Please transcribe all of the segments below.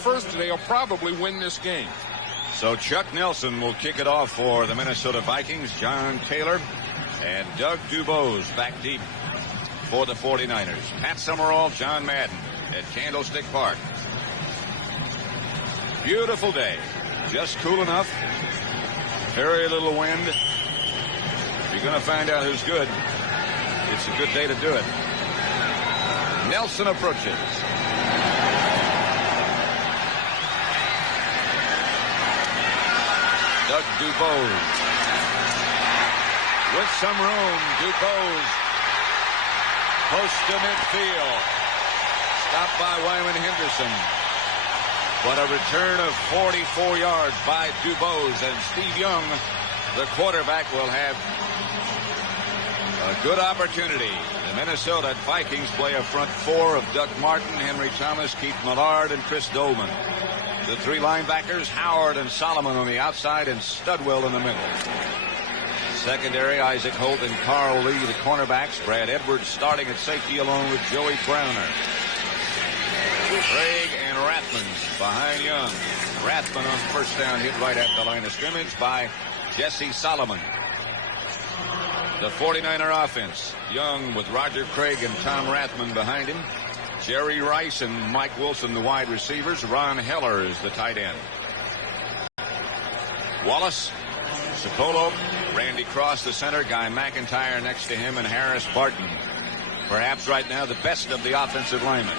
first today will probably win this game. So Chuck Nelson will kick it off for the Minnesota Vikings. John Taylor and Doug Dubois back deep for the 49ers. Pat Summerall, John Madden at Candlestick Park. Beautiful day. Just cool enough. Very little wind. If you're going to find out who's good, it's a good day to do it. Nelson approaches. Doug Dubois. With some room, Dubois close to midfield. Stopped by Wyman Henderson. But a return of 44 yards by Dubois, and Steve Young, the quarterback, will have a good opportunity. The Minnesota Vikings play a front four of Doug Martin, Henry Thomas, Keith Millard, and Chris Dolman. The three linebackers, Howard and Solomon on the outside, and Studwell in the middle. Secondary, Isaac Holt and Carl Lee, the cornerbacks. Brad Edwards starting at safety along with Joey Browner. Craig and Rathman behind Young. Rathman on first down, hit right at the line of scrimmage by Jesse Solomon. The 49er offense. Young with Roger Craig and Tom Rathman behind him. Jerry Rice and Mike Wilson, the wide receivers. Ron Heller is the tight end. Wallace, Cipolo, Randy Cross, the center. Guy McIntyre next to him, and Harris Barton. Perhaps right now the best of the offensive linemen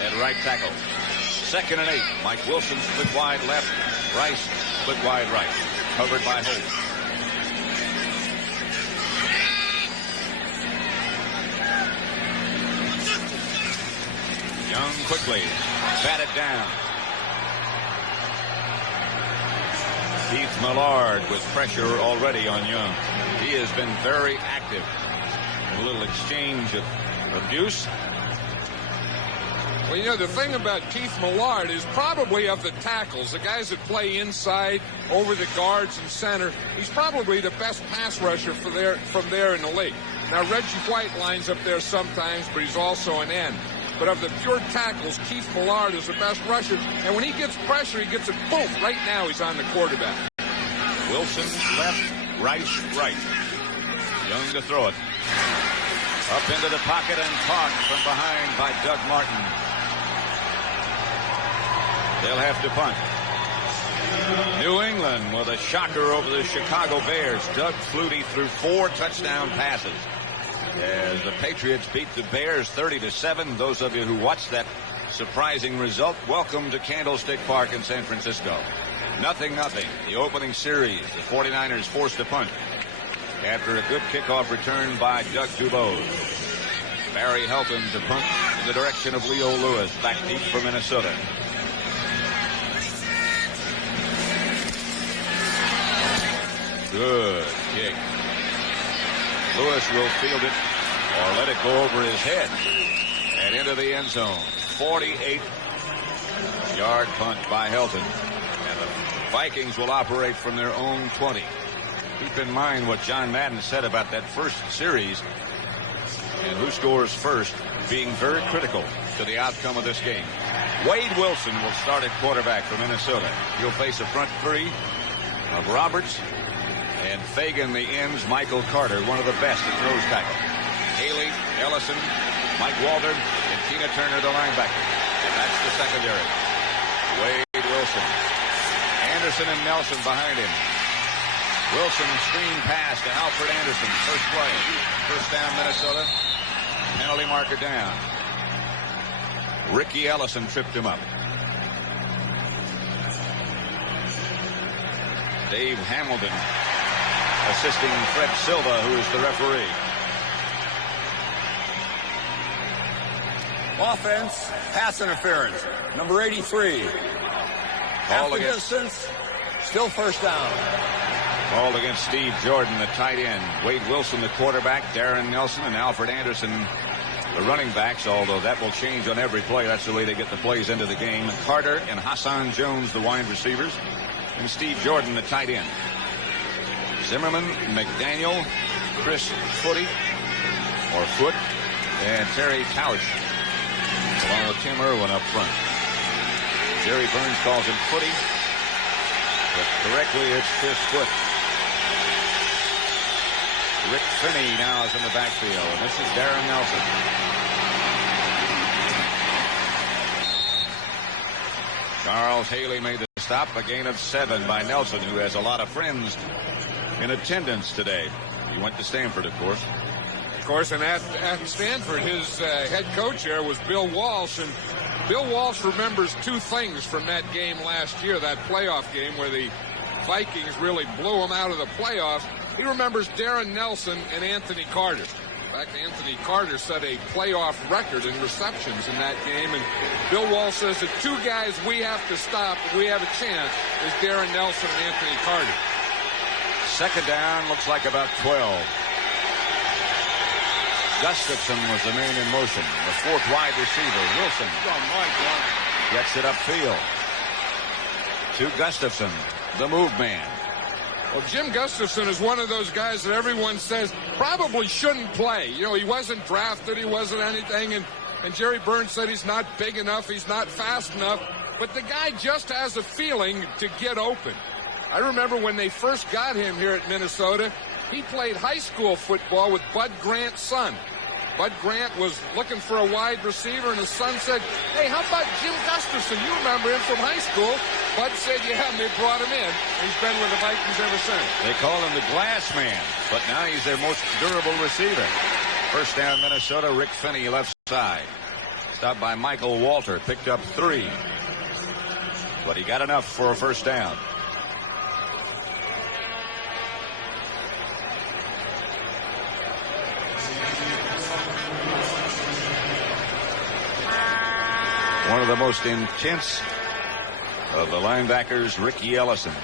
at right tackle. 2nd and 8. Mike Wilson split wide left. Rice split wide right. Covered by Holt. Young quickly batted down. Keith Millard with pressure already on Young. He has been very active. A little exchange of abuse. Well, you know, the thing about Keith Millard is probably of the tackles, the guys that play inside, over the guards and center, he's probably the best pass rusher from there in the league. Now, Reggie White lines up there sometimes, but he's also an end. But of the pure tackles, Keith Millard is the best rusher. And when he gets pressure, he gets it, boom, right now he's on the quarterback. Wilson left, Rice right. Young to throw it. Up into the pocket and caught from behind by Doug Martin. They'll have to punt. New England with a shocker over the Chicago Bears. Doug Flutie threw 4 touchdown passes as the Patriots beat the Bears 30-7. Those of you who watched that surprising result, welcome to Candlestick Park in San Francisco. 0-0. The opening series. The 49ers forced to punt after a good kickoff return by Doug Dubois. Barry Helton to punt in the direction of Leo Lewis, back deep for Minnesota. Good kick. Lewis will field it or let it go over his head and into the end zone. 48-yard punt by Helton. And the Vikings will operate from their own 20. Keep in mind what John Madden said about that first series and who scores first being very critical to the outcome of this game. Wade Wilson will start at quarterback for Minnesota. He'll face a front three of Roberts and Fagan, the ends, Michael Carter, one of the best at nose tackle. Haley, Ellison, Mike Walter, and Tina Turner, the linebacker. And that's the secondary. Wade Wilson. Anderson and Nelson behind him. Wilson screen pass to Alfred Anderson. First play. First down, Minnesota. Penalty marker down. Ricky Ellison tripped him up. Dave Hamilton assisting Fred Silva, who is the referee. Offense, pass interference, number 83. Half the distance, still first down. Called against Steve Jordan, the tight end. Wade Wilson, the quarterback. Darren Nelson and Alfred Anderson, the running backs, although that will change on every play. That's the way they get the plays into the game. Carter and Hassan Jones, the wide receivers. And Steve Jordan, the tight end. Zimmerman, McDaniel, Chris Foote, and Terry Tausch, along with Tim Irwin up front. Jerry Burns calls him Footy, but correctly it's Chris Foot. Rick Finney now is in the backfield, and this is Darren Nelson. Charles Haley made the stop, a gain of 7 by Nelson, who has a lot of friends in attendance today. He went to Stanford, of course. Of course, and at Stanford, his head coach there was Bill Walsh, and Bill Walsh remembers 2 things from that game last year, that playoff game where the Vikings really blew them out of the playoffs. He remembers Darren Nelson and Anthony Carter. In fact, Anthony Carter set a playoff record in receptions in that game, and Bill Walsh says the 2 guys we have to stop if we have a chance is Darren Nelson and Anthony Carter. Second down, looks like about 12. Gustafson was the man in motion. The 4th wide receiver, Wilson, gets it upfield to Gustafson, the move man. Well, Jim Gustafson is one of those guys that everyone says probably shouldn't play. You know, he wasn't drafted, he wasn't anything, and Jerry Burns said he's not big enough, he's not fast enough, but the guy just has a feeling to get open. I remember when they first got him here at Minnesota, he played high school football with Bud Grant's son. Bud Grant was looking for a wide receiver, and his son said, "Hey, how about Jim Gustafson? You remember him from high school." Bud said, "Yeah," and they brought him in. He's been with the Vikings ever since. They call him the glass man, but now he's their most durable receiver. First down, Minnesota. Rick Finney, left side. Stopped by Michael Walter, picked up 3. But he got enough for a first down. One of the most intense of the linebackers, Ricky Ellison.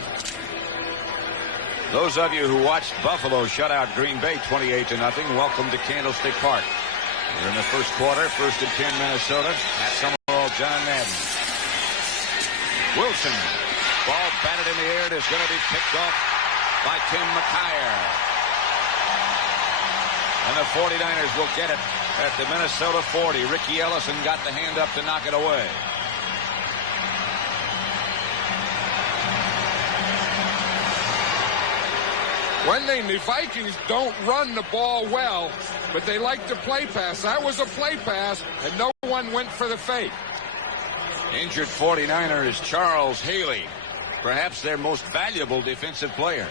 Those of you who watched Buffalo shut out Green Bay 28-0, welcome to Candlestick Park. We're in the first quarter, 1st and 10 Minnesota. At Summerall, John Madden. Wilson, ball batted in the air. It is going to be picked off by Tim McKyer. And the 49ers will get it at the Minnesota 40. Ricky Ellison got the hand up to knock it away. The Vikings don't run the ball well, but they like to play pass. That was a play pass, and no one went for the fake. Injured 49er is Charles Haley, perhaps their most valuable defensive player.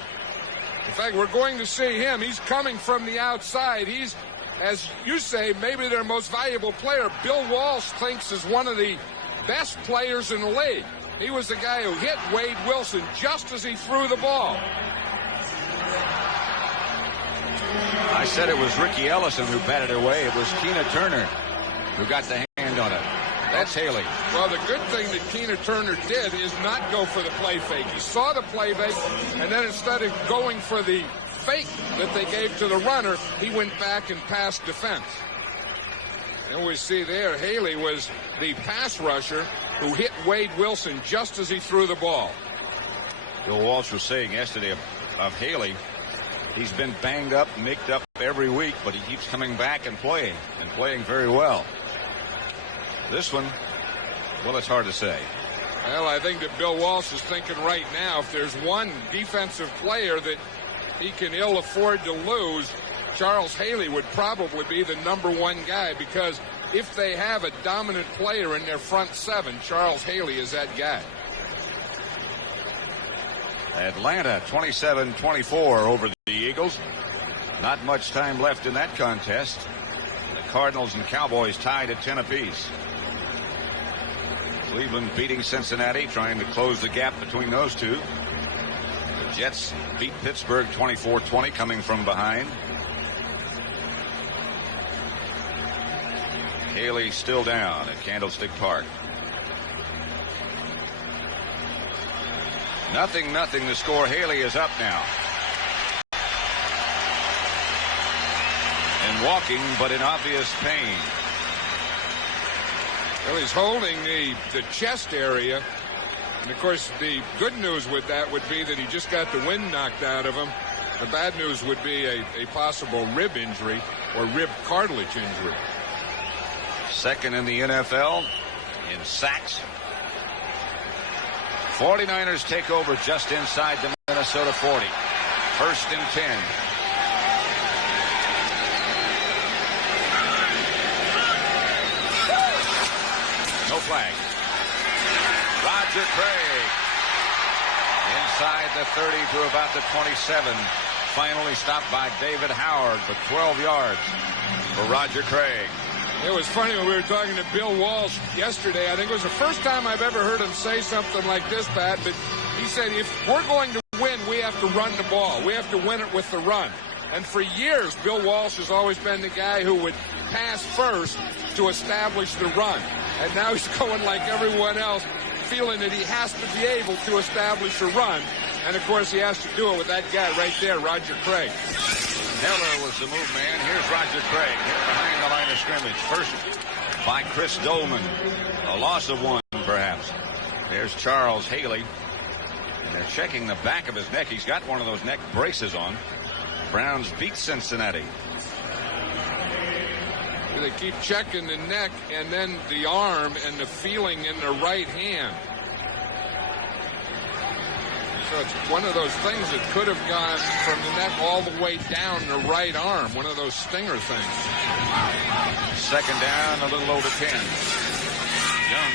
In fact, we're going to see him. He's coming from the outside. He's, as you say, maybe their most valuable player. Bill Walsh thinks is one of the best players in the league. He was the guy who hit Wade Wilson just as he threw the ball. I said it was Ricky Ellison who batted away. It was Keena Turner who got the hand on it. That's Haley. Well, the good thing that Keena Turner did is not go for the play fake. He saw the play fake, and then instead of going for the fake that they gave to the runner, he went back and passed defense. And we see there, Haley was the pass rusher who hit Wade Wilson just as he threw the ball. Bill Walsh was saying yesterday of Haley, he's been banged up, nicked up every week, but he keeps coming back and playing very well. This one, well, it's hard to say. Well, I think that Bill Walsh is thinking right now, if there's one defensive player that he can ill afford to lose, Charles Haley would probably be the #1 guy, because if they have a dominant player in their front 7, Charles Haley is that guy. Atlanta 27-24 over the Eagles. Not much time left in that contest. The Cardinals and Cowboys tied at 10 apiece. Cleveland beating Cincinnati, trying to close the gap between those two. The Jets beat Pittsburgh 24-20, coming from behind. Haley still down at Candlestick Park. 0-0 the score. Haley is up now. And walking, but in obvious pain. Well, he's holding the chest area. And, of course, the good news with that would be that he just got the wind knocked out of him. The bad news would be a possible rib injury or rib cartilage injury. Second in the NFL in sacks. 49ers take over just inside the Minnesota 40. 1st and 10. No flag. Roger Craig inside the 30 to about the 27. Finally stopped by David Howard for 12 yards for Roger Craig. It was funny when we were talking to Bill Walsh yesterday. I think it was the first time I've ever heard him say something like this, Pat, but he said if we're going to win, we have to run the ball. We have to win it with the run. And for years, Bill Walsh has always been the guy who would pass first to establish the run. And now he's going like everyone else, feeling that he has to be able to establish a run. And, of course, he has to do it with that guy right there, Roger Craig. Heller was the move man. Here's Roger Craig hit behind the line of scrimmage. First by Chris Dolman. A loss of one, perhaps. There's Charles Haley. And they're checking the back of his neck. He's got one of those neck braces on. Browns beat Cincinnati. They keep checking the neck and then the arm and the feeling in the right hand. So it's one of those things that could have gone from the neck all the way down the right arm. One of those stinger things. 2nd down, a little over 10. Young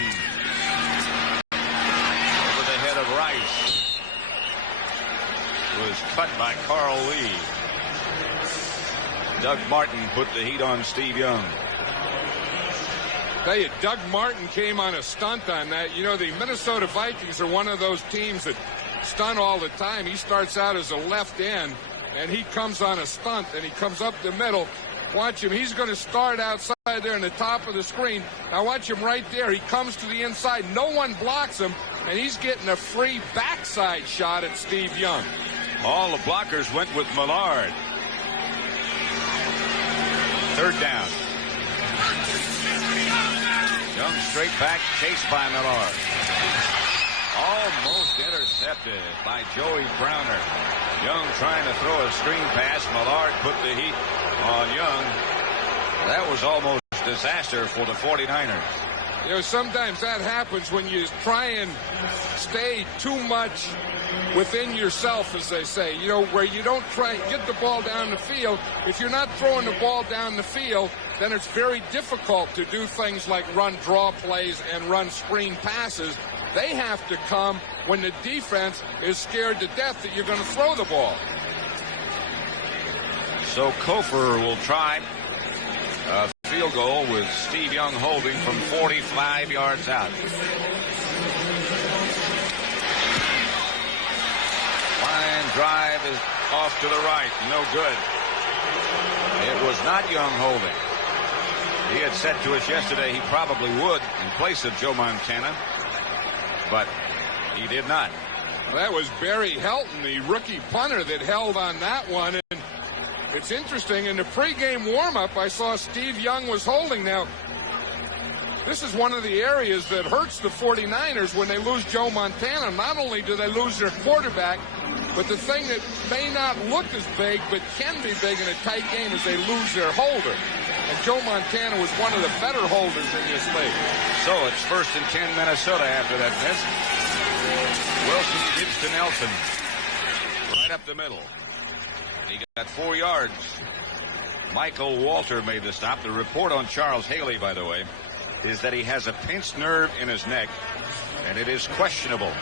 over the head of Rice. Was cut by Carl Lee. Doug Martin put the heat on Steve Young. Tell you, Doug Martin came on a stunt on that. You know, the Minnesota Vikings are one of those teams that stunt all the time. He starts out as a left end, and he comes on a stunt, and he comes up the middle. Watch him. He's going to start outside there in the top of the screen. Now watch him right there. He comes to the inside. No one blocks him, and he's getting a free backside shot at Steve Young. All the blockers went with Millard. 3rd down. Young straight back, chased by Millard. Almost intercepted by Joey Browner. Young trying to throw a screen pass. Millard put the heat on Young. That was almost a disaster for the 49ers. You know, sometimes that happens when you try and stay too much within yourself, as they say, you know, where you don't try and get the ball down the field. If you're not throwing the ball down the field, then it's very difficult to do things like run draw plays and run screen passes. They have to come when the defense is scared to death that you're going to throw the ball. So Kofor will try a field goal with Steve Young holding from 45 yards out. Line drive is off to the right. No good. It was not Young holding. He had said to us yesterday he probably would in place of Joe Montana, but he did not. Well, that was Barry Helton, the rookie punter, that held on that one. And it's interesting, in the pregame warm-up, I saw Steve Young was holding. Now, this is one of the areas that hurts the 49ers when they lose Joe Montana. Not only do they lose their quarterback, but the thing that may not look as big but can be big in a tight game is they lose their holder. And Joe Montana was one of the better holders in this league. So it's 1st and 10 Minnesota after that miss. Wilson gives to Nelson. Right up the middle. He got 4 yards. Michael Walter made the stop. The report on Charles Haley, by the way, is that he has a pinched nerve in his neck, and it is questionable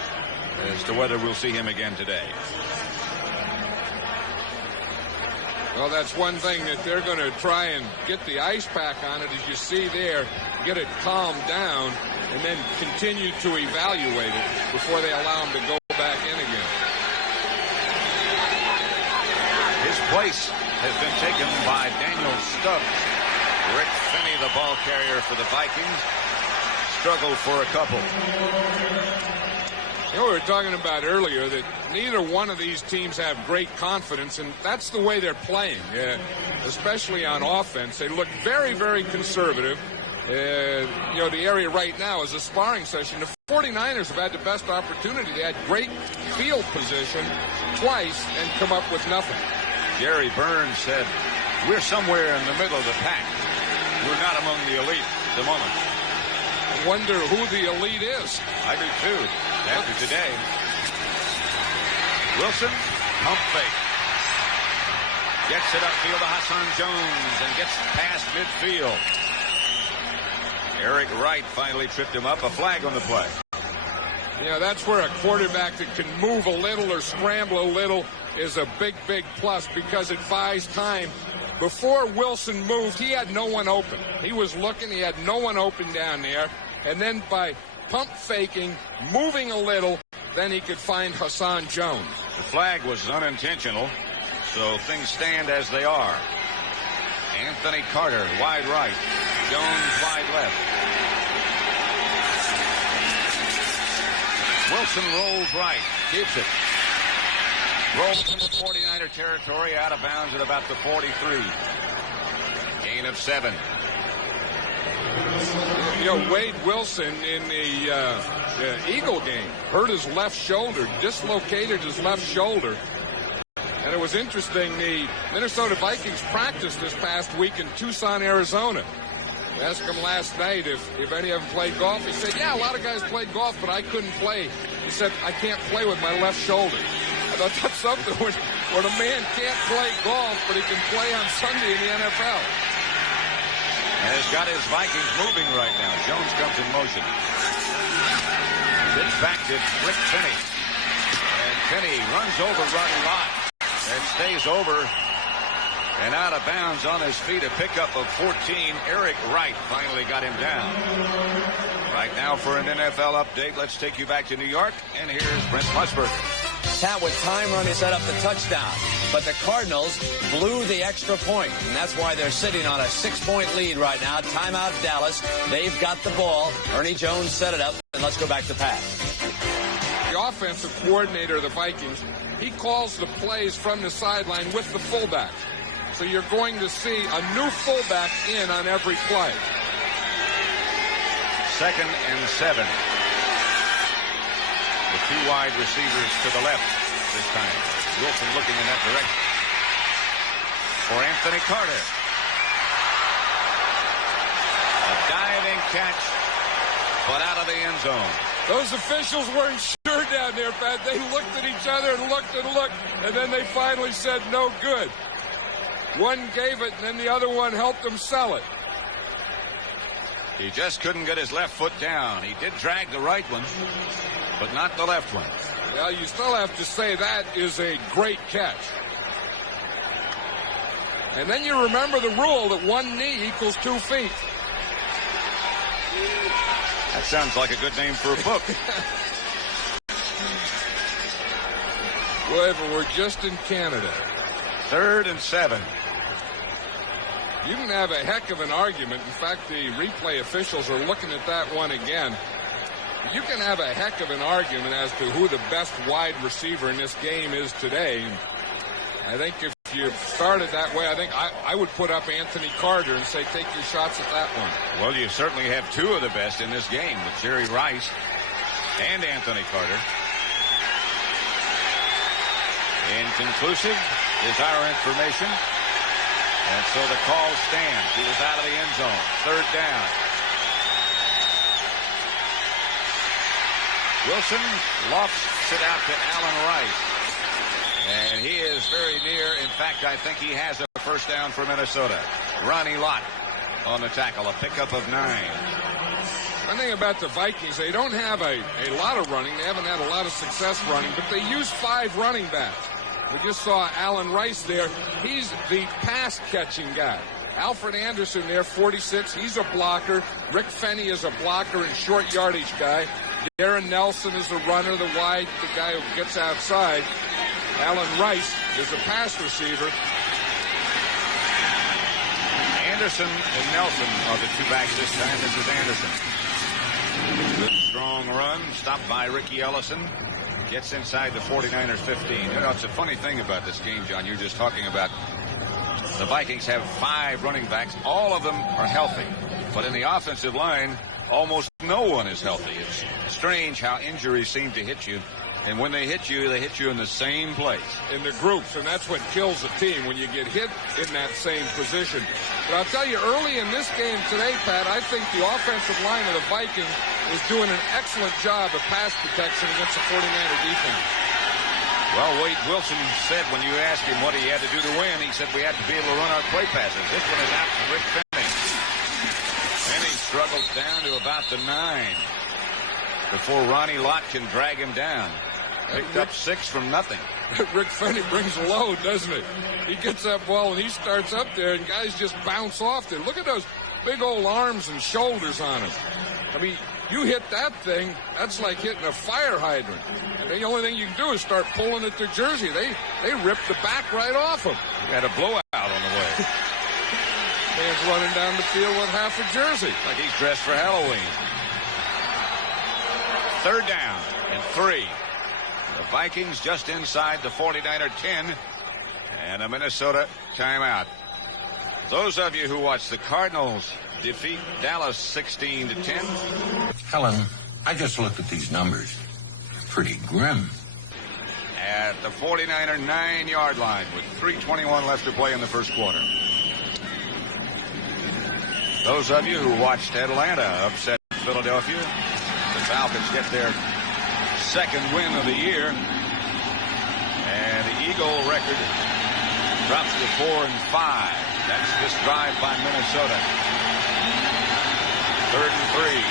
as to whether we'll see him again today. Well, that's one thing that they're going to try and get the ice pack on it, as you see there, get it calmed down, and then continue to evaluate it before they allow him to go back in again. His place has been taken by Daniel Stubbs. Rick Finney, the ball carrier for the Vikings, struggled for a couple. You know, we were talking about earlier that neither one of these teams have great confidence, and that's the way they're playing, especially on offense. They look very, very conservative. You know, the area right now is a sparring session. The 49ers have had the best opportunity. They had great field position twice and come up with nothing. Jerry Burns said, we're somewhere in the middle of the pack. We're not among the elite at the moment. wonder who the elite is. I do too, after today. Wilson, pump fake. Gets it upfield to Hassan Jones and gets past midfield. Eric Wright finally tripped him up. A flag on the play. Yeah, that's where a quarterback that can move a little or scramble a little is a big, big plus because it buys time. Before Wilson moved, he had no one open. He was looking, he had no one open down there. And then by pump faking, moving a little, then he could find Hassan Jones. The flag was unintentional, so things stand as they are. Anthony Carter, wide right. Jones, wide left. Wilson rolls right, keeps it. Rolls into 49er territory, out of bounds at about the 43. Gain of 7. You know, Wade Wilson in the Eagle game hurt his left shoulder, dislocated his left shoulder. And it was interesting, the Minnesota Vikings practiced this past week in Tucson, Arizona. I asked him last night if any of them played golf. He said, yeah, a lot of guys played golf, but I couldn't play. He said, I can't play with my left shoulder. I thought that's something when a man can't play golf, but he can play on Sunday in the NFL. And has got his Vikings moving right now. Jones comes in motion. Gets back to Rick Finney. And Finney runs over Ronnie Lott. And stays over and out of bounds on his feet. A pickup of 14. Eric Wright finally got him down. Right now for an NFL update, let's take you back to New York. And here's Brent Musburger. Pat, with time running, set up the touchdown. But the Cardinals blew the extra point, and that's why they're sitting on a 6-point lead right now. Timeout Dallas. They've got the ball. Ernie Jones set it up, and let's go back to Pat. The offensive coordinator of the Vikings, he calls the plays from the sideline with the fullback. So you're going to see a new fullback in on every play. 2nd and 7. The 2 wide receivers to the left this time. Wilson looking in that direction. For Anthony Carter. A diving catch, but out of the end zone. Those officials weren't sure down there, Pat. They looked at each other and looked, and then they finally said no good. One gave it, and then the other one helped him sell it. He just couldn't get his left foot down. He did drag the right one, but not the left one. Well, you still have to say that is a great catch. And then you remember the rule that 1 knee equals 2 feet. That sounds like a good name for a book. Well, if it were just in Canada. 3rd and 7. You can have a heck of an argument. In fact, the replay officials are looking at that one again. You can have a heck of an argument as to who the best wide receiver in this game is today. I think if you started that way, I think I would put up Anthony Carter and say take your shots at that one. Well, you certainly have 2 of the best in this game with Jerry Rice and Anthony Carter. Inconclusive is our information. And so the call stands. He was out of the end zone. 3rd down. Wilson lofts it out to Alan Rice. And he is very near. In fact, I think he has a first down for Minnesota. Ronnie Lott on the tackle. A pickup of 9. One thing about the Vikings, they don't have a lot of running. They haven't had a lot of success running, but they use 5 running backs. We just saw Alan Rice there. He's the pass-catching guy. Alfred Anderson there, 46. He's a blocker. Rick Finney is a blocker and short yardage guy. Darren Nelson is the runner, the guy who gets outside. Alan Rice is a pass receiver. Anderson and Nelson are the 2 backs this time. This is Anderson. Good strong run, stopped by Ricky Ellison. Gets inside the 49ers 15. You know, it's a funny thing about this game, John. You're just talking about the Vikings have 5 running backs. All of them are healthy. But in the offensive line, almost no one is healthy. It's strange how injuries seem to hit you. And when they hit you in the same place. In the groups, and that's what kills a team, when you get hit in that same position. But I'll tell you, early in this game today, Pat, I think the offensive line of the Vikings is doing an excellent job of pass protection against the 49er defense. Well, Wade Wilson said when you asked him what he had to do to win, he said we had to be able to run our play passes. This one is out to Rick Fenning. Fenning struggles down to about the 9 before Ronnie Lott can drag him down. Picked up 6 from nothing. Rick Fenning brings a load, doesn't he? He gets that ball and he starts up there and guys just bounce off there. Look at those big old arms and shoulders on him. I mean, you hit that thing, that's like hitting a fire hydrant. And the only thing you can do is start pulling at their jersey. They rip the back right off them. You had a blowout on the way. Man's running down the field with half a jersey. Like he's dressed for Halloween. 3rd down and 3. The Vikings just inside the 49er 10 and a Minnesota timeout. Those of you who watched the Cardinals defeat Dallas 16-10. Helen, I just looked at these numbers. Pretty grim. At the 49er 9-yard line with 3:21 left to play in the first quarter. Those of you who watched Atlanta upset Philadelphia. The Falcons get their 2nd win of the year. And the Eagle record drops to 4-5. That's this drive by Minnesota. 3rd and 3.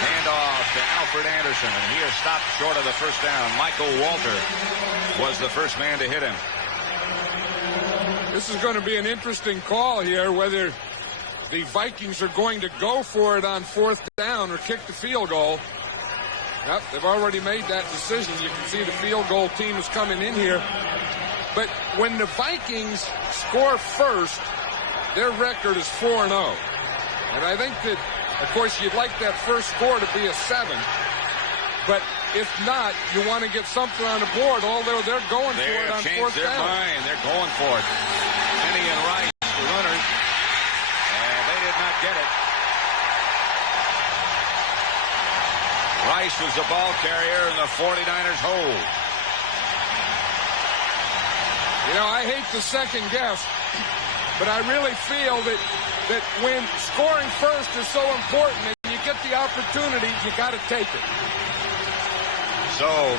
Handoff to Alfred Anderson, and he is stopped short of the first down. Michael Walter was the first man to hit him. This is going to be an interesting call here, whether the Vikings are going to go for it on 4th down or kick the field goal. Yep, they've already made that decision. You can see the field goal team is coming in here. But when the Vikings score first, their record is 4-0. And I think that, of course, you'd like that first score to be a 7. But if not, you want to get something on the board, although they're going for it on 4th down. They've changed their mind. They're going for it. Penny and Rice, the runners. And they did not get it. Rice was the ball carrier, and the 49ers hold. You know, I hate the second guess, but I really feel that when scoring first is so important and you get the opportunity, you got to take it. So,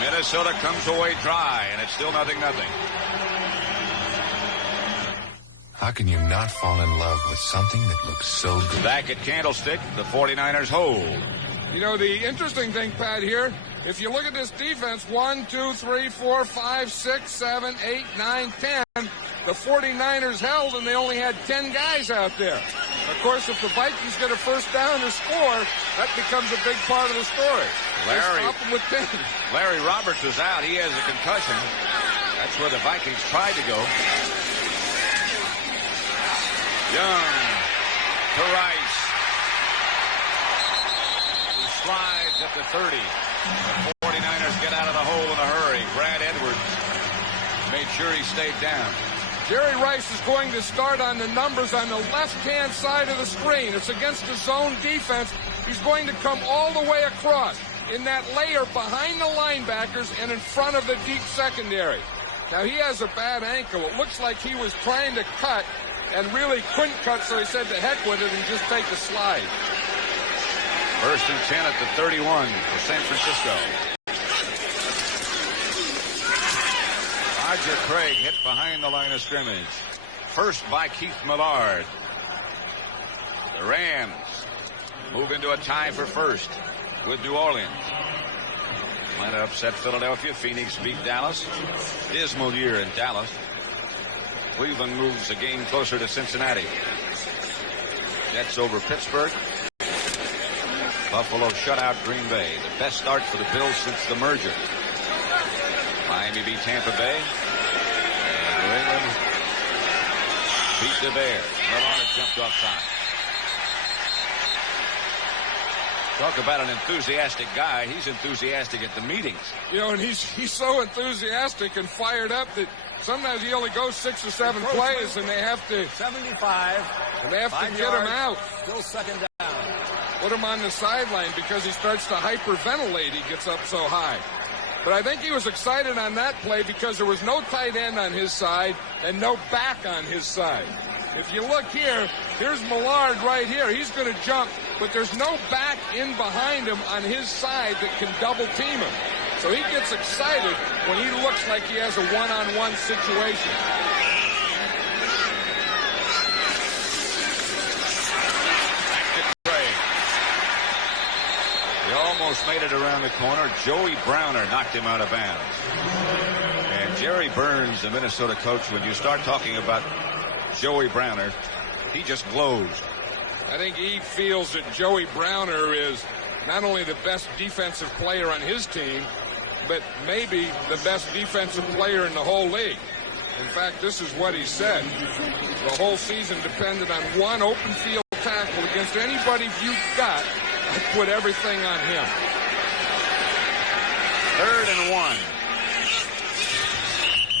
Minnesota comes away dry, and it's still 0-0. How can you not fall in love with something that looks so good? Back at Candlestick, the 49ers hold. You know, the interesting thing, Pat, here, if you look at this defense, 1, 2, 3, 4, 5, 6, 7, 8, 9, 10, the 49ers held, and they only had 10 guys out there. Of course, if the Vikings get a first down or score, that becomes a big part of the story. Stop them with 10. Larry Roberts was out. He has a concussion. That's where the Vikings tried to go. Young to Rice. He slides at the 30. The 49ers get out of the hole in a hurry. Brad Edwards made sure he stayed down. Jerry Rice is going to start on the numbers on the left-hand side of the screen. It's against the zone defense. He's going to come all the way across in that layer behind the linebackers and in front of the deep secondary. Now, he has a bad ankle. It looks like he was trying to cut and really couldn't cut, so he said to heck with it and just take a slide. 1st and 10 at the 31 for San Francisco. Roger Craig hit behind the line of scrimmage. First by Keith Millard. The Rams move into a tie for first with New Orleans. Atlanta upset Philadelphia. Phoenix beat Dallas. Dismal year in Dallas. Cleveland moves a game closer to Cincinnati. Jets over Pittsburgh. Buffalo shut out Green Bay. The best start for the Bills since the merger. Miami beat Tampa Bay. And New England beat the Bears. Millard jumped offside. Talk about an enthusiastic guy. He's enthusiastic at the meetings. You know, and he's so enthusiastic and fired up that Sometimes he only goes 6 or 7 plays, and they have to 75. And they have to get him out. Still second down. Put him on the sideline because he starts to hyperventilate. He gets up so high. But I think he was excited on that play because there was no tight end on his side and no back on his side. If you look here, here's Millard right here. He's going to jump, but there's no back in behind him on his side that can double team him. So he gets excited when he looks like he has a one-on-one situation. He almost made it around the corner. Joey Browner knocked him out of bounds. And Jerry Burns, the Minnesota coach, when you start talking about Joey Browner, he just glows. I think he feels that Joey Browner is not only the best defensive player on his team, but maybe the best defensive player in the whole league. In fact, this is what he said. The whole season depended on one open field tackle against anybody you've got. I put everything on him. 3rd and 1.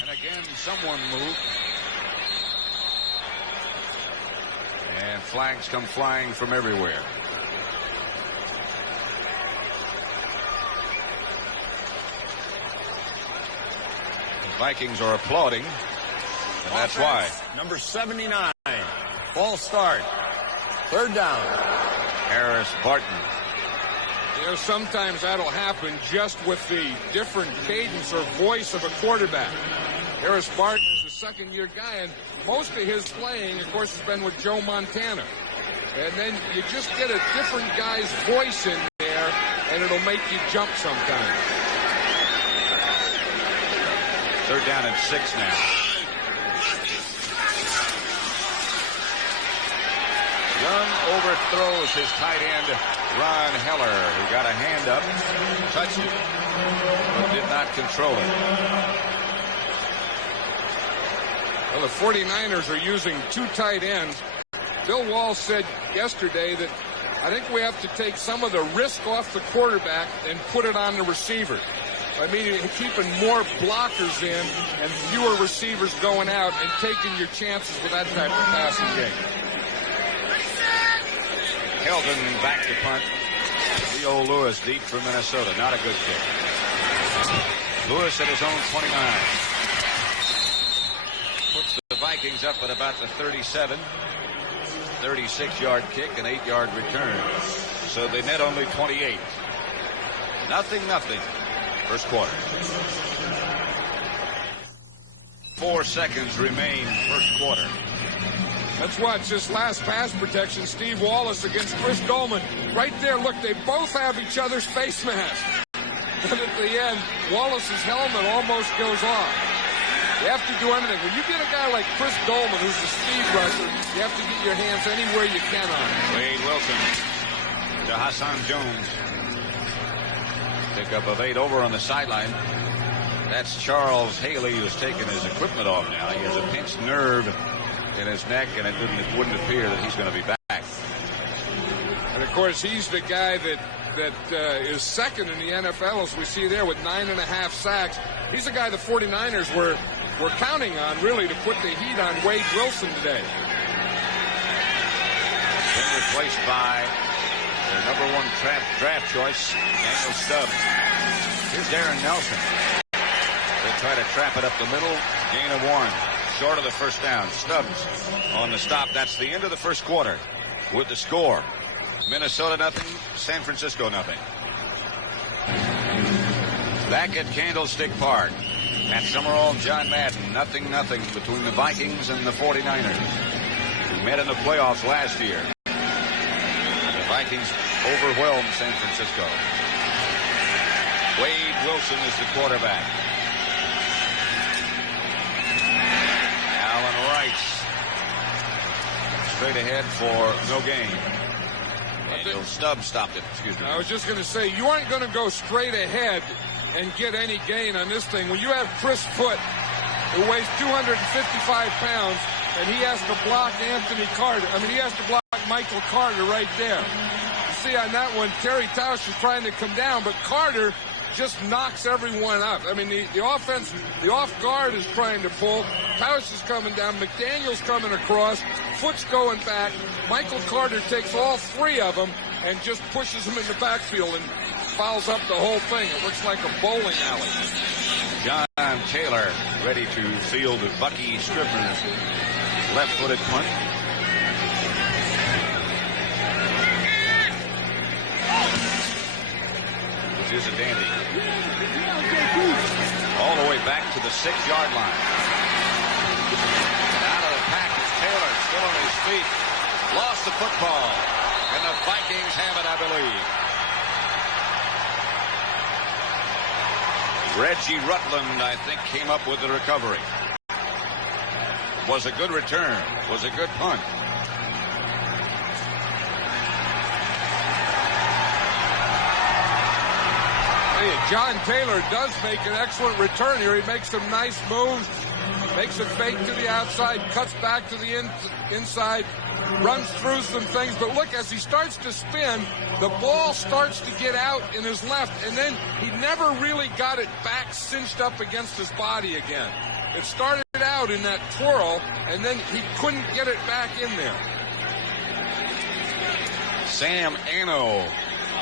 And again, someone moved. And flags come flying from everywhere. The Vikings are applauding, and that's why. Number 79. False start. 3rd down. Harris Barton. You know, sometimes that'll happen just with the different cadence or voice of a quarterback. Harris Barton is a second-year guy, and most of his playing, of course, has been with Joe Montana. And then you just get a different guy's voice in there, and it'll make you jump sometimes. 3rd down and 6 now. Young overthrows his tight end, Ron Heller, who got a hand up, touched it, but did not control it. Well, the 49ers are using 2 tight ends. Bill Walsh said yesterday that I think we have to take some of the risk off the quarterback and put it on the receiver. I mean, keeping more blockers in and fewer receivers going out and taking your chances with that type of passing game. Helton back to punt. Leo Lewis deep from Minnesota. Not a good kick. Lewis at his own 29. Puts the Vikings up at about the 37. 36-yard kick, an 8-yard return. So they net only 28. 0-0. First quarter. 4 seconds remain first quarter. Let's watch this last pass protection. Steve Wallace against Chris Dolman. Right there, look, they both have each other's face mask. But at the end, Wallace's helmet almost goes off. You have to do everything. When you get a guy like Chris Dolman, who's the speed rusher, you have to get your hands anywhere you can on him. Wade Wilson to Hassan Jones. Pickup of 8 over on the sideline. That's Charles Haley, who's taken his equipment off now. He has a pinched nerve in his neck, and it wouldn't appear that he's going to be back. And of course, he's the guy that is second in the NFL, as we see there, with 9.5 sacks. He's the guy the 49ers were counting on, really, to put the heat on Wade Wilson today. Been replaced by their number 1 draft choice, Daniel Stubbs. Here's Darren Nelson. They try to trap it up the middle. Gain of 1. Short of the first down. Stubbs on the stop. That's the end of the first quarter with the score. Minnesota 0, San Francisco 0. Back at Candlestick Park. At Summerall and John Madden, 0-0 between the Vikings and the 49ers, who met in the playoffs last year. The Vikings overwhelmed San Francisco. Wade Wilson is the quarterback. Alan Rice straight ahead for no gain. Daniel Stubbs stopped it. Excuse me. I was just going to say, you aren't going to go straight ahead and get any gain on this thing. When you have Chris Foote, who weighs 255 pounds, and he has to block Anthony Carter. I mean, he has to block Michael Carter right there. You see on that one, Terry Tausch is trying to come down, but Carter just knocks everyone up. I mean, the offense, the off guard is trying to pull. Tausch is coming down. McDaniel's coming across. Foot's going back. Michael Carter takes all three of them and just pushes them in the backfield and fouls up the whole thing. It looks like a bowling alley. John Taylor ready to field Bucky Scribner's left-footed punt. Which is a dandy. All the way back to the 6-yard line. Out of the pack is Taylor, still on his feet. Lost the football. And the Vikings have it, I believe. Reggie Rutland, I think, came up with the recovery. Was a good return. Was a good punt. John Taylor does make an excellent return here. He makes some nice moves, makes a fake to the outside, cuts back to the inside, runs through some things. But look, as he starts to spin, the ball starts to get out in his left, and then he never really got it back cinched up against his body again. It started out in that twirl, and then he couldn't get it back in there. Sam Ano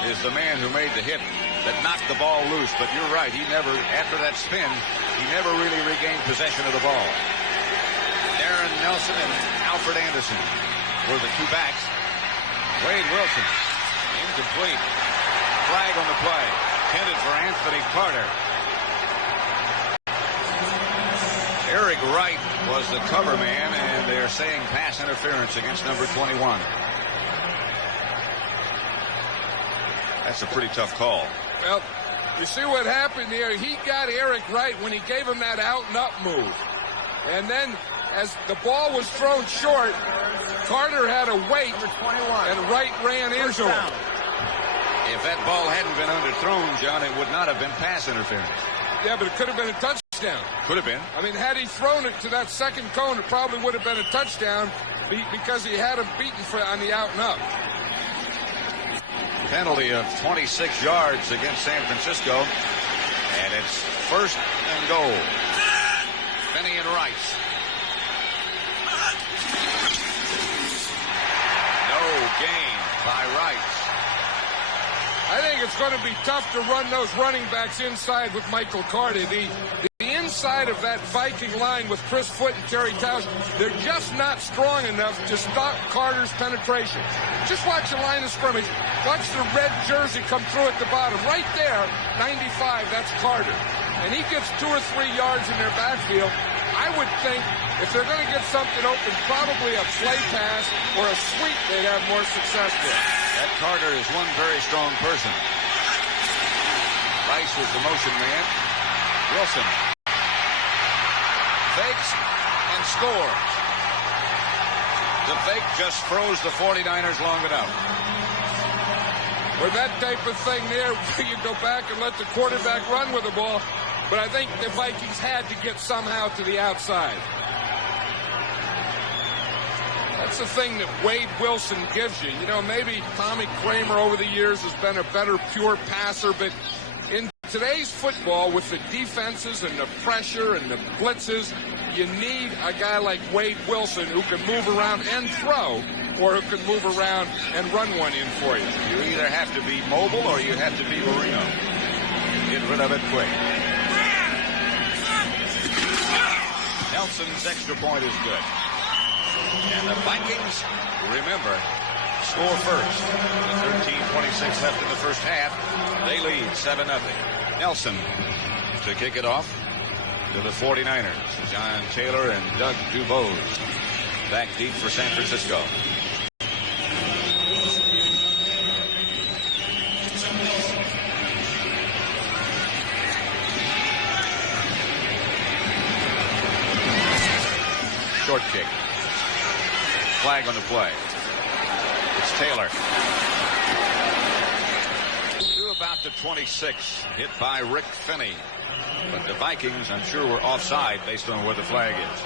is the man who made the hit that knocked the ball loose, but you're right, he never, after that spin, he never really regained possession of the ball. Darren Nelson and Alfred Anderson were the two backs. Wade Wilson, incomplete. Flag on the play, intended for Anthony Carter. Eric Wright was the cover man, and they're saying pass interference against number 21. That's a pretty tough call. Well, you see what happened here. He got Eric Wright when he gave him that out and up move. And then as the ball was thrown short, Carter had to wait, and Wright ran into him. If that ball hadn't been underthrown, John, it would not have been pass interference. Yeah, but it could have been a touchdown. Could have been. I mean, had he thrown it to that second cone, it probably would have been a touchdown because he had him beaten on the out and up. Penalty of 26 yards against San Francisco. And it's first and goal. Finney and Rice. No gain by Rice. I think it's going to be tough to run those running backs inside with Michael Carter. The inside of that Viking line with Chris Foot and Terry Tausch, they're just not strong enough to stop Carter's penetration. Just watch the line of scrimmage. Watch the red jersey come through at the bottom. Right there, 95, that's Carter. And he gets 2 or 3 yards in their backfield. I would think if they're going to get something open, probably a play pass or a sweep, they'd have more success with. That Carter is one very strong person. Rice was the motion man. Wilson fakes and scores. The fake just froze the 49ers long enough. With that type of thing there, you go back and let the quarterback run with the ball. But I think the Vikings had to get somehow to the outside. That's the thing that Wade Wilson gives you. You know, maybe Tommy Kramer over the years has been a better pure passer, but in today's football, with the defenses and the pressure and the blitzes, you need a guy like Wade Wilson who can move around and throw, or who can move around and run one in for you. You either have to be mobile or you have to be Marino. Get rid of it quick. Nelson's extra point is good. And the Vikings, remember, score first. With 13:26 left in the first half, they lead 7-0. Nelson to kick it off to the 49ers. John Taylor and Doug Dubose back deep for San Francisco. Short kick. Flag on the play. It's Taylor. To about the 26. Hit by Rick Finney. But the Vikings, I'm sure, were offside based on where the flag is.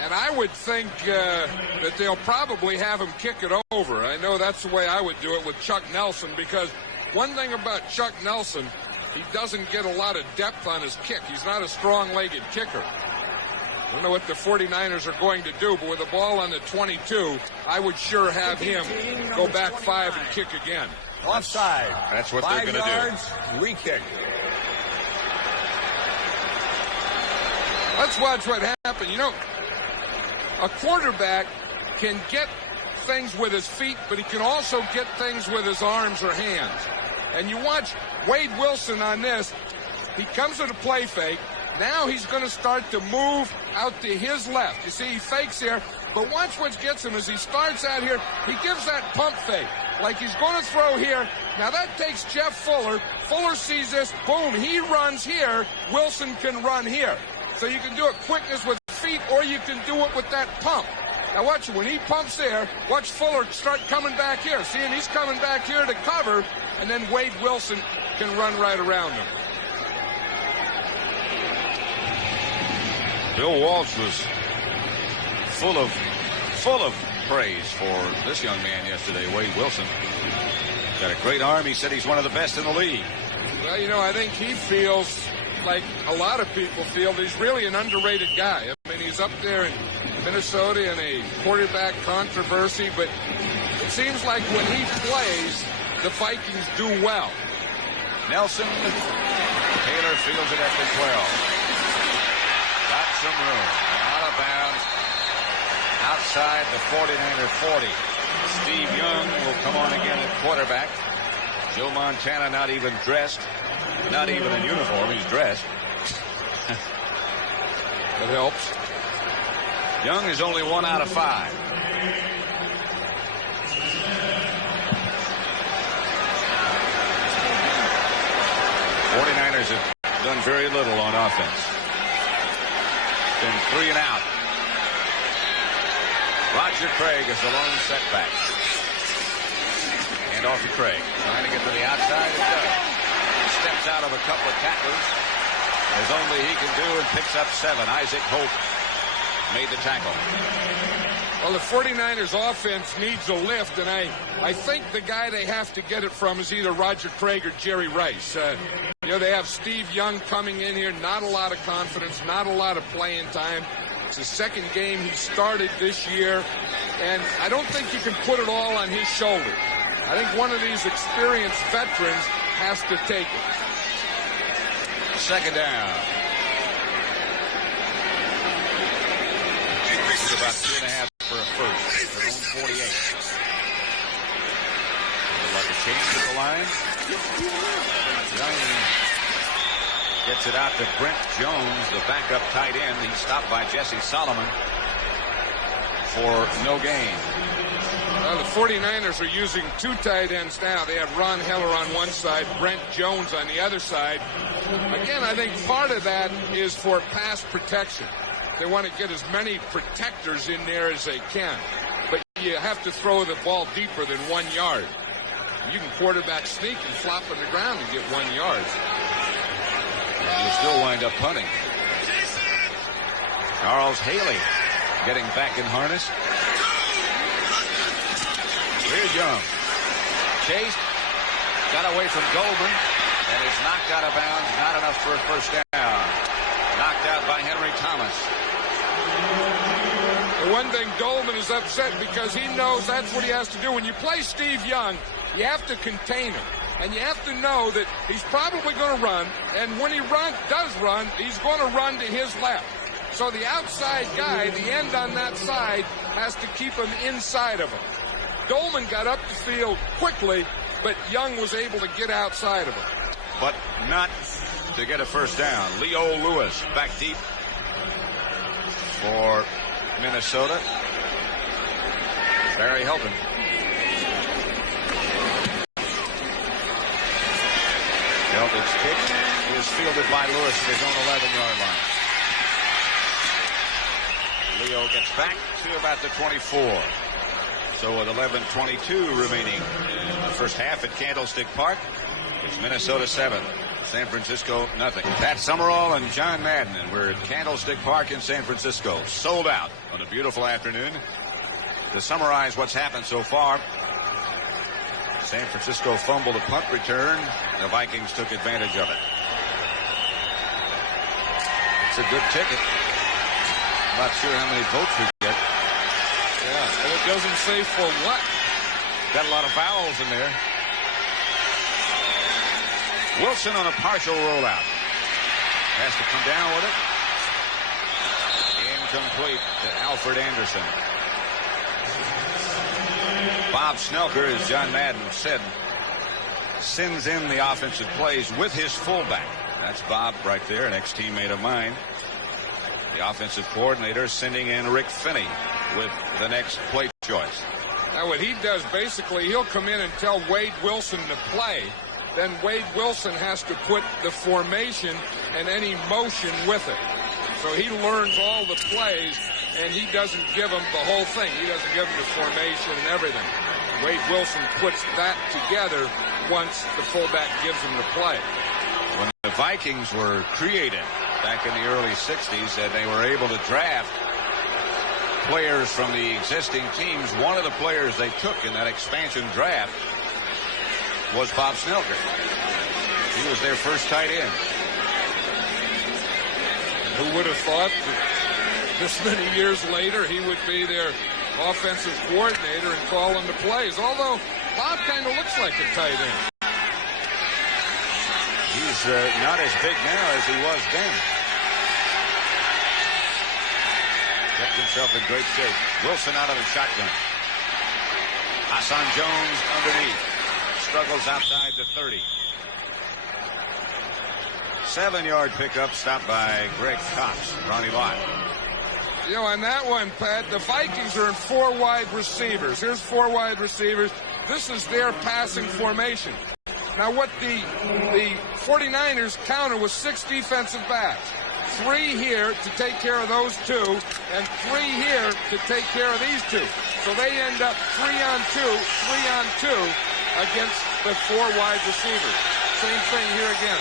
And I would think that they'll probably have him kick it over. I know that's the way I would do it with Chuck Nelson, because one thing about Chuck Nelson, he doesn't get a lot of depth on his kick. He's not a strong-legged kicker. I don't know what the 49ers are going to do, but with the ball on the 22, I would sure have him go back 5 and kick again. Offside. That's what they're going to do. 5 yards, re-kick. Let's watch what happened. You know, a quarterback can get things with his feet, but he can also get things with his arms or hands. And you watch Wade Wilson on this. He comes with a play fake. Now he's going to start to move out to his left. You see, he fakes here, but watch what gets him as he starts out here. He gives that pump fake, like he's going to throw here. Now that takes Jeff Fuller. Fuller sees this. Boom, he runs here. Wilson can run here. So you can do it quickness with feet, or you can do it with that pump. Now watch it. When he pumps there, watch Fuller start coming back here. See, and he's coming back here to cover, and then Wade Wilson can run right around him. Bill Walsh was full of praise for this young man yesterday, Wade Wilson. Got a great arm. He said he's one of the best in the league. Well, you know, I think he feels like a lot of people feel that he's really an underrated guy. I mean, he's up there in Minnesota in a quarterback controversy, but it seems like when he plays, the Vikings do well. Nelson Taylor fields it at the 12. Got some room. Out of bounds. Outside the 49er 40. Steve Young will come on again at quarterback. Joe Montana not even dressed. Not even in uniform. He's dressed. That helps. Young is only 1 out of 5. '49ers have done very little on offense. Been 3 and out. Roger Craig is the lone setback. And off to Craig. Trying to get to the outside. It does. Steps out of a couple of tacklers as only he can do and picks up 7. Isaac Hope made the tackle. Well, the 49ers offense needs a lift, and I think the guy they have to get it from is either Roger Craig or Jerry Rice. You know, they have Steve Young coming in here, not a lot of confidence, not a lot of playing time. It's the second game he started this year, and I don't think you can put it all on his shoulders. I think one of these experienced veterans has to take it. Second down. It's about 2.5 for a first. Their own 48. Like a change at the line. Young gets it out to Brent Jones, the backup tight end. He's stopped by Jesse Solomon for no gain. Well, the 49ers are using 2 tight ends now. They have Ron Heller on one side, Brent Jones on the other side. Again, I think part of that is for pass protection. They want to get as many protectors in there as they can. But you have to throw the ball deeper than 1 yard. You can quarterback sneak and flop on the ground and get 1 yard. And you'll still wind up punting. Charles Haley getting back in harness. Here's Young. Chased. Got away from Goldman. And is knocked out of bounds. Not enough for a first down. Knocked out by Henry Thomas. The one thing, Goldman is upset because he knows that's what he has to do. When you play Steve Young, you have to contain him. And you have to know that he's probably going to run. And when he does run, he's going to run to his left. So the outside guy, the end on that side, has to keep him inside of him. Goldman got up the field quickly, but Young was able to get outside of him. But not to get a first down. Leo Lewis back deep for Minnesota. Barry Helton. Helton's kick is fielded by Lewis at his own 11-yard line. Leo gets back to about the 24. So with 11:22 remaining in the first half at Candlestick Park, it's Minnesota 7, San Francisco nothing. Pat Summerall and John Madden, and we're at Candlestick Park in San Francisco. Sold out on a beautiful afternoon. To summarize what's happened so far, San Francisco fumbled a punt return. The Vikings took advantage of it. It's a good ticket. I'm not sure how many votes we get. Yeah, and it doesn't say for what. Got a lot of vowels in there. Wilson on a partial rollout. Has to come down with it. Incomplete to Alfred Anderson. Bob Snelker, as John Madden said, sends in the offensive plays with his fullback. That's Bob right there, an ex-teammate of mine. The offensive coordinator sending in Rick Finney with the next play choice. Now what he does, basically, he'll come in and tell Wade Wilson to play. Then Wade Wilson has to put the formation and any motion with it. So he learns all the plays, and he doesn't give them the whole thing. He doesn't give them the formation and everything. Wade Wilson puts that together once the fullback gives him the play. When the Vikings were created back in the early 60s, and they were able to draft players from the existing teams, one of the players they took in that expansion draft was Bob Snelker. He was their first tight end. Who would have thought that this many years later he would be their offensive coordinator and call them the plays? Although Bob kind of looks like a tight end. He's not as big now as he was then. Kept himself in great shape. Wilson out of the shotgun. Hassan Jones underneath. Struggles outside the 30. 7-yard pickup stopped by Greg Cox. Ronnie Lott. You know, on that one, Pat, the Vikings are in 4 wide receivers. Here's 4 wide receivers. This is their passing formation. Now, what the 49ers counter was 6 defensive backs. 3 here to take care of those 2, and 3 here to take care of these 2. So they end up 3 on 2, 3 on 2 against the 4 wide receivers. Same thing here again.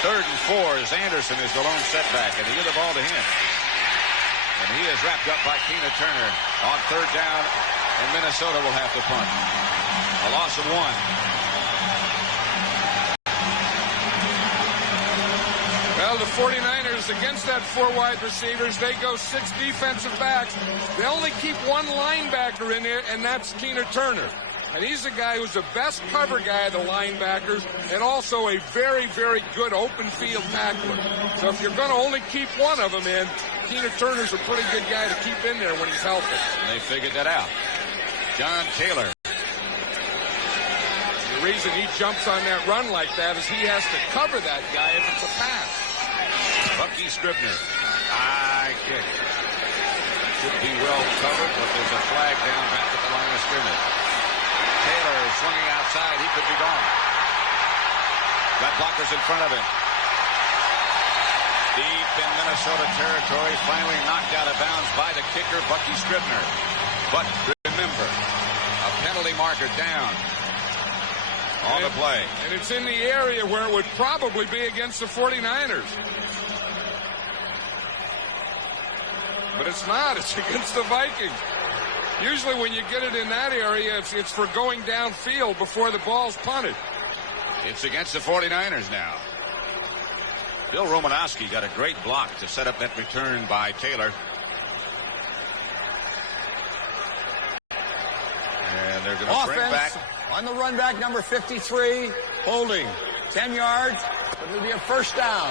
3rd and 4 as Anderson is the lone setback, and they give the ball to him. And he is wrapped up by Keena Turner on 3rd down, and Minnesota will have to punt. A loss of 1. Well, the 49ers, against that 4 wide receivers, they go 6 defensive backs. They only keep 1 linebacker in there, and that's Keena Turner. And he's the guy who's the best cover guy of the linebackers and also a very, very good open field tackler. So if you're going to only keep one of them in, Keena Turner's a pretty good guy to keep in there when he's healthy. And they figured that out. John Taylor. The reason he jumps on that run like that is he has to cover that guy if it's a pass. Bucky Scribner. High kick. Should be well covered, but there's a flag down back at the line of scrimmage. Taylor swinging outside. He could be gone. Got blockers in front of him. Deep in Minnesota territory. Finally knocked out of bounds by the kicker, Bucky Scribner. But remember, a penalty marker down on the play. And it's in the area where it would probably be against the 49ers. But it's not. It's against the Vikings. Usually when you get it in that area, it's for going downfield before the ball's punted. It's against the 49ers now. Bill Romanowski got a great block to set up that return by Taylor. And they're going to bring back. On the run back, number 53, holding 10 yards. It'll be a first down.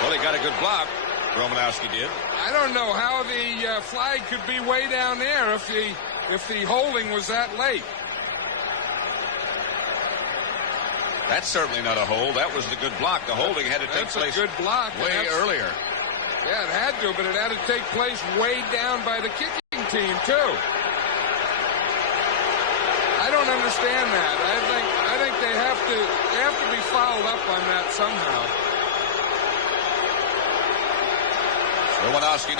Well, he got a good block. Romanowski did. I don't know how the flag could be way down there if the holding was that late. That's certainly not a hold. That was the good block. The holding had to take place. That's a good block. Way earlier. Yeah, it had to, but it had to take place way down by the kicking team too. I don't understand that. I think they have to be fouled up on that somehow. Romanowski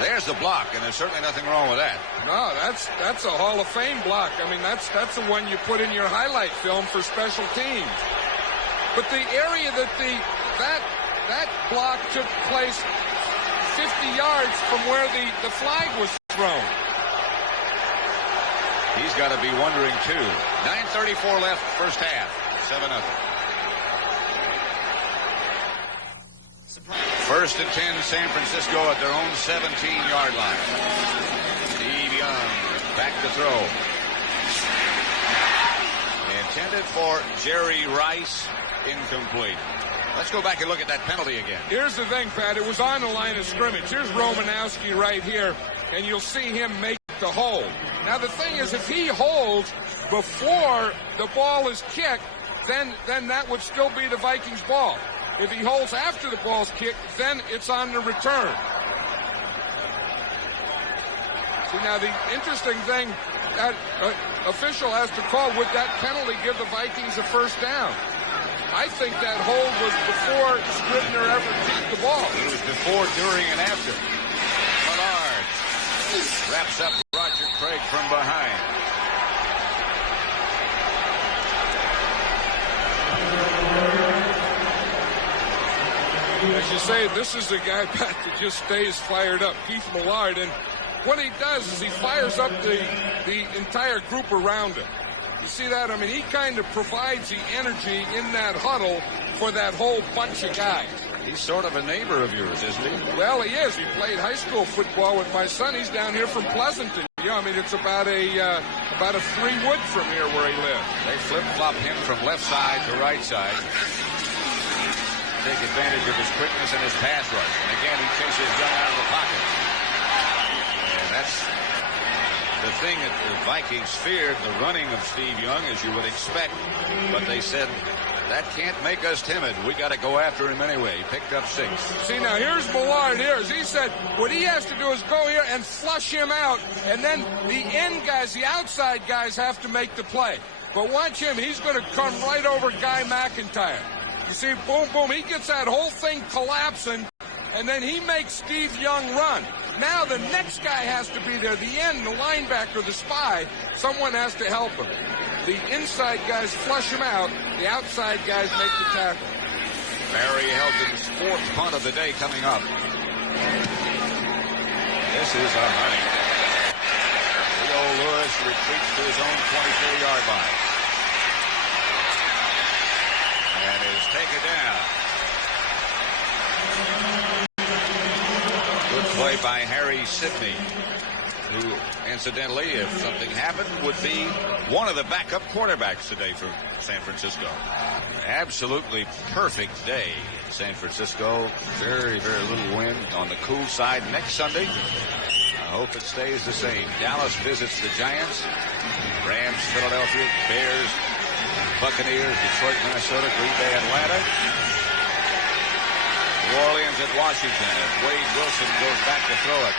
there's the block, and there's certainly nothing wrong with that. No, that's a Hall of Fame block. I mean, that's the one you put in your highlight film for special teams. But the area that block took place 50 yards from where the flag was thrown. He's got to be wondering, too. 9:34 left, first half. 7-0. First and 10, San Francisco at their own 17-yard line. Steve Young back to throw. Intended for Jerry Rice, incomplete. Let's go back and look at that penalty again. Here's the thing, Pat. It was on the line of scrimmage. Here's Romanowski right here, and you'll see him make the hold. Now, the thing is, if he holds before the ball is kicked, then that would still be the Vikings' ball. If he holds after the ball's kicked, then it's on the return. See, now the interesting thing, that official has to call, would that penalty give the Vikings a first down? I think that hold was before Scribner ever kicked the ball. It was before, during, and after. Millard wraps up Roger Craig from behind. As you say, this is a guy, Pat, that just stays fired up, Keith Millard, and what he does is he fires up the entire group around him. You see that? I mean, he kind of provides the energy in that huddle for that whole bunch of guys. He's sort of a neighbor of yours, isn't he? Well, he is. He played high school football with my son. He's down here from Pleasanton. Yeah, I mean, it's about a 3-wood from here where he lives. They flip-flop him from left side to right side. Take advantage of his quickness and his pass rush. And again, he chases Young out of the pocket. And that's the thing that the Vikings feared, the running of Steve Young, as you would expect. But they said, that can't make us timid. We got to go after him anyway. He picked up 6. See, now here's Millard here. As he said, what he has to do is go here and flush him out. And then the end guys, the outside guys, have to make the play. But watch him. He's going to come right over Guy McIntyre. You see, boom, boom. He gets that whole thing collapsing. And then he makes Steve Young run. Now the next guy has to be there. The end, the linebacker, the spy. Someone has to help him. The inside guys flush him out. The outside guys make the tackle. Barry Helton's 4th punt of the day coming up. This is a honey. Leo Lewis retreats to his own 24-yard line. And is taken down. Good play by Harry Sidney, who, incidentally, if something happened, would be one of the backup quarterbacks today for San Francisco. Absolutely perfect day. San Francisco, very, very little wind on the cool side next Sunday. I hope it stays the same. Dallas visits the Giants. Rams, Philadelphia, Bears, Buccaneers, Detroit, Minnesota, Green Bay, Atlanta. New Orleans at Washington as Wade Wilson goes back to throw it.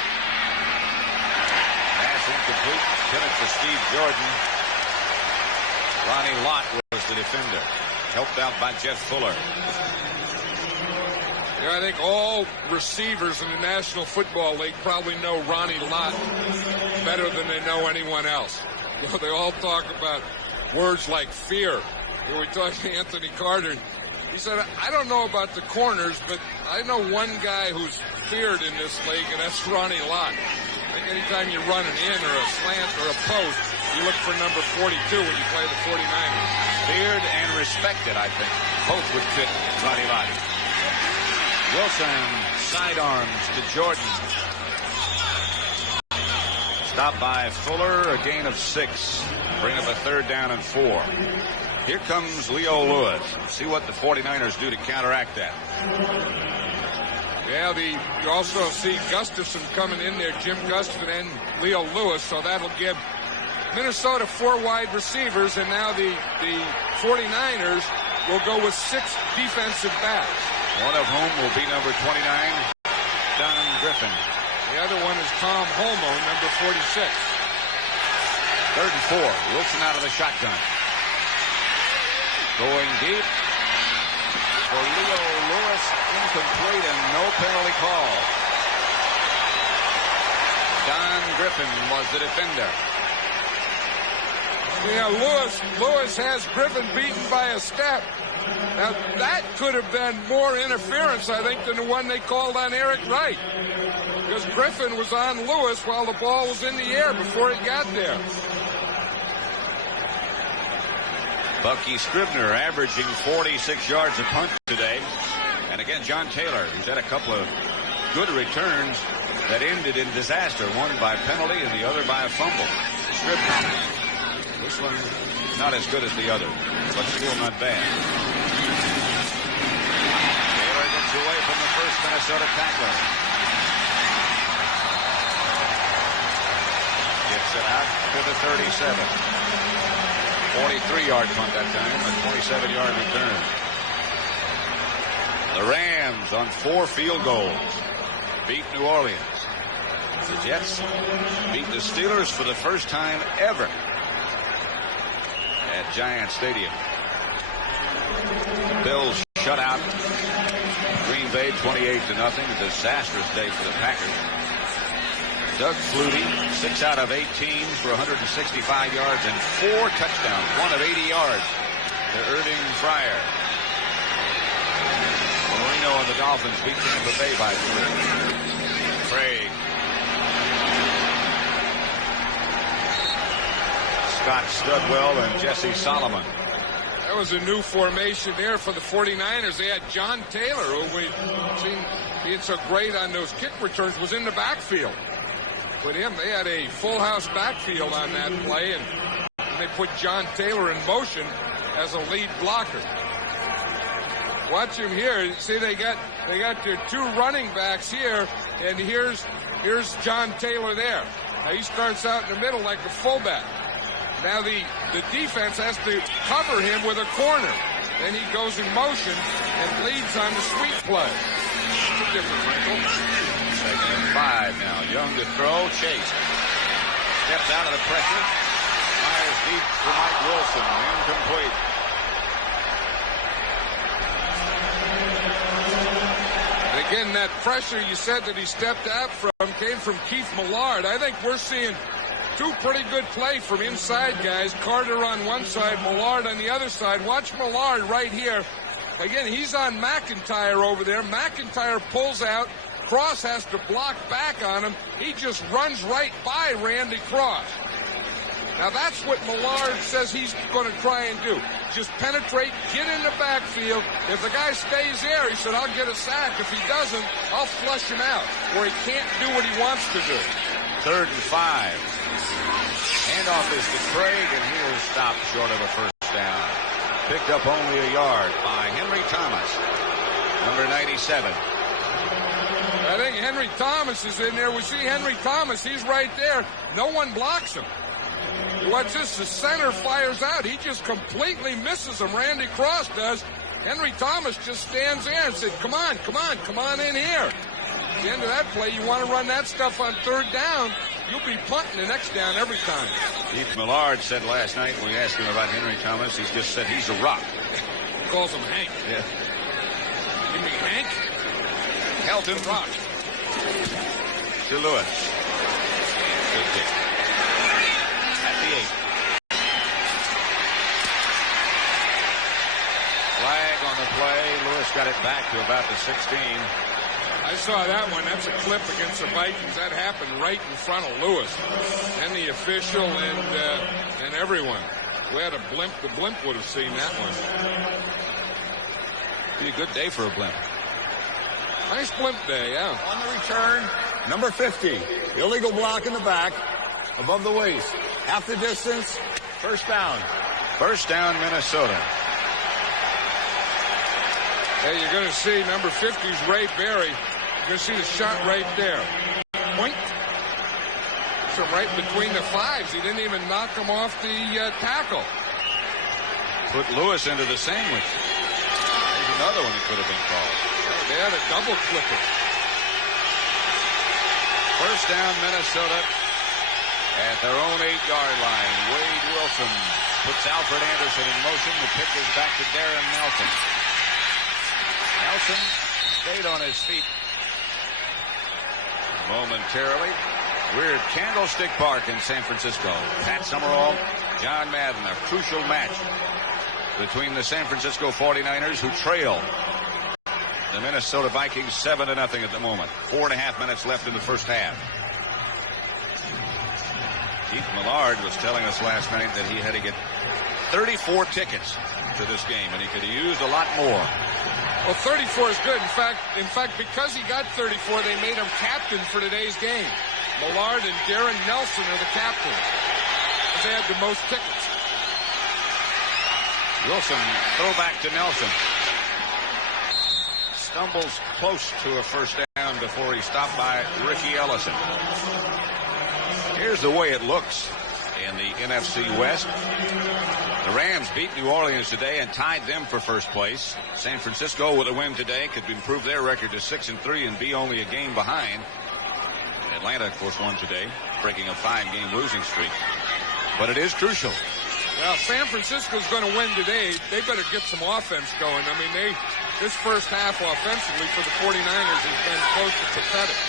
Pass incomplete. Intended for Steve Jordan. Ronnie Lott was the defender. Helped out by Jeff Fuller. Yeah, I think all receivers in the National Football League probably know Ronnie Lott better than they know anyone else. You know, they all talk about words like fear. Here we talked to Anthony Carter. He said, I don't know about the corners, but I know one guy who's feared in this league, and that's Ronnie Lott. I think anytime you run an in or a slant or a post, you look for number 42 when you play the 49ers. Feared and respected, I think. Both would fit Ronnie Lott. Wilson sidearms to Jordan. Stopped by Fuller, a gain of 6. Bring up a 3rd down and 4. Here comes Leo Lewis. See what the 49ers do to counteract that. Yeah, you also see Gustafson coming in there, Jim Gustafson and Leo Lewis, so that'll give Minnesota 4 wide receivers, and now the 49ers will go with 6 defensive backs. One of whom will be number 29, Don Griffin. The other one is Tom Holmoe, number 46. 3rd and 4. Wilson out of the shotgun. Going deep for Leo Lewis, incomplete and no penalty call. Don Griffin was the defender. Yeah, Lewis has Griffin beaten by a step. Now, that could have been more interference, I think, than the one they called on Eric Wright. Because Griffin was on Lewis while the ball was in the air before he got there. Bucky Scribner averaging 46 yards a punt today. And again, John Taylor, who's had a couple of good returns that ended in disaster. One by penalty and the other by a fumble. Scribner. This one not as good as the other, but still not bad. Taylor gets away from the first Minnesota tackler. Gets it out to the 37. 43-yard punt that time, a 27-yard return. The Rams on 4 field goals beat New Orleans. The Jets beat the Steelers for the first time ever at Giant Stadium. The Bills shut out Green Bay 28-0. A disastrous day for the Packers. Doug Flutie, 6 out of 18 for 165 yards and 4 touchdowns, 1 of 80 yards to Irving Fryer. Marino and the Dolphins beat Tampa Bay by 3. Craig. Scott Studwell and Jesse Solomon. That was a new formation there for the 49ers. They had John Taylor, who we've seen being so great on those kick returns, was in the backfield. With him, they had a full house backfield on that play, and they put John Taylor in motion as a lead blocker. Watch him here. See, they got their 2 running backs here, and here's John Taylor there. Now he starts out in the middle like a fullback. Now the defense has to cover him with a corner. Then he goes in motion and leads on the sweep play. It's a different wrinkle. 2nd and 5 now. Young to throw. Chase steps out of the pressure. Fires deep for Mike Wilson. Incomplete. And again, that pressure you said that he stepped out from came from Keith Millard. I think we're seeing 2 pretty good play from inside guys. Carter on one side, Millard on the other side. Watch Millard right here. Again, he's on McIntyre over there. McIntyre pulls out. Cross has to block back on him. He just runs right by Randy Cross. Now that's what Millard says he's going to try and do. Just penetrate, get in the backfield. If the guy stays there, he said, I'll get a sack. If he doesn't, I'll flush him out, or he can't do what he wants to do. 3rd and 5. Handoff is to Craig, and he will stop short of a first down. Picked up only a yard by Henry Thomas, number 97. I think Henry Thomas is in there. We see Henry Thomas. He's right there. No one blocks him. Watch this. The center fires out. He just completely misses him. Randy Cross does. Henry Thomas just stands there and said, come on in here. At the end of that play, you want to run that stuff on 3rd down, you'll be punting the next down every time. Keith Millard said last night when we asked him about Henry Thomas, he just said he's a rock. He calls him Hank. Yeah. You mean Hank? Helton Rock. To Lewis. Good kick. At the 8. Flag on the play. Lewis got it back to about the 16. I saw that one. That's a clip against the Vikings. That happened right in front of Lewis and the official and everyone. If we had a blimp, the blimp would have seen that one. Be a good day for a blimp. Nice blimp day, yeah. On the return, number 50. Illegal block in the back, above the waist. Half the distance, first down. First down, Minnesota. Hey, you're going to see number 50's Ray Berry. You're going to see the shot right there. Point. So right between the 5s. He didn't even knock him off the tackle. Put Lewis into the sandwich. There's another one that could have been called. Oh, they had a double clip it. First down, Minnesota at their own 8-yard line. Wade Wilson puts Alfred Anderson in motion. The pick is back to Darren Nelson. Nelson stayed on his feet momentarily. We're at Candlestick Park in San Francisco. Pat Summerall, John Madden, a crucial match between the San Francisco 49ers, who trail the Minnesota Vikings 7-0 at the moment. 4.5 minutes left in the first half. Keith Millard was telling us last night that he had to get 34 tickets to this game, and he could have used a lot more. Well, 34 is good. In fact, because he got 34, they made him captain for today's game. Millard and Darren Nelson are the captains, because they had the most tickets. Wilson, throwback to Nelson. Stumbles close to a first down before he's stopped by Ricky Ellison. Here's the way it looks in the NFC West. The Rams beat New Orleans today and tied them for first place. San Francisco with a win today could improve their record to 6-3 and be only a game behind. Atlanta, of course, won today, breaking a 5-game losing streak. But it is crucial. Well, San Francisco's going to win today. They better get some offense going. I mean, this first half offensively for the 49ers has been close to pathetic.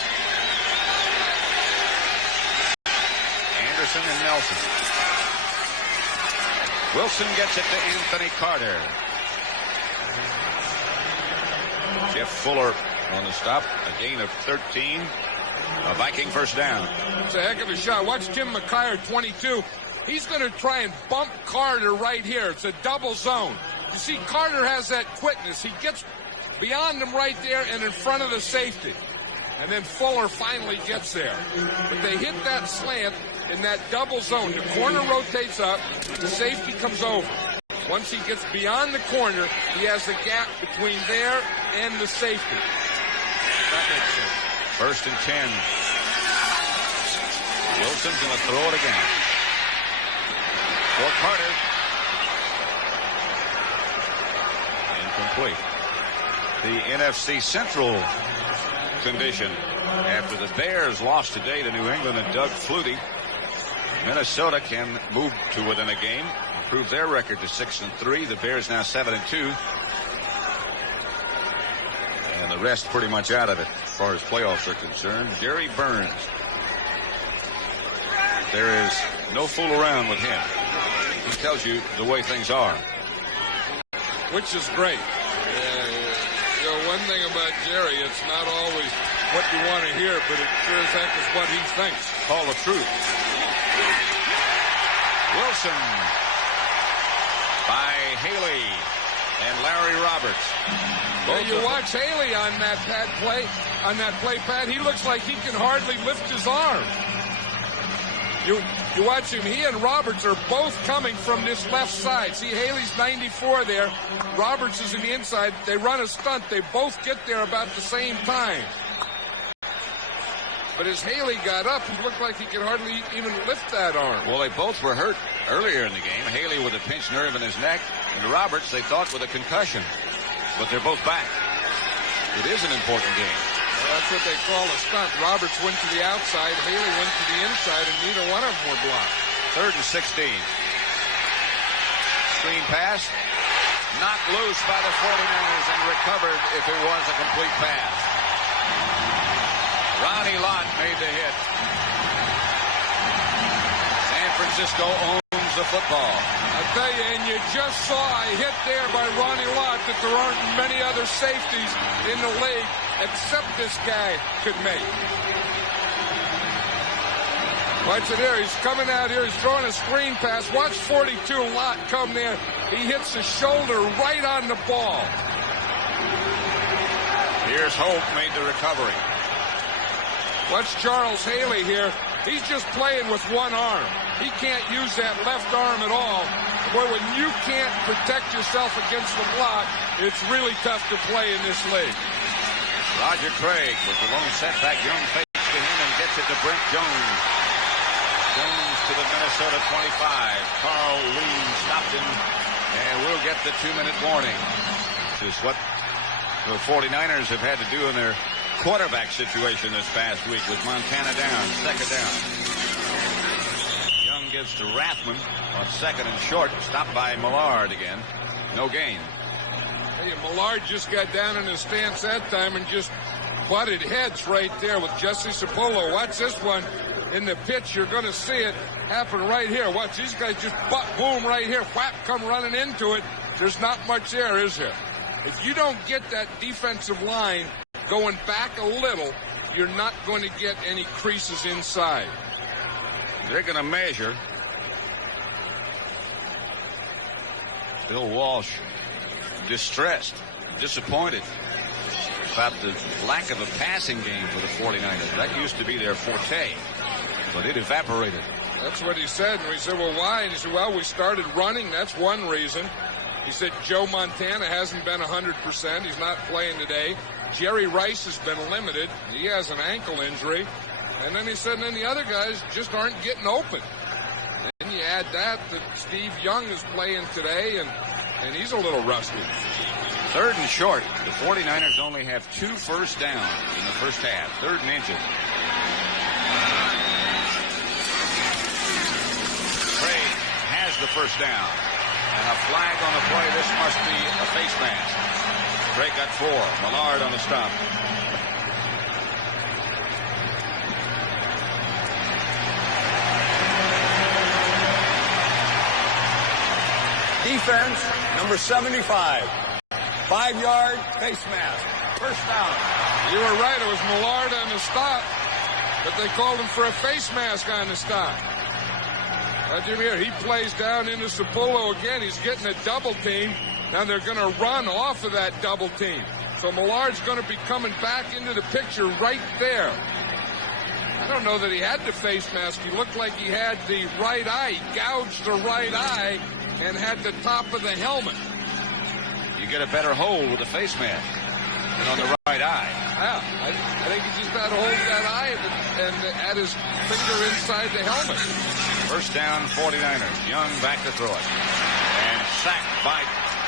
Anderson and Nelson. Wilson gets it to Anthony Carter. Jeff Fuller on the stop. A gain of 13. A Viking first down. It's a heck of a shot. Watch Jim McKyer, 22. He's going to try and bump Carter right here. It's a double zone. You see, Carter has that quickness. He gets beyond him right there and in front of the safety. And then Fuller finally gets there. But they hit that slant in that double zone. The corner rotates up. The safety comes over. Once he gets beyond the corner, he has a gap between there and the safety. That makes sense. First and 10. Wilson's going to throw it again. For Carter. Incomplete. The NFC Central condition after the Bears lost today to New England and Doug Flutie. Minnesota can move to within a game, improve their record to 6-3. The Bears now 7-2. And the rest pretty much out of it as far as playoffs are concerned. Gary Burns. There is no fool around with him. He tells you the way things are. Which is great. One thing about Jerry, it's not always what you want to hear, but it sure as heck is what he thinks. Call the truth. Wilson by Haley and Larry Roberts. You watch Haley on that play, Pat. He looks like he can hardly lift his arm. You watch him. He and Roberts are both coming from this left side. See, Haley's 94 there. Roberts is in the inside. They run a stunt. They both get there about the same time. But as Haley got up, he looked like he could hardly even lift that arm. Well, they both were hurt earlier in the game. Haley with a pinched nerve in his neck, and Roberts, they thought, with a concussion. But they're both back. It is an important game. Well, that's what they call a stunt. Roberts went to the outside, Haley went to the inside, and neither one of them were blocked. 3rd and 16. Screen pass. Knocked loose by the 49ers and recovered if it was a complete pass. Ronnie Lott made the hit. San Francisco owns the football. I tell you, and you just saw a hit there by Ronnie Lott that there aren't many other safeties in the league except this guy could make. Watch it here. He's coming out here. He's throwing a screen pass. Watch 42 Lott come there. He hits the shoulder right on the ball. Here's Hope made the recovery. Watch Charles Haley here. He's just playing with one arm. He can't use that left arm at all. Boy, when you can't protect yourself against the block, it's really tough to play in this league. Roger Craig with the lone setback. Young fakes to him and gets it to Brent Jones. Jones to the Minnesota 25. Carl Lee stopped him, and we'll get the 2-minute warning. This is what the 49ers have had to do in their quarterback situation this past week with Montana down, 2nd down. Young gives to Rathman on 2nd and short, stopped by Millard again. No gain. Hey, Millard just got down in his stance that time and just butted heads right there with Jesse Sapolo. Watch this one in the pitch. You're going to see it happen right here. Watch, these guys just butt boom right here. Whap, come running into it. There's not much there, is there? If you don't get that defensive line going back a little, you're not going to get any creases inside. They're going to measure. Bill Walsh distressed, disappointed about the lack of a passing game for the 49ers. That used to be their forte, but it evaporated. That's what he said. And we said, well, why? And he said, well, we started running. That's one reason. He said Joe Montana hasn't been 100%. He's not playing today. Jerry Rice has been limited. He has an ankle injury. And then he said, and then the other guys just aren't getting open. And you add that Steve Young is playing today, and he's a little rusty. 3rd and short. The 49ers only have 2 first downs in the first half. 3rd and inches. Craig has the first down. And a flag on the play. This must be a face mask. Craig got 4. Millard on the stop. Defense, number 75. 5-yard face mask. First down. You were right. It was Millard on the stop, but they called him for a face mask on the stop. He plays down into Sapullo again. He's getting a double team. Now they're going to run off of that double team. So Millard's going to be coming back into the picture right there. I don't know that he had the face mask. He looked like he had the right eye. He gouged the right eye and had the top of the helmet. You get a better hold with the face mask than on the right eye. Yeah, I think he just had to hold that eye and had his finger inside the helmet. First down, 49ers. Young back to throw it. And sacked by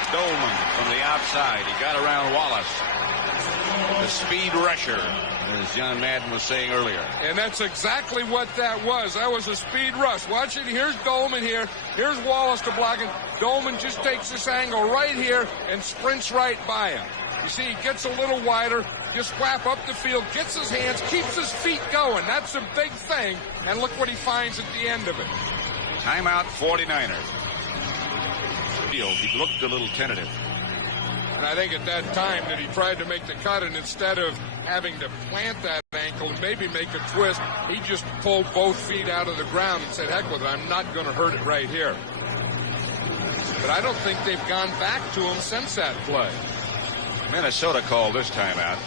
Dolman from the outside. He got around Wallace. The speed rusher, as John Madden was saying earlier. And that's exactly what that was. That was a speed rush. Watch it. Here's Dolman here. Here's Wallace to block it. Dolman just takes this angle right here and sprints right by him. You see, he gets a little wider, just whap up the field, gets his hands, keeps his feet going. That's a big thing. And look what he finds at the end of it. Timeout, 49ers. He looked a little tentative. And I think at that time that he tried to make the cut, and instead of having to plant that ankle and maybe make a twist, he just pulled both feet out of the ground and said, heck with it, I'm not going to hurt it right here. But I don't think they've gone back to him since that play. Minnesota called this timeout.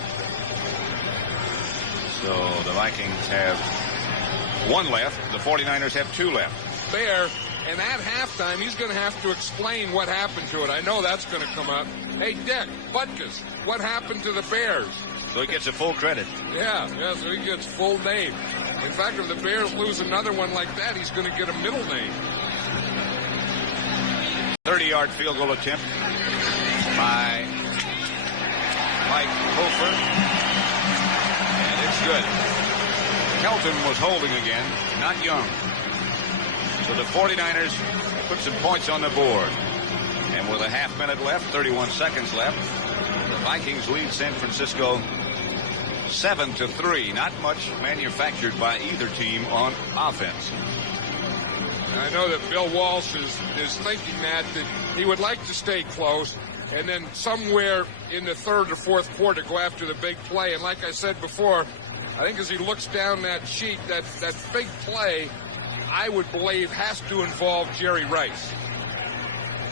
So the Vikings have 1 left. The 49ers have 2 left. Fair. And at halftime, he's going to have to explain what happened to it. I know that's going to come up. Hey, Dick, Butkus, what happened to the Bears? So he gets a full credit. Yeah, so he gets full name. In fact, if the Bears lose another one like that, he's going to get a middle name. 30-yard field goal attempt by Mike Hofer. And it's good. Kelton was holding again, not Young. So the 49ers put some points on the board. And with a half minute left, 31 seconds left, the Vikings lead San Francisco 7-3. Not much manufactured by either team on offense. I know that Bill Walsh is thinking that he would like to stay close and then somewhere in the 3rd or 4th quarter go after the big play. And like I said before, I think as he looks down that sheet, that big play, I would believe, has to involve Jerry Rice.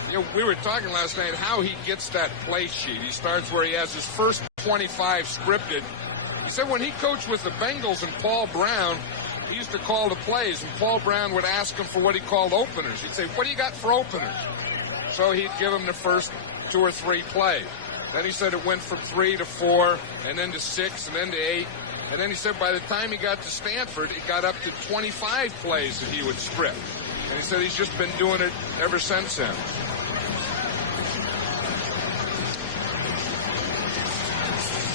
You know, we were talking last night how he gets that play sheet. He starts where he has his first 25 scripted. He said when he coached with the Bengals and Paul Brown, he used to call the plays, and Paul Brown would ask him for what he called openers. He'd say, what do you got for openers? So he'd give him the first 2 or 3 plays. Then he said it went from 3 to 4, and then to 6, and then to 8. And then he said by the time he got to Stanford, it got up to 25 plays that he would script. And he said he's just been doing it ever since then.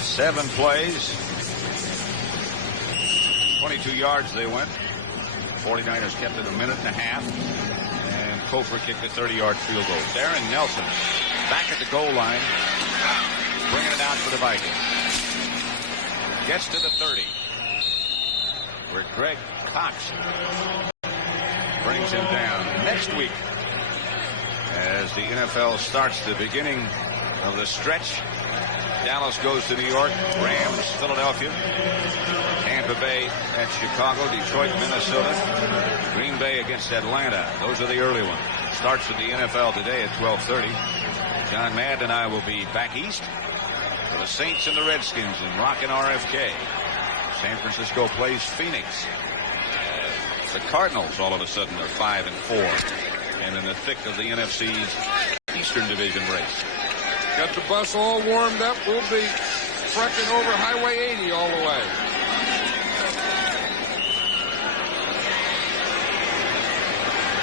Seven plays. 22 yards they went. 49ers kept it a minute and a half. And Kofor kicked a 30-yard field goal. Darren Nelson back at the goal line, bringing it out for the Vikings. Gets to the 30, where Greg Cox brings him down. Next week, as the NFL starts the beginning of the stretch, Dallas goes to New York, Rams, Philadelphia, Tampa Bay at Chicago, Detroit, Minnesota, Green Bay against Atlanta. Those are the early ones. starts with the NFL today at 12:30. John Madden and I will be back east for the Saints and the Redskins in Rockin' RFK. San Francisco plays Phoenix. The Cardinals all of a sudden are 5-4 and in the thick of the NFC's Eastern Division race. Got the bus all warmed up. We'll be trucking over Highway 80 all the way.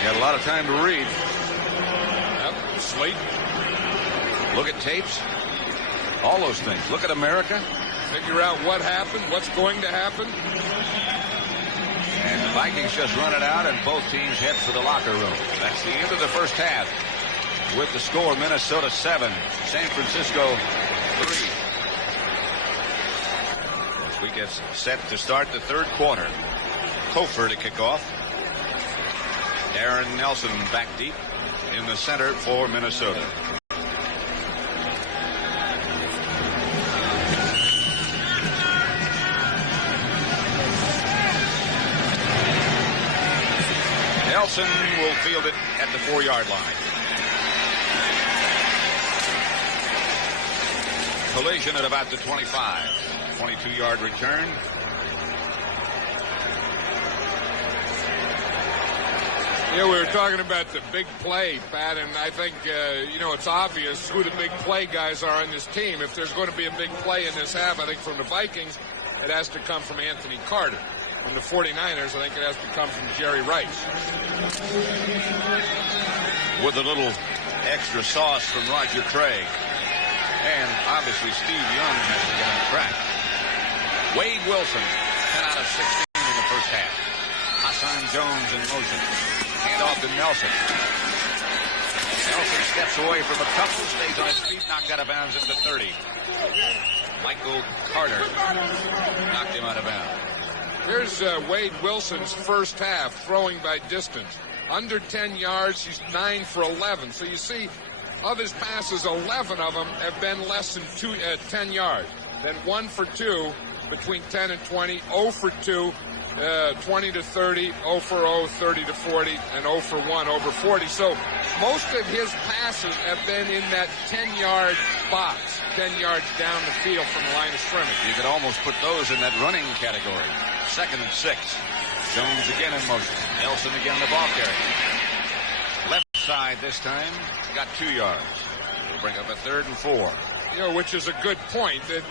Got a lot of time to read. Yep, sleep. Look at tapes. All those things. Look at America. Figure out what happened, what's going to happen. And the Vikings just run it out, and both teams head for the locker room. That's the end of the first half. With the score, Minnesota 7, San Francisco 3. As we get set to start the third quarter. Kofor to kick off. Darren Nelson back deep in the center for Minnesota. Nelson will field it at the 4-yard line. Collision at about the 25. 22-yard return. Yeah, we were talking about the big play, Pat, and I think, it's obvious who the big play guys are on this team. If there's going to be a big play in this half, I think from the Vikings, it has to come from Anthony Carter. From the 49ers, I think it has to come from Jerry Rice. With a little extra sauce from Roger Craig. And obviously Steve Young has to get on track. Wade Wilson, 10 out of 16 in the first half. Hassan Jones in motion. Handoff to Nelson. Nelson steps away from a couple, stays on his feet, knocked out of bounds at the 30. Michael Carter knocked him out of bounds. Here's Wade Wilson's first half, throwing by distance. Under 10 yards, he's 9 for 11. So you see, of his passes, 11 of them have been less than 10 yards. Then 1 for 2 between 10 and 20, 0 for 2, 20 to 30, 0 for 0, 30 to 40, and 0 for 1 over 40. So most of his passes have been in that 10-yard box, 10 yards down the field from the line of scrimmage. You could almost put those in that running category. 2nd and 6. Jones again in motion. Nelson again the ball carrier. Left side this time. Got 2 yards. We'll bring up a 3rd and 4. Which is a good point, that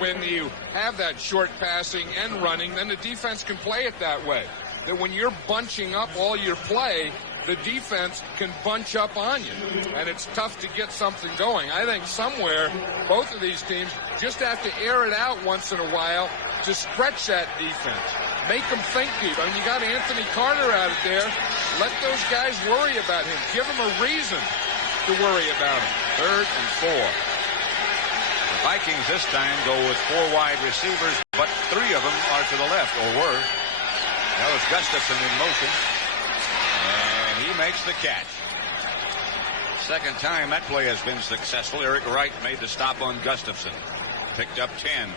when you have that short passing and running, then the defense can play it that way. That when you're bunching up all your play, the defense can bunch up on you. And it's tough to get something going. I think somewhere, both of these teams just have to air it out once in a while to stretch that defense. Make them think deep. I mean, you got Anthony Carter out there. Let those guys worry about him. Give them a reason to worry about him. 3rd and 4. Vikings this time go with 4 wide receivers, but 3 of them are to the left, or were. That was Gustafson in motion, and he makes the catch. Second time that play has been successful. Eric Wright made the stop on Gustafson. Picked up 10.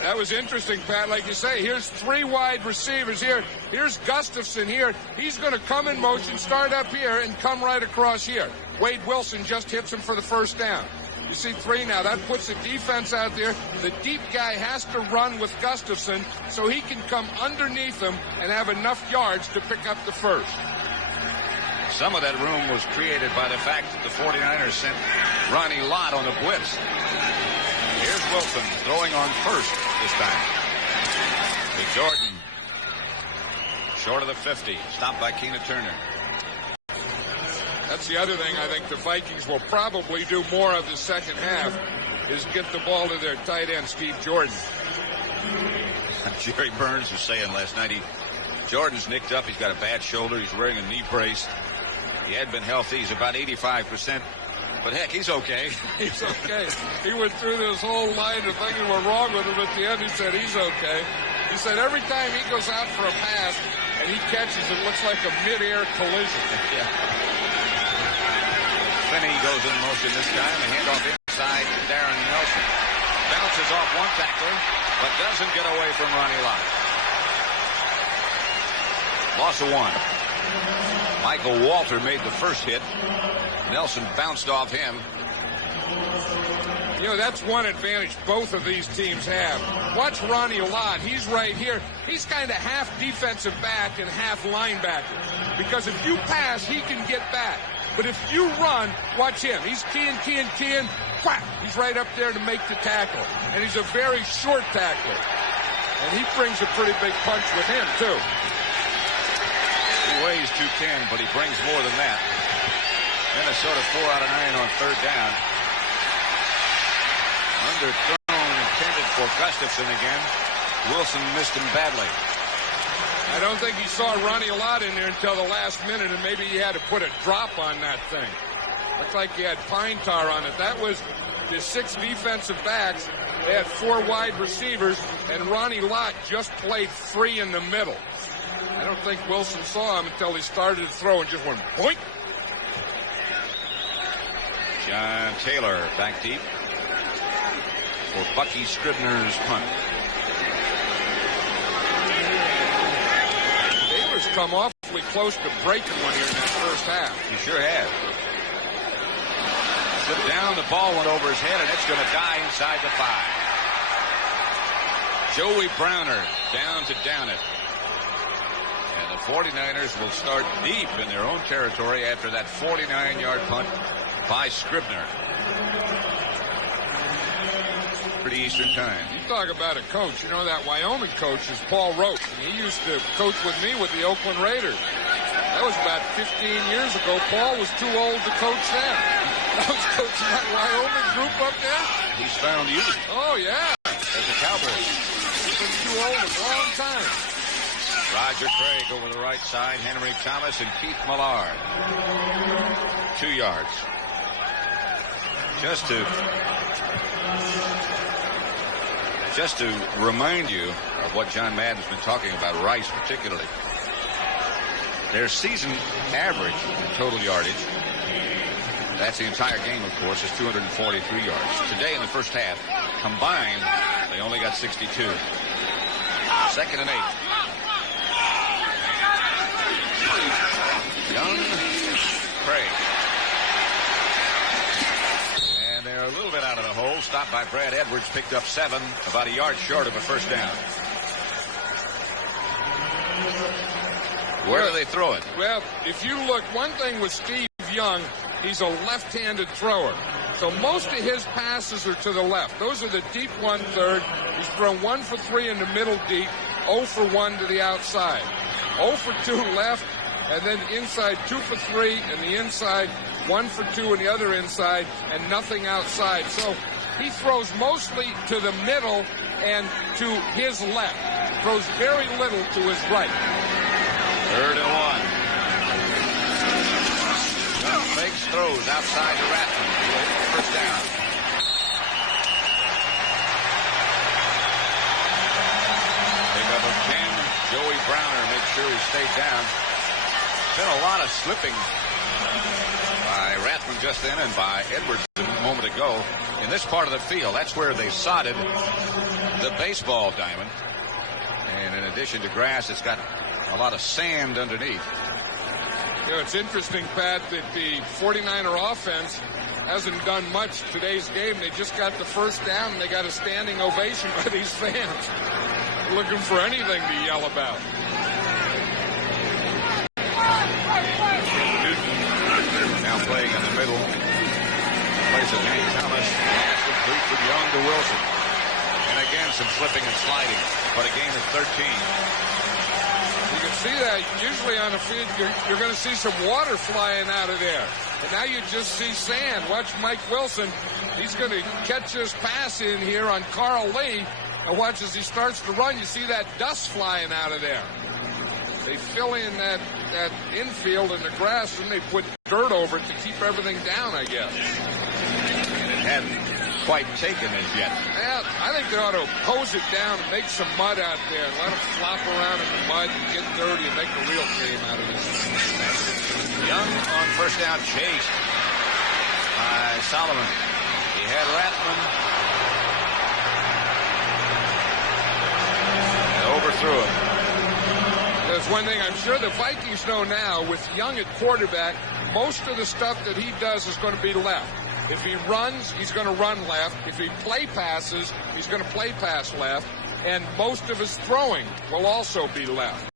That was interesting, Pat. Like you say, here's 3 wide receivers here. Here's Gustafson here. He's going to come in motion, start up here, and come right across here. Wade Wilson just hits him for the first down. You see 3 now. That puts the defense out there. The deep guy has to run with Gustafson so he can come underneath him and have enough yards to pick up the first. Some of that room was created by the fact that the 49ers sent Ronnie Lott on a blitz. Here's Wilson throwing on first this time. To Jordan. Short of the 50. Stopped by Keena Turner. That's the other thing I think the Vikings will probably do more of the second half is get the ball to their tight end, Steve Jordan. Jerry Burns was saying last night, Jordan's nicked up. He's got a bad shoulder. He's wearing a knee brace. He had been healthy. He's about 85%. But heck, he's okay. He's okay. He went through this whole line of things that were wrong with him. At the end, he said he's okay. He said every time he goes out for a pass and he catches, it looks like a mid-air collision. Yeah. Finney goes in motion this time. A handoff inside to Darren Nelson. Bounces off one tackler, but doesn't get away from Ronnie Lott. Loss of 1. Michael Walter made the first hit. Nelson bounced off him. You know, that's one advantage both of these teams have. Watch Ronnie Lott. He's right here. He's kind of half defensive back and half linebacker. Because if you pass, he can get back. But if you run, watch him. He's keying. Whack! He's right up there to make the tackle. And he's a very short tackler. And he brings a pretty big punch with him, too. He weighs 210, but he brings more than that. Minnesota 4 out of 9 on third down. Underthrown, intended for Gustafson again. Wilson missed him badly. I don't think he saw Ronnie Lott in there until the last minute, and maybe he had to put a drop on that thing. Looks like he had pine tar on it. That was the 6 defensive backs. They had 4 wide receivers, and Ronnie Lott just played free in the middle. I don't think Wilson saw him until he started to throw and just went boink. John Taylor back deep for Bucky Scribner's punt. Taylor's come awfully close to breaking one here in that first half. He sure has. Slipped down, the ball went over his head, and it's going to die inside the 5. Joey Browner down to down it. And the 49ers will start deep in their own territory after that 49-yard punt by Scribner. Pretty Eastern time. You talk about a coach. You know, that Wyoming coach is Paul Roach. And he used to coach with me with the Oakland Raiders. That was about 15 years ago. Paul was too old to coach then. I was coaching that Wyoming group up there. He's found you. Oh, yeah. As a Cowboy. He's been too old a long time. Roger Craig over the right side. Henry Thomas and Keith Millard. 2 yards. Just to remind you of what John Madden's been talking about, Rice particularly. Their season average in total yardage, that's the entire game, of course, is 243 yards. Today in the first half, combined, they only got 62. 2nd and 8. Young, Craig. And they're a little bit out of the hole. Stopped by Brad Edwards, picked up 7, about a yard short of a first down. Where do they throw it? Well, if you look, one thing with Steve Young, he's a left-handed thrower. So most of his passes are to the left. Those are the deep 1/3. He's thrown 1 for 3 in the middle deep, 0 for 1 to the outside. 0 for 2 left, and then inside 2 for 3, and the inside 1 for 2 and the other inside, and nothing outside. So he throws mostly to the middle and to his left. Throws very little to his right. 3rd and 1. Young fakes throws outside to Rathman. First down. Pickup of 10. Joey Browner makes sure he stayed down. Been a lot of slipping by Rathman just then and by Edwards a moment ago in this part of the field. That's where they sodded the baseball diamond. And in addition to grass, it's got a lot of sand underneath. You know, it's interesting, Pat, that the 49er offense hasn't done much today's game. They just got the first down, and they got a standing ovation by these fans. Looking for anything to yell about. Now playing in the middle. Place of Hank Thomas. Pass complete from Young to Wilson. And again, some slipping and sliding. But a gain of 13. You can see that usually on the field, you're going to see some water flying out of there. And now you just see sand. Watch Mike Wilson. He's going to catch this pass in here on Carl Lee. And watch as he starts to run, you see that dust flying out of there. They fill in that infield in the grass, and they put dirt over it to keep everything down, I guess. And it hadn't quite taken as yet. Yeah, I think they ought to hose it down and make some mud out there and let them flop around in the mud and get dirty and make a real game out of it. Young on first down, chased by Solomon. He had Rathman. And overthrew him. As one thing I'm sure the Vikings know now, with Young at quarterback, most of the stuff that he does is going to be left. If he runs, he's going to run left. If he play passes, he's going to play pass left. And most of his throwing will also be left.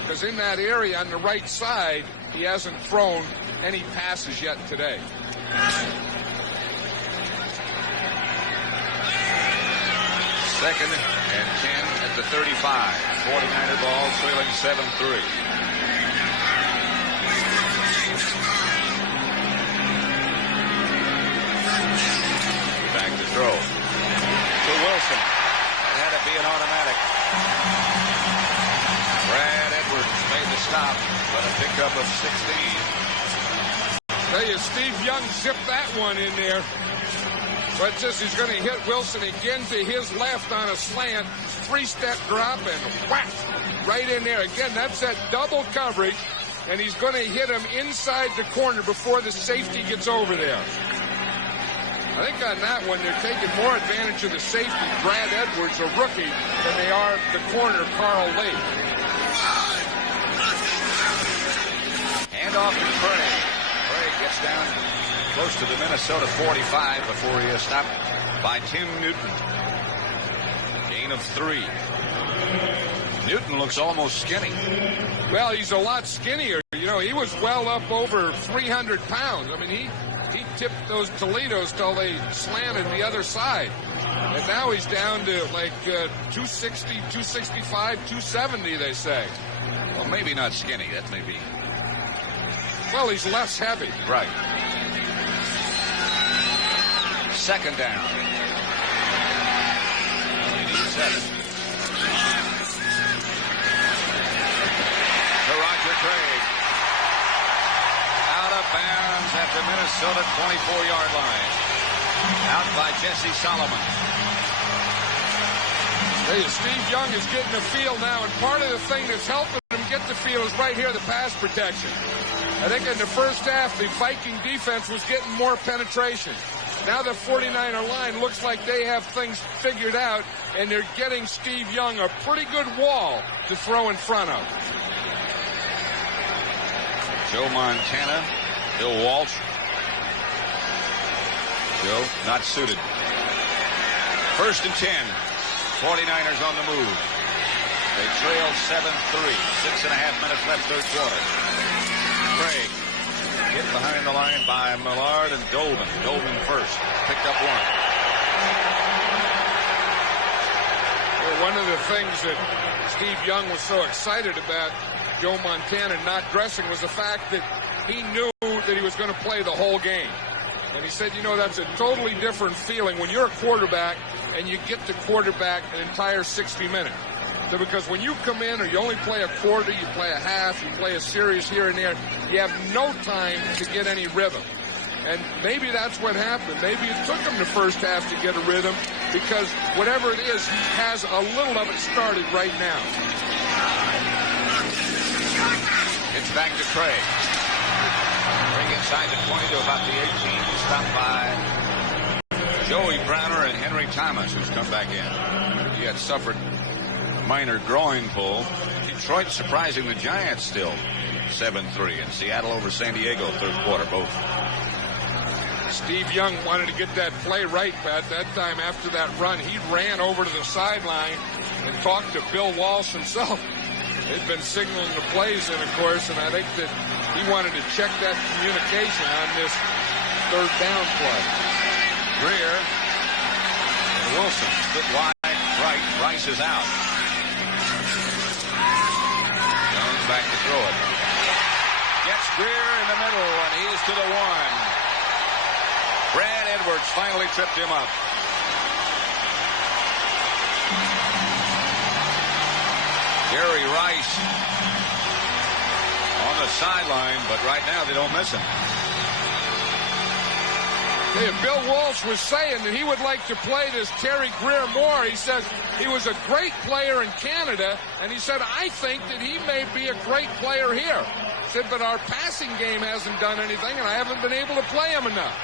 Because in that area on the right side, he hasn't thrown any passes yet today. Second and 10 at the 35. 49er ball, trailing 7-3. Back to throw. To Wilson. That had to be an automatic. Brad Edwards made the stop, but a pickup of 16. Tell you, Steve Young zipped that one in there. But just he's going to hit Wilson again to his left on a slant. 3-step drop and whack right in there. Again, that's that double coverage, and he's going to hit him inside the corner before the safety gets over there. I think on that one, they're taking more advantage of the safety, Brad Edwards, a rookie, than they are the corner, Carl Lee. Hand off to Craig. Craig gets down close to the Minnesota 45 before he is stopped by Tim Newton. Gain of 3. Newton looks almost skinny. Well, he's a lot skinnier. You know, he was well up over 300 pounds. I mean, he tipped those Toledos till they slanted the other side. And now he's down to like 260, 265, 270, they say. Well, maybe not skinny. That may be. Well, he's less heavy. Right. Second down. They need 7. To Roger Craig. Out of bounds at the Minnesota 24-yard line. Out by Jesse Solomon. Hey, Steve Young is getting the field now, and part of the thing that's helping him get the field is right here, the pass protection. I think in the first half, the Viking defense was getting more penetration. Now the 49er line looks like they have things figured out, and they're getting Steve Young a pretty good wall to throw in front of. Joe Montana, Bill Walsh. Joe not suited. First and 10. 49ers on the move. They trail 7-3. 6.5 minutes left, third quarter. Craig hit behind the line by Millard and Dolman. Dolman first. Picked up 1. Well, one of the things that Steve Young was so excited about Joe Montana not dressing was the fact that he knew that he was going to play the whole game. And he said, you know, that's a totally different feeling when you're a quarterback and you get to quarterback an entire 60 minutes. So because when you come in or you only play a quarter, you play a half, you play a series here and there, you have no time to get any rhythm. And maybe that's what happened. Maybe it took him the first half to get a rhythm because whatever it is, he has a little of it started right now. It's back to Craig. Craig inside the 20 to about the 18. Stopped by Joey Browner and Henry Thomas, who's come back in. He had suffered a minor groin pull. Detroit surprising the Giants still. 7-3. And Seattle over San Diego, third quarter, both. Steve Young wanted to get that play right, Pat. That time after that run, he ran over to the sideline and talked to Bill Walsh himself. They'd been signaling the plays in, of course, and I think that he wanted to check that communication on this third down play. Greer and Wilson split wide right. Rice is out. Jones back to throw it. Gets Greer in the middle, and he's to the 1. Brad Edwards finally tripped him up. Gary Rice on the sideline, but right now they don't miss him. Hey, Bill Walsh was saying that he would like to play this Terry Greer more. He says he was a great player in Canada, and he said, I think that he may be a great player here. He said, but our passing game hasn't done anything, and I haven't been able to play him enough.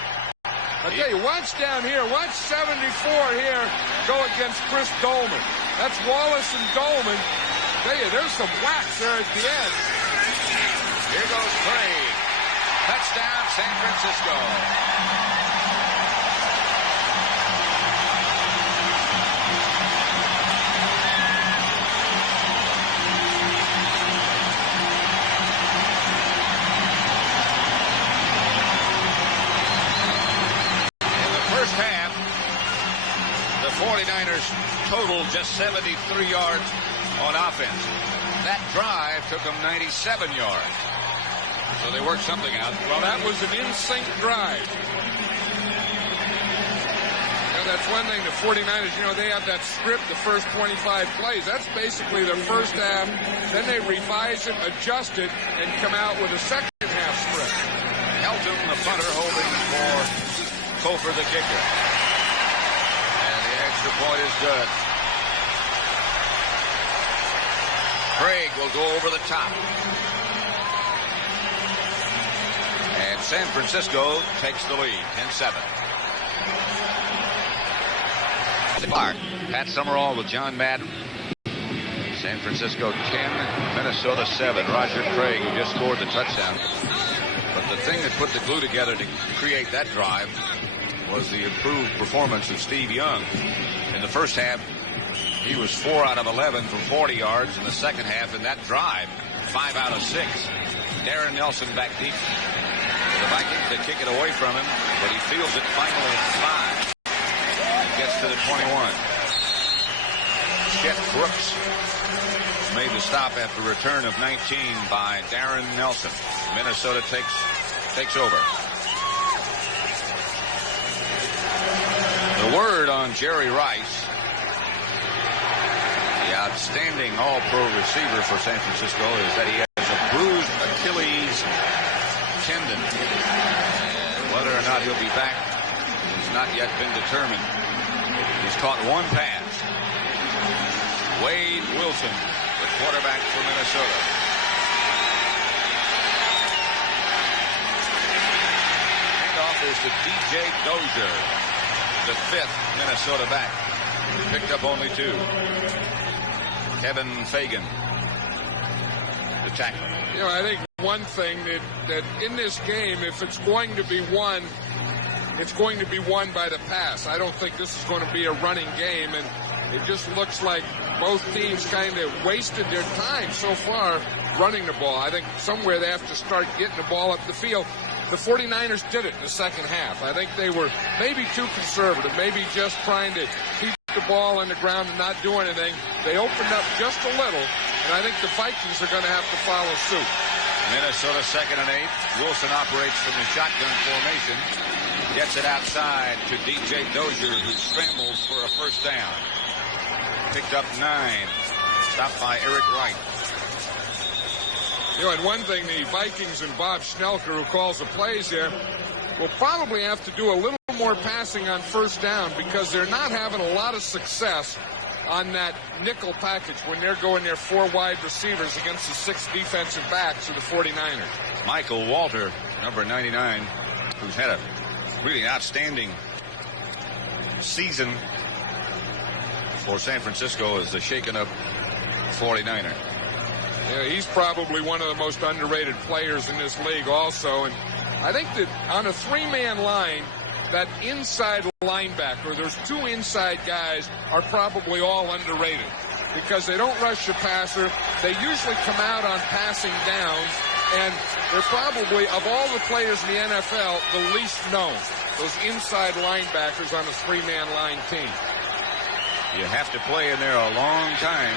I'll tell you, watch down here. Watch 74 here go against Chris Dolman. That's Wallace and Dolman. Tell you, there's some wax there at the end. Here goes Craig. Touchdown, San Francisco. In the first half, the 49ers totaled just 73 yards on offense. That drive took them 97 yards. So they worked something out. Well, that was an in-sync drive. That's one thing, the 49ers, they have that script, the first 25 plays. That's basically the first half. Then they revise it, adjust it, and come out with a second half script. Helton, the punter, holding for Kofor, the kicker. And the extra point is good. Craig will go over the top. And San Francisco takes the lead, 10-7. Pat Summerall with John Madden. San Francisco 10, Minnesota 7. Roger Craig, who just scored the touchdown. But the thing that put the glue together to create that drive was the improved performance of Steve Young. In the first half, he was 4 out of 11 for 40 yards. In the second half, in that drive, 5 out of 6. Darren Nelson back deep. The Vikings, they kick it away from him, but he feels it finally at 5. Gets to the 21. Chet Brooks made the stop after return of 19 by Darren Nelson. Minnesota takes over. The word on Jerry Rice, the outstanding all-pro receiver for San Francisco, is that he has a bruised Achilles tendon. And whether or not he'll be back has not yet been determined. He's caught one pass. Wade Wilson, the quarterback for Minnesota. Handoff is to DJ Dozier, the 5th Minnesota back. He picked up only 2. Kevin Fagan, the tackler. I think one thing that in this game, if it's going to be won, it's going to be won by the pass. I don't think this is going to be a running game, and it just looks like both teams kind of wasted their time so far running the ball. I think somewhere they have to start getting the ball up the field. The 49ers did it in the second half. I think they were maybe too conservative, maybe just trying to keep the ball on the ground and not do anything. They opened up just a little, and I think the Vikings are going to have to follow suit. Minnesota 2nd and 8. Wilson operates from the shotgun formation. Gets it outside to DJ Dozier, who scrambles for a first down. Picked up 9. Stopped by Eric Wright. And one thing, the Vikings and Bob Schnelker, who calls the plays here, will probably have to do a little more passing on first down because they're not having a lot of success on that nickel package when they're going their 4 wide receivers against the 6 defensive backs of the 49ers. Michael Walter, number 99, who's had a really outstanding season for San Francisco as the shaken up 49er. Yeah, he's probably one of the most underrated players in this league also. And I think that on a 3-man line, that inside linebacker, those 2 inside guys are probably all underrated because they don't rush the passer. They usually come out on passing downs, and they're probably, of all the players in the NFL, the least known. Those inside linebackers on a 3-man line team. You have to play in there a long time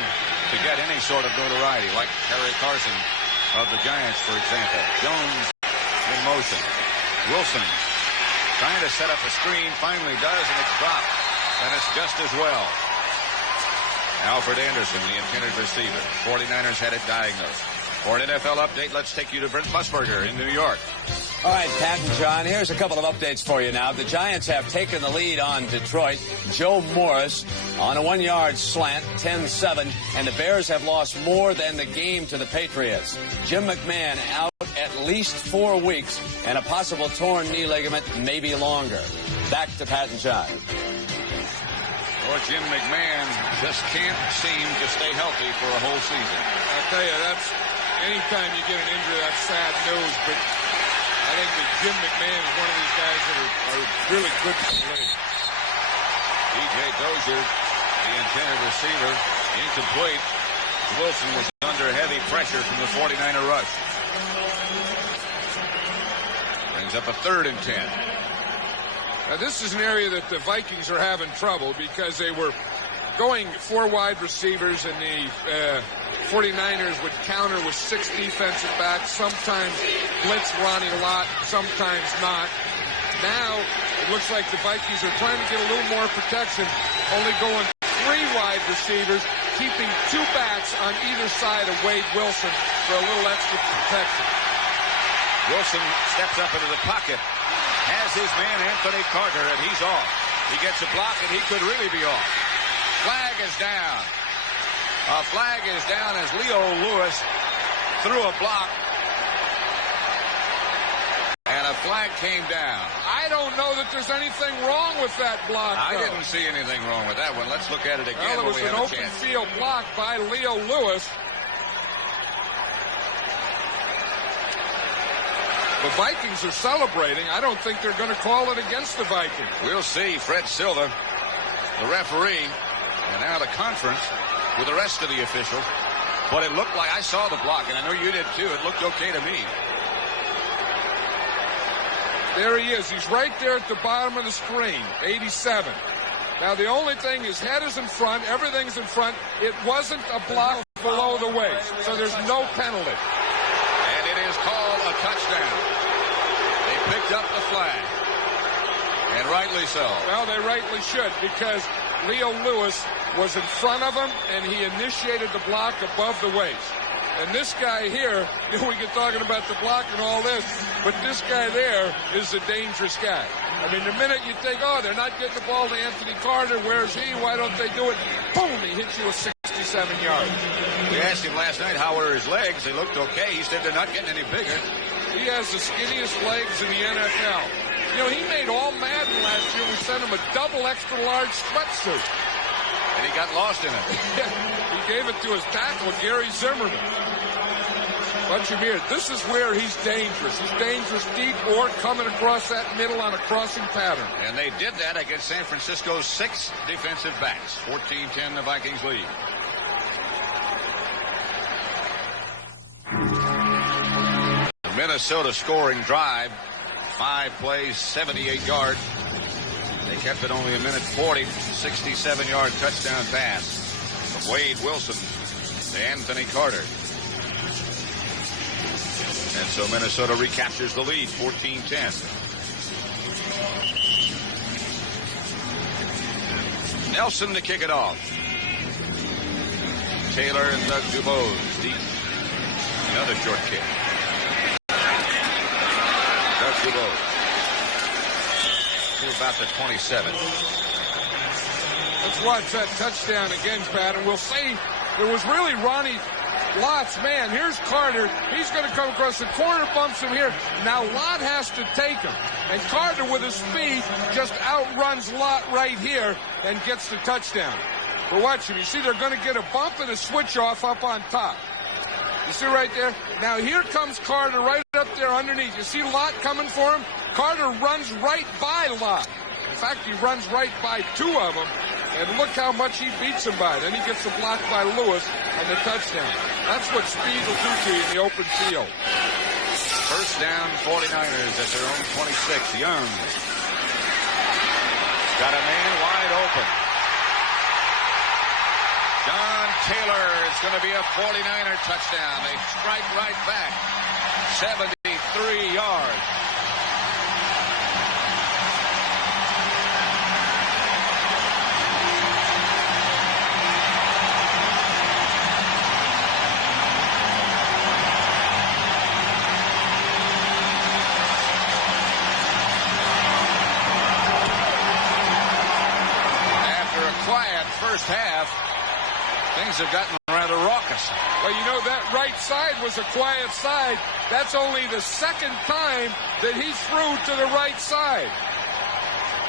to get any sort of notoriety, like Harry Carson of the Giants, for example. Jones in motion. Wilson trying to set up a screen, finally does, and it's dropped. And it's just as well. Alfred Anderson, the intended receiver. 49ers had it diagnosed. For an NFL update, let's take you to Brent Musburger in New York. All right, Pat and John, here's a couple of updates for you now. The Giants have taken the lead on Detroit. Joe Morris on a 1-yard slant, 10-7, and the Bears have lost more than the game to the Patriots. Jim McMahon out at least 4 weeks, and a possible torn knee ligament, maybe longer. Back to Pat and John. Or Jim McMahon just can't seem to stay healthy for a whole season. I'll tell you, that's anytime you get an injury, that's sad news. But I think that Jim McMahon is one of these guys that are really good to play. D.J. Dozier, the intended receiver, incomplete. Wilson was under heavy pressure from the 49er rush. Brings up a 3rd and 10. Now, this is an area that the Vikings are having trouble because they were going 4 wide receivers, and the 49ers would counter with 6 defensive backs, sometimes blitz Ronnie Lott, sometimes not. Now, it looks like the Vikings are trying to get a little more protection, only going 3 wide receivers, keeping 2 backs on either side of Wade Wilson for a little extra protection. Wilson steps up into the pocket, has his man Anthony Carter, and he's off. He gets a block, and he could really be off. Flag is down. A flag is down as Leo Lewis threw a block, and a flag came down. I don't know that there's anything wrong with that block, I though. didn't see anything wrong with that one. Let's look at it again. Well, it was an open field block by Leo Lewis. The Vikings are celebrating. I don't think they're going to call it against the Vikings. We'll see. Fred Silva, the referee, and now the conference with the rest of the officials. But it looked like, I saw the block, and I know you did too. It looked okay to me. There he is. He's right there at the bottom of the screen, 87. Now, the only thing, his head is in front. Everything's in front. It wasn't a block below the waist, so there's no penalty. And it is called a touchdown. They picked up the flag. And rightly so. Well, they rightly should, because Leo Lewis was in front of him, and he initiated the block above the waist. And this guy here, you know, we get talking about the block and all this, but this guy there is a dangerous guy. I mean, the minute you think, oh, they're not getting the ball to Anthony Carter, where's he? Why don't they do it? Boom, he hits you with 67 yards. We asked him last night how were his legs. They looked okay. He said they're not getting any bigger. He has the skinniest legs in the NFL. You know, he made all Madden last year. We sent him a double extra large sweatsuit. And he got lost in it. He gave it to his tackle, Gary Zimmerman. Watch him here. This is where he's dangerous. He's dangerous deep or coming across that middle on a crossing pattern. And they did that against San Francisco's 6 defensive backs. 14-10, the Vikings lead. The Minnesota scoring drive. 5 plays, 78 yards. They kept it only a minute 40. 67-yard touchdown pass from Wade Wilson to Anthony Carter. And so Minnesota recaptures the lead, 14-10. Nelson to kick it off. Taylor and Doug Dubose deep. Another short kick. Doug Dubose to about the 27. Let's watch that touchdown again, Pat, and we'll see. There was really Ronnie Lott's man. Here's Carter. He's going to come across the corner, bumps him here. Now Lott has to take him. And Carter, with his speed, just outruns Lott right here and gets the touchdown. But watch him. You see, they're going to get a bump and a switch off up on top. You see right there? Now here comes Carter right up there underneath. You see Lott coming for him? Carter runs right by Lott. In fact, he runs right by 2 of them. And look how much he beats him by. Then he gets the block by Lewis and the touchdown. That's what speed will do to you in the open field. First down, 49ers at their own 26. Young got a man wide open. John Taylor is going to be a 49er touchdown. They strike right back. 73 yards. First half, things have gotten rather raucous. Well, you know, that right side was a quiet side. That's only the second time that he threw to the right side.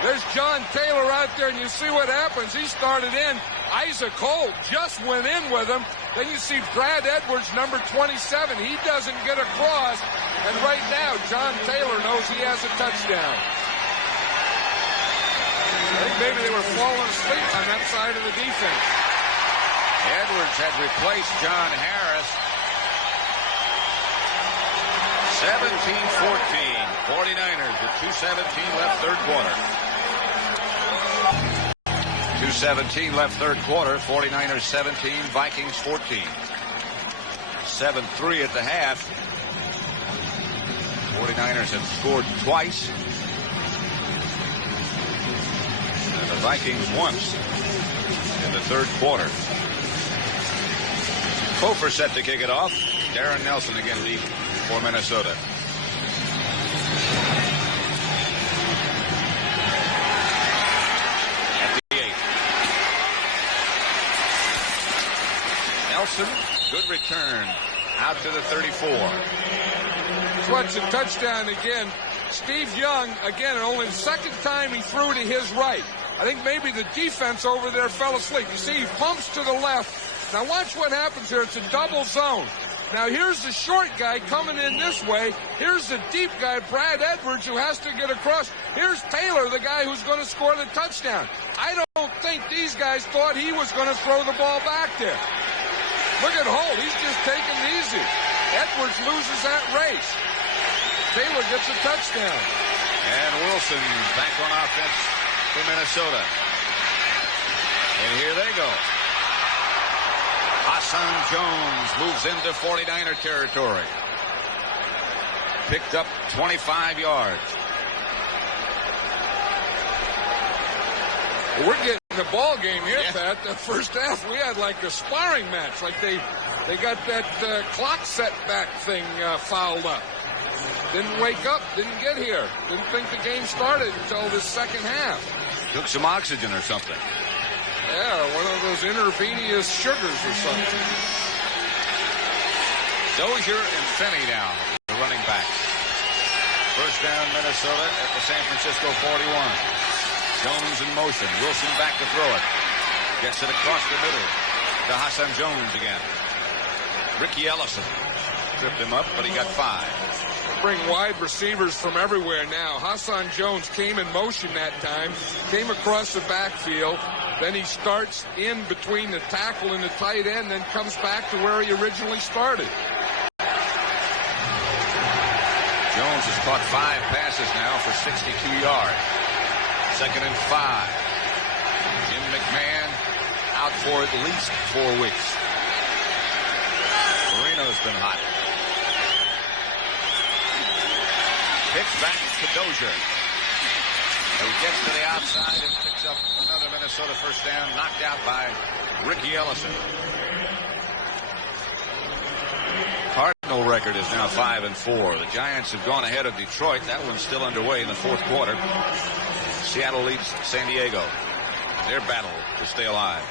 There's John Taylor out there, and you see what happens. He started in. Isaac Holt just went in with him. Then you see Brad Edwards, number 27. He doesn't get across. And right now, John Taylor knows he has a touchdown. I think maybe they were falling asleep on that side of the defense. Edwards had replaced John Harris. 17-14. 49ers with 2:17 left third quarter. 2:17 left third quarter. 49ers 17, Vikings 14. 7-3 at the half. 49ers have scored twice. And the Vikings once in the third quarter. Kofor set to kick it off. Darren Nelson again deep for Minnesota. At the 8. Nelson, good return. Out to the 34. Watch the touchdown again. Steve Young, again, only the second time he threw to his right. I think maybe the defense over there fell asleep. You see, he pumps to the left. Now watch what happens here. It's a double zone. Now here's the short guy coming in this way. Here's the deep guy, Brad Edwards, who has to get across. Here's Taylor, the guy who's going to score the touchdown. I don't think these guys thought he was going to throw the ball back there. Look at Holt. He's just taking it easy. Edwards loses that race. Taylor gets a touchdown. And Wilson back on offense for Minnesota. And here they go. Hassan Jones moves into 49er territory. Picked up 25 yards. We're getting the ball game here, Pat. The first half, we had like a sparring match. Like they got that clock setback thing fouled up. Didn't wake up, didn't get here. Didn't think the game started until the second half. Took some oxygen or something. Yeah, one of those intravenous sugars or something. Dozier and Finney now, the running backs. First down, Minnesota at the San Francisco 41. Jones in motion. Wilson back to throw it. Gets it across the middle to Hassan Jones again. Ricky Ellison tripped him up, but he got 5. Bring wide receivers from everywhere now. Hassan Jones came in motion that time, came across the backfield. Then he starts in between the tackle and the tight end, then comes back to where he originally started. Jones has caught 5 passes now for 62 yards. 2nd and 5. Jim McMahon out for at least 4 weeks. Marino's been hot. Pitch back to Dozier. He gets to the outside and picks up another Minnesota first down, knocked out by Ricky Ellison. Cardinal record is now 5-4. The Giants have gone ahead of Detroit. That one's still underway in the fourth quarter. Seattle leads San Diego. Their battle to stay alive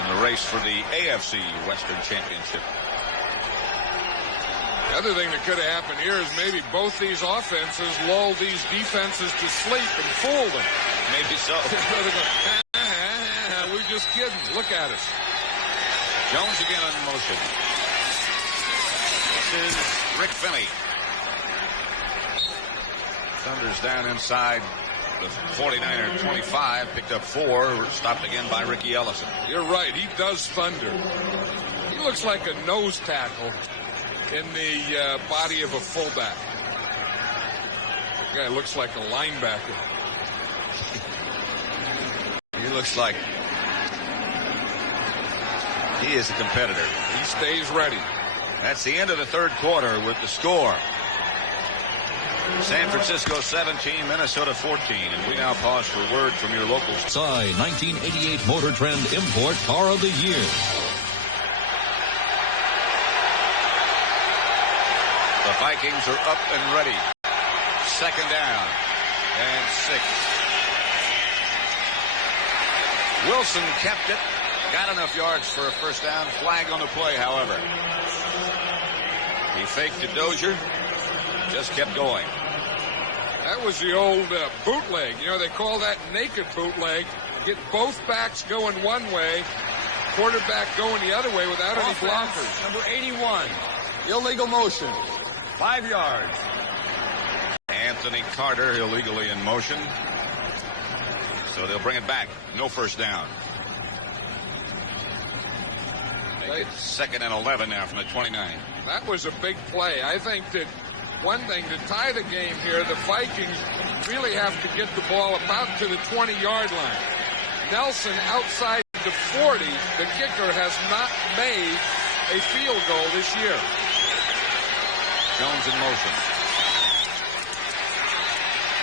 in the race for the AFC Western Championship. The other thing that could have happened here is maybe both these offenses lull these defenses to sleep and fool them. Maybe so. We're just kidding. Look at us. Jones again in motion. This is Rick Finney. Thunders down inside the 49er 25. Picked up 4. Stopped again by Ricky Ellison. You're right. He does thunder. He looks like a nose tackle in the body of a fullback. The guy looks like a linebacker. He looks like he is a competitor. He stays ready. That's the end of the third quarter with the score. San Francisco 17, Minnesota 14. And we now pause for word from your local. Sai 1988 Motor Trend Import Car of the Year. The Vikings are up and ready. 2nd down and 6. Wilson kept it. Got enough yards for a first down. Flag on the play, however. He faked to Dozier. Just kept going. That was the old bootleg. You know, they call that naked bootleg. Get both backs going one way, quarterback going the other way without any blockers. Number 81, illegal motion, 5 yards. Anthony Carter illegally in motion. So they'll bring it back. No first down. Make it 2nd and 11 now from the 29. That was a big play. I think that one thing to tie the game here, the Vikings really have to get the ball about to the 20-yard line. Nelson outside the 40. The kicker has not made a field goal this year. Jones in motion.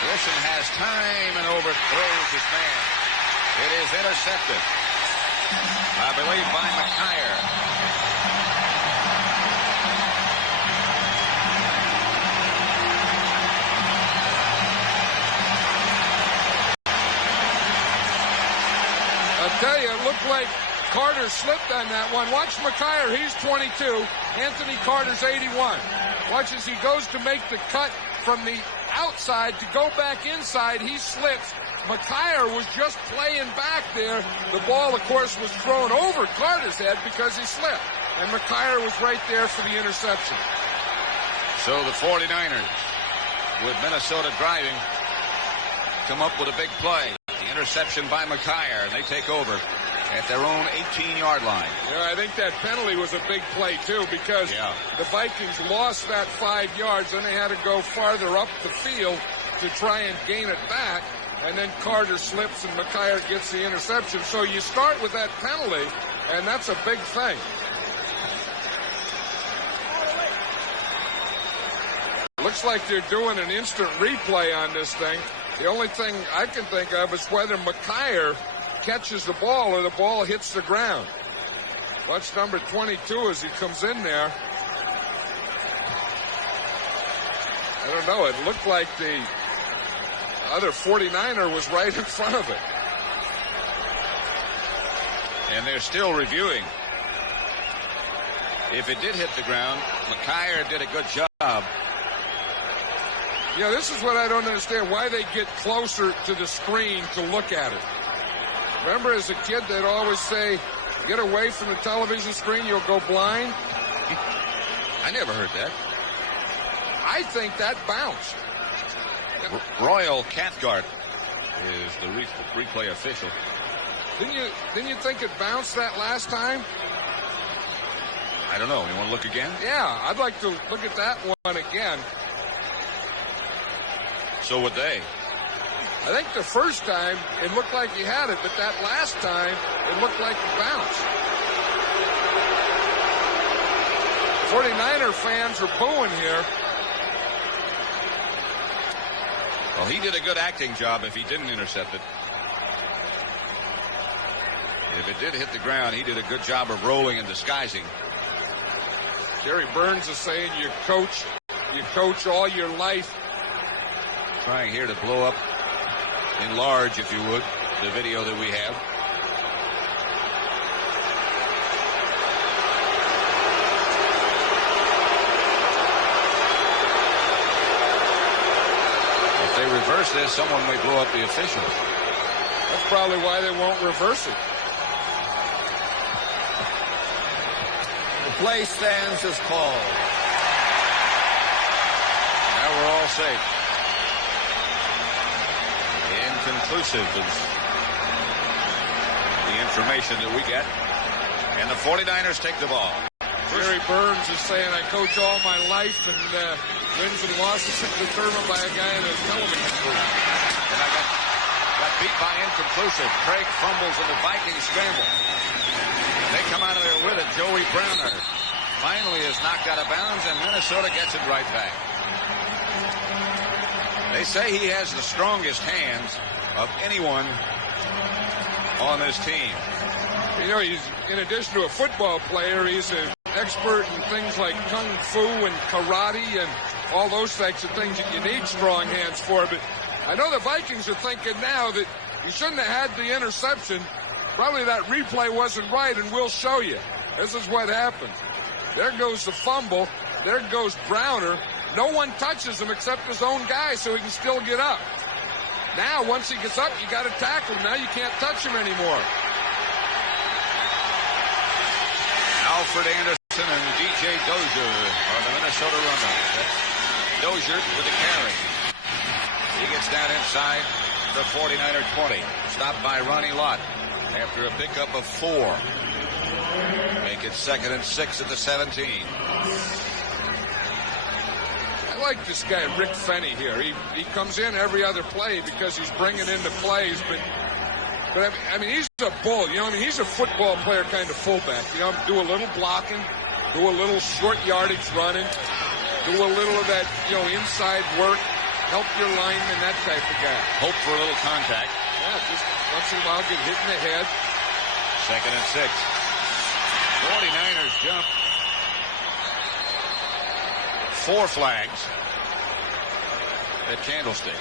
Wilson has time and overthrows his man. It is intercepted, I believe, by McKyer. I'll tell you, it looked like Carter slipped on that one. Watch McKyer, he's 22. Anthony Carter's 81. Watch as he goes to make the cut from the outside to go back inside. He slips. McKyer was just playing back there. The ball, of course, was thrown over Carter's head because he slipped. And McKyer was right there for the interception. So the 49ers, with Minnesota driving, come up with a big play. The interception by McKyer, and they take over at their own 18-yard line. Yeah, I think that penalty was a big play, too, because the Vikings lost that 5 yards, and they had to go farther up the field to try and gain it back, and then Carter slips and McKyer gets the interception. So you start with that penalty, and that's a big thing. Looks like they're doing an instant replay on this thing. The only thing I can think of is whether McKyer catches the ball or the ball hits the ground. Watch number 22 as he comes in there. I don't know. It looked like the other 49er was right in front of it. And they're still reviewing. If it did hit the ground, McKyer did a good job. Yeah, this is what I don't understand, why they get closer to the screen to look at it. Remember as a kid, they'd always say, get away from the television screen, you'll go blind. I never heard that. I think that bounced. Royal Cathcart is the replay official. Didn't you think it bounced that last time? I don't know. You want to look again? Yeah, I'd like to look at that one again. So would they. I think the first time it looked like he had it, but that last time it looked like it bounced. 49er fans are booing here. Well, he did a good acting job if he didn't intercept it. If it did hit the ground, he did a good job of rolling and disguising. Jerry Burns is saying you coach all your life. Trying here to blow up, enlarge, if you would, the video that we have. If they reverse this, someone may blow up the official. That's probably why they won't reverse it. The play stands as called. Now we're all safe. Inconclusive is the information that we get. And the 49ers take the ball. Jerry Burns is saying, I coach all my life, and wins and losses are determined by a guy in a television booth. And I got beat by inconclusive. Craig fumbles and the Vikings scramble. They come out of there with it. Joey Browner finally is knocked out of bounds, and Minnesota gets it right back. They say he has the strongest hands of anyone on this team. You know, he's, in addition to a football player, he's an expert in things like kung fu and karate and all those types of things that you need strong hands for. But I know the Vikings are thinking now that you shouldn't have had the interception. Probably that replay wasn't right, and we'll show you. This is what happened. There goes the fumble. There goes Browner. no one touches him except his own guy, so he can still get up. Now, once he gets up, you got to tackle him. Now you can't touch him anymore. Alfred Anderson and DJ Dozier are the Minnesota runners. That's Dozier with the carry. He gets down inside the 49er 20. Stopped by Ronnie Lott after a pickup of 4. Make it 2nd and 6 at the 17. I like this guy, Rick Fenny, here. He comes in every other play because he's bringing into plays, but I mean, he's a bull. You know, I mean, he's a football player kind of fullback. You know, do a little blocking, do a little short yardage running, do a little of that, you know, inside work, help your lineman, that type of guy. Hope for a little contact. Yeah, just once in a while get hit in the head. 2nd and 6. 49ers jump. 4 flags at Candlestick.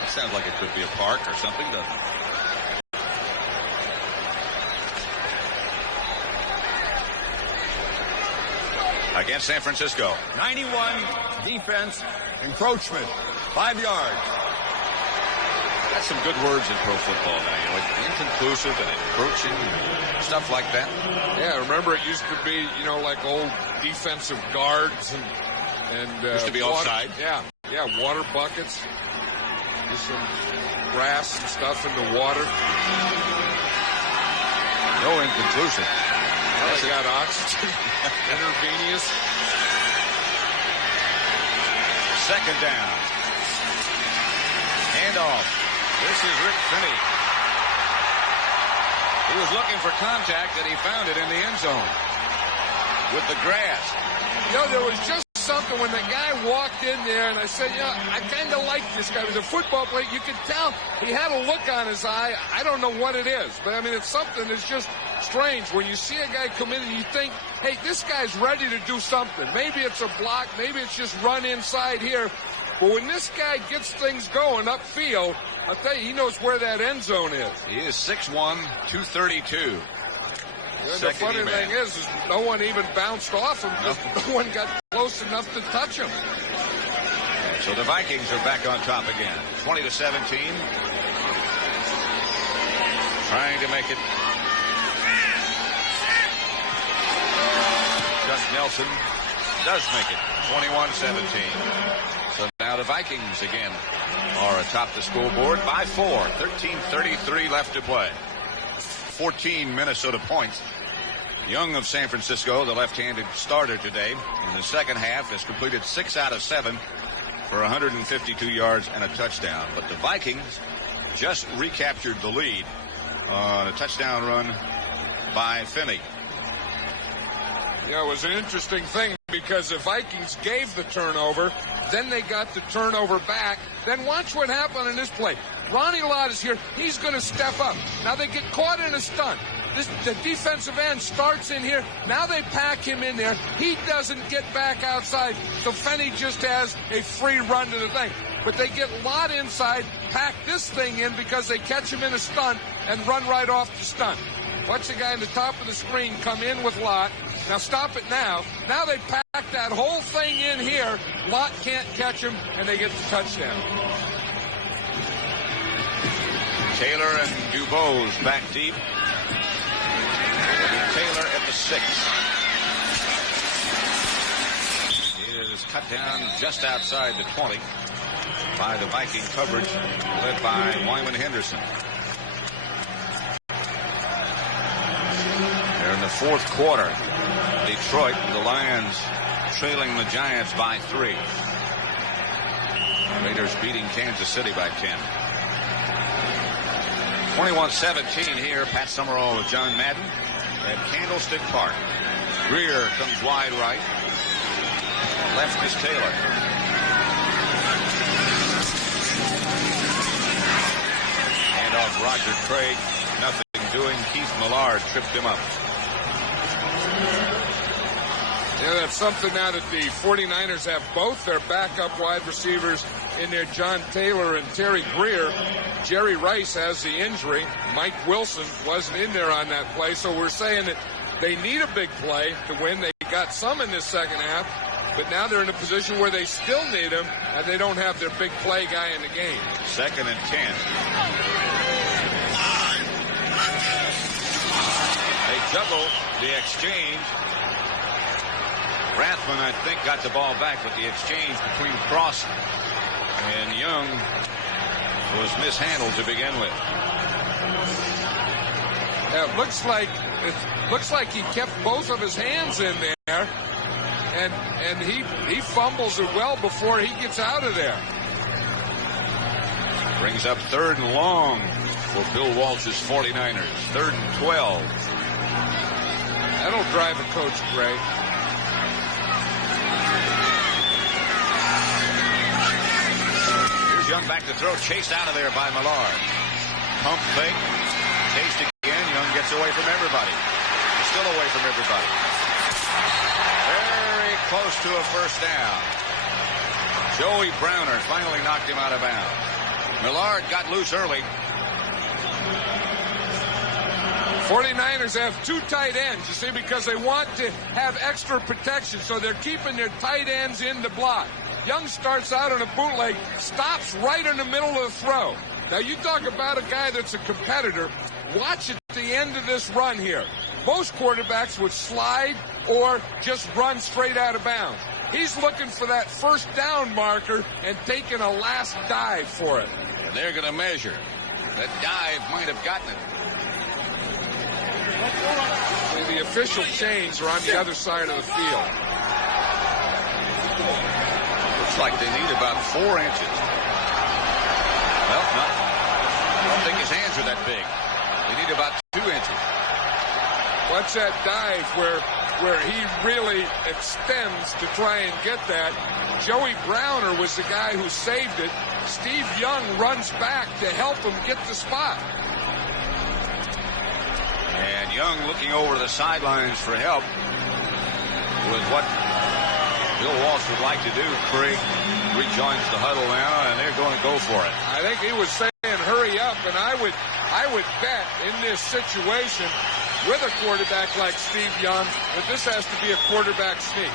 That sounds like it could be a park or something, doesn't it? Against San Francisco. 91 defense, encroachment, 5 yards. That's some good words in pro football now. You know, like inconclusive and encroaching and stuff like that. Yeah, remember it used to be, you know, like old defensive guards and used to be water, offside. Yeah, water buckets. Just some grass and stuff in the water. No inconclusive. Well, they got oxygen, intravenous. 2nd down. Handoff. This is Rick Finney. He was looking for contact and he found it in the end zone with the grass. You know, there was just something when the guy walked in there, and I said, yeah, I kind of like this guy. He was a football player. You could tell he had a look on his eye. I don't know what it is, but I mean, it's something that's just strange when you see a guy come in and you think, hey, this guy's ready to do something. Maybe it's a block. Maybe it's just run inside here. But when this guy gets things going upfield, I'll tell you, he knows where that end zone is. He is 6'1", 232. And the funny thing is no one even bounced off him. No one got close enough to touch him. So the Vikings are back on top again. 20-17. Trying to make it. Gus Nelson does make it. 21-17. So now the Vikings again are atop the scoreboard by 4. 13:33 left to play. 14 Minnesota points. Young of San Francisco, the left-handed starter today, in the second half has completed 6 out of 7 for 152 yards and a touchdown. But the Vikings just recaptured the lead on a touchdown run by Finney. Yeah, it was an interesting thing because the Vikings gave the turnover, then they got the turnover back. Then watch what happened in this play. Ronnie Lott is here. He's going to step up. Now they get caught in a stunt. The defensive end starts in here. Now they pack him in there. He doesn't get back outside, so Finney just has a free run to the thing. But they get Lott inside, pack this thing in because they catch him in a stunt and run right off the stunt. Watch the guy in the top of the screen come in with Lott. Now stop it now. Now they pack that whole thing in here. Lott can't catch him, and they get the touchdown. Taylor and Dubose back deep. Taylor at the 6. It is cut down just outside the 20 by the Viking coverage led by Wyman Henderson. They're in the fourth quarter. Detroit, the Lions trailing the Giants by 3. Raiders beating Kansas City by 10. 21-17 here. Pat Summerall with John Madden at Candlestick Park. Greer comes wide right. Left is Taylor. And off Roger Craig. Nothing doing. Keith Millard tripped him up. Yeah, that's something now that the 49ers have both their backup wide receivers in there, John Taylor and Terry Greer. Jerry Rice has the injury. Mike Wilson wasn't in there on that play, so we're saying that they need a big play to win. They got some in this second half, but now they're in a position where they still need him, and they don't have their big play guy in the game. 2nd and 10. They juggle the exchange. Rathman, I think, got the ball back, but the exchange between Cross and Young was mishandled to begin with. It looks like he kept both of his hands in there, and he fumbles it well before he gets out of there. Brings up 3rd and long for Bill Walsh's 49ers. 3rd and 12. That'll drive a coach great. Here's Young back to throw, chased out of there by Millard. Pump fake, chased again. Young gets away from everybody. He's still away from everybody. Very close to a first down. Joey Browner finally knocked him out of bounds. Millard got loose early. 49ers have 2 tight ends, you see, because they want to have extra protection, so they're keeping their tight ends in the block. Young starts out on a bootleg, stops right in the middle of the throw. Now, you talk about a guy that's a competitor. Watch at the end of this run here. Most quarterbacks would slide or just run straight out of bounds. He's looking for that first down marker and taking a last dive for it. And they're going to measure. That dive might have gotten it. The official chains are on the other side of the field. Looks like they need about 4 inches. Well, I don't think his hands are that big. They need about 2 inches. Watch that dive where he really extends to try and get that. Joey Browner was the guy who saved it. Steve Young runs back to help him get the spot. And Young looking over the sidelines for help with what Bill Walsh would like to do. Craig rejoins the huddle now, and they're going to go for it. I think he was saying hurry up, and I would bet in this situation with a quarterback like Steve Young that this has to be a quarterback sneak.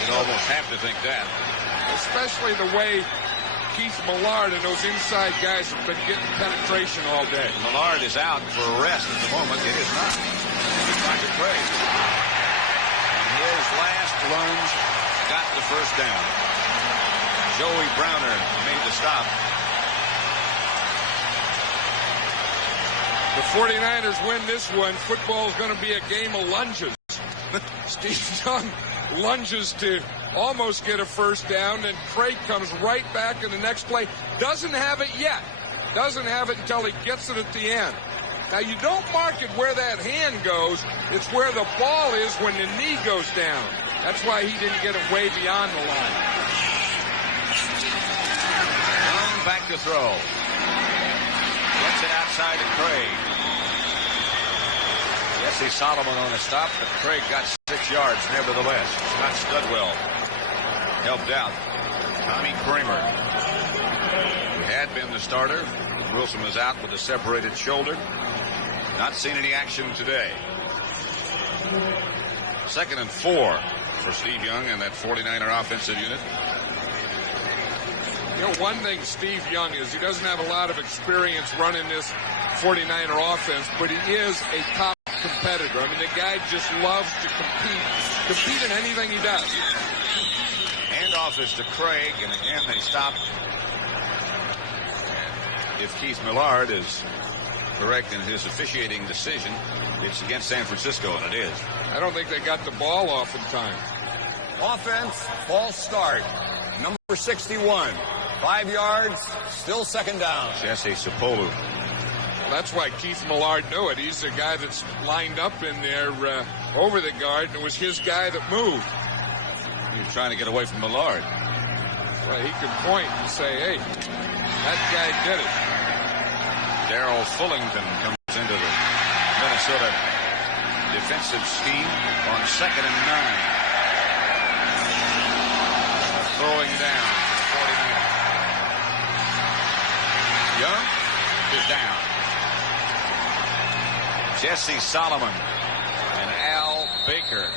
You'd almost have to think that. Especially the way Keith Millard and those inside guys have been getting penetration all day. Millard is out for a rest at the moment. It is not. It's Dr. Craig. And his last lunge got the first down. Joey Browner made the stop. The 49ers win this one. Football is going to be a game of lunges. Steve Young lunges to almost get a first down, and Craig comes right back in the next play. Doesn't have it yet. Doesn't have it until he gets it at the end. Now, you don't mark it where that hand goes. It's where the ball is when the knee goes down. That's why he didn't get it way beyond the line. Young back to throw. Gets it outside to Craig. Jesse Solomon on the stop, but Craig got 6 yards nevertheless. Scott Studwell helped out. Tommy Kramer, who had been the starter. Wilson was out with a separated shoulder. Not seen any action today. 2nd and 4 for Steve Young and that 49er offensive unit. You know, one thing Steve Young is, he doesn't have a lot of experience running this 49er offense, but he is a top competitor. I mean, the guy just loves to compete in anything he does. Handoff is to Craig, and again they stop. And if Keith Millard is correct in his officiating decision, it's against San Francisco, and it is. I don't think they got the ball off in time. Offense, false start. Number 61. 5 yards, still 2nd down. Jesse Sapolu. That's why Keith Millard knew it. He's the guy that's lined up in there over the guard, and it was his guy that moved. He was trying to get away from Millard. Well, he could point and say, hey, that guy did it. Darrell Fullington comes into the Minnesota defensive scheme on 2nd and 9. Throwing down for the 49ers. Young is down. Jesse Solomon and Al Baker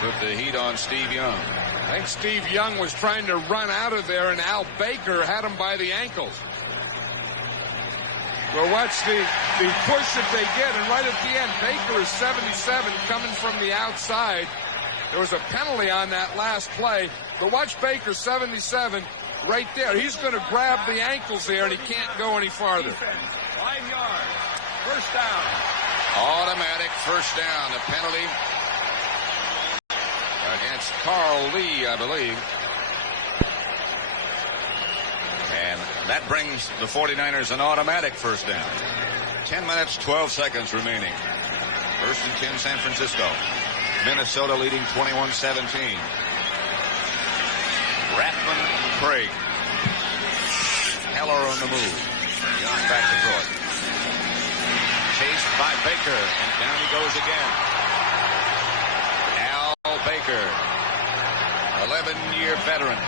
put the heat on Steve Young. I think Steve Young was trying to run out of there, and Al Baker had him by the ankles. Well, watch the push that they get, and right at the end, Baker is 77 coming from the outside. There was a penalty on that last play, but watch Baker, 77, right there. He's going to grab the ankles there, and he can't go any farther. 5 yards. First down. Automatic first down. The penalty against Carl Lee, I believe. And that brings the 49ers an automatic first down. 10 minutes, 12 seconds remaining. First and 10, San Francisco. Minnesota leading 21-17. Rathman, Craig. Heller on the move. Young back to throw it. Chased by Baker, and down he goes again. Al Baker, 11-year veteran.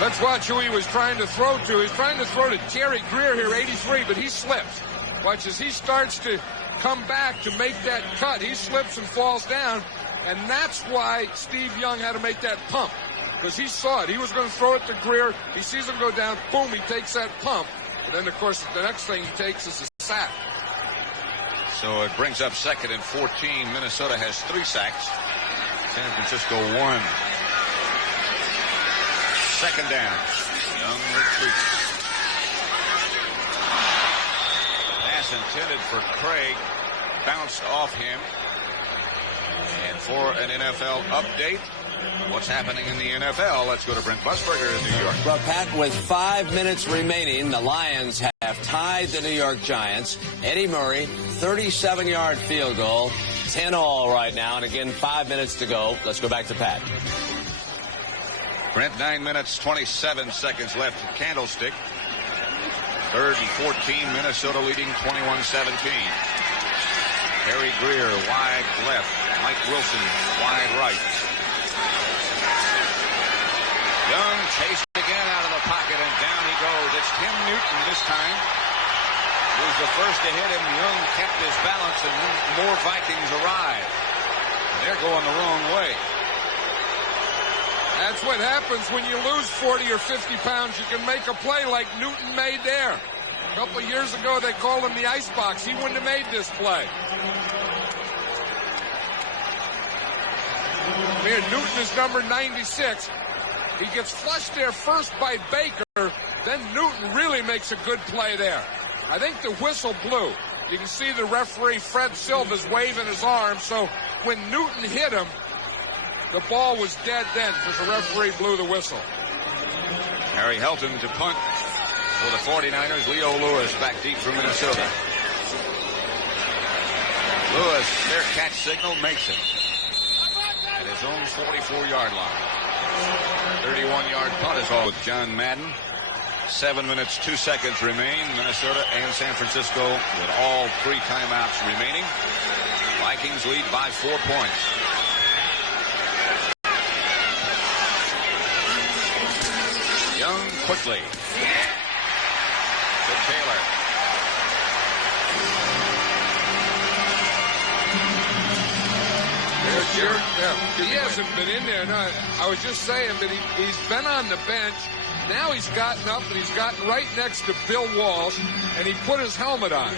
Let's watch who he was trying to throw to. He's trying to throw to Jerry Greer here, 83, but he slips. Watch as he starts to come back to make that cut. He slips and falls down, and that's why Steve Young had to make that pump, because he saw it. He was going to throw it to Greer. He sees him go down. Boom, he takes that pump. And then, of course, the next thing he takes is a sack. So it brings up 2nd and 14. Minnesota has 3 sacks. San Francisco 1. Second down. Young retreats. Pass intended for Craig. Bounced off him. And for an NFL update, what's happening in the NFL? Let's go to Brent Musburger in New York. Well, Pat, with 5 minutes remaining, the Lions have tied the New York Giants. Eddie Murray, 37-yard field goal, 10-all right now. And again, 5 minutes to go. Let's go back to Pat. Brent, 9 minutes, 27 seconds left at Candlestick. 3rd and 14, Minnesota leading 21-17. Harry Greer, wide left. Mike Wilson, wide right. Young chased again out of the pocket, and down he goes. It's Tim Newton this time. He was the first to hit him. Young kept his balance, and then more Vikings arrive. And they're going the wrong way. That's what happens when you lose 40 or 50 pounds. You can make a play like Newton made there. A couple of years ago, they called him the icebox. He wouldn't have made this play. Here, Newton is number 96. He gets flushed there first by Baker. Then Newton really makes a good play there. I think the whistle blew. You can see the referee, Fred Silva's, waving his arm. So when Newton hit him, the ball was dead then because the referee blew the whistle. Harry Helton to punt for the 49ers. Leo Lewis back deep from Minnesota. Lewis, their catch signal, makes it at his own 44-yard line. 31-yard punt is all with John Madden. 7 minutes, 2 seconds remain. Minnesota and San Francisco with all 3 timeouts remaining. Vikings lead by 4 points. Young quickly to Taylor. He hasn't been in there. No, I was just saying, but he's been on the bench. Now he's gotten up and he's gotten right next to Bill Walsh, and he put his helmet on.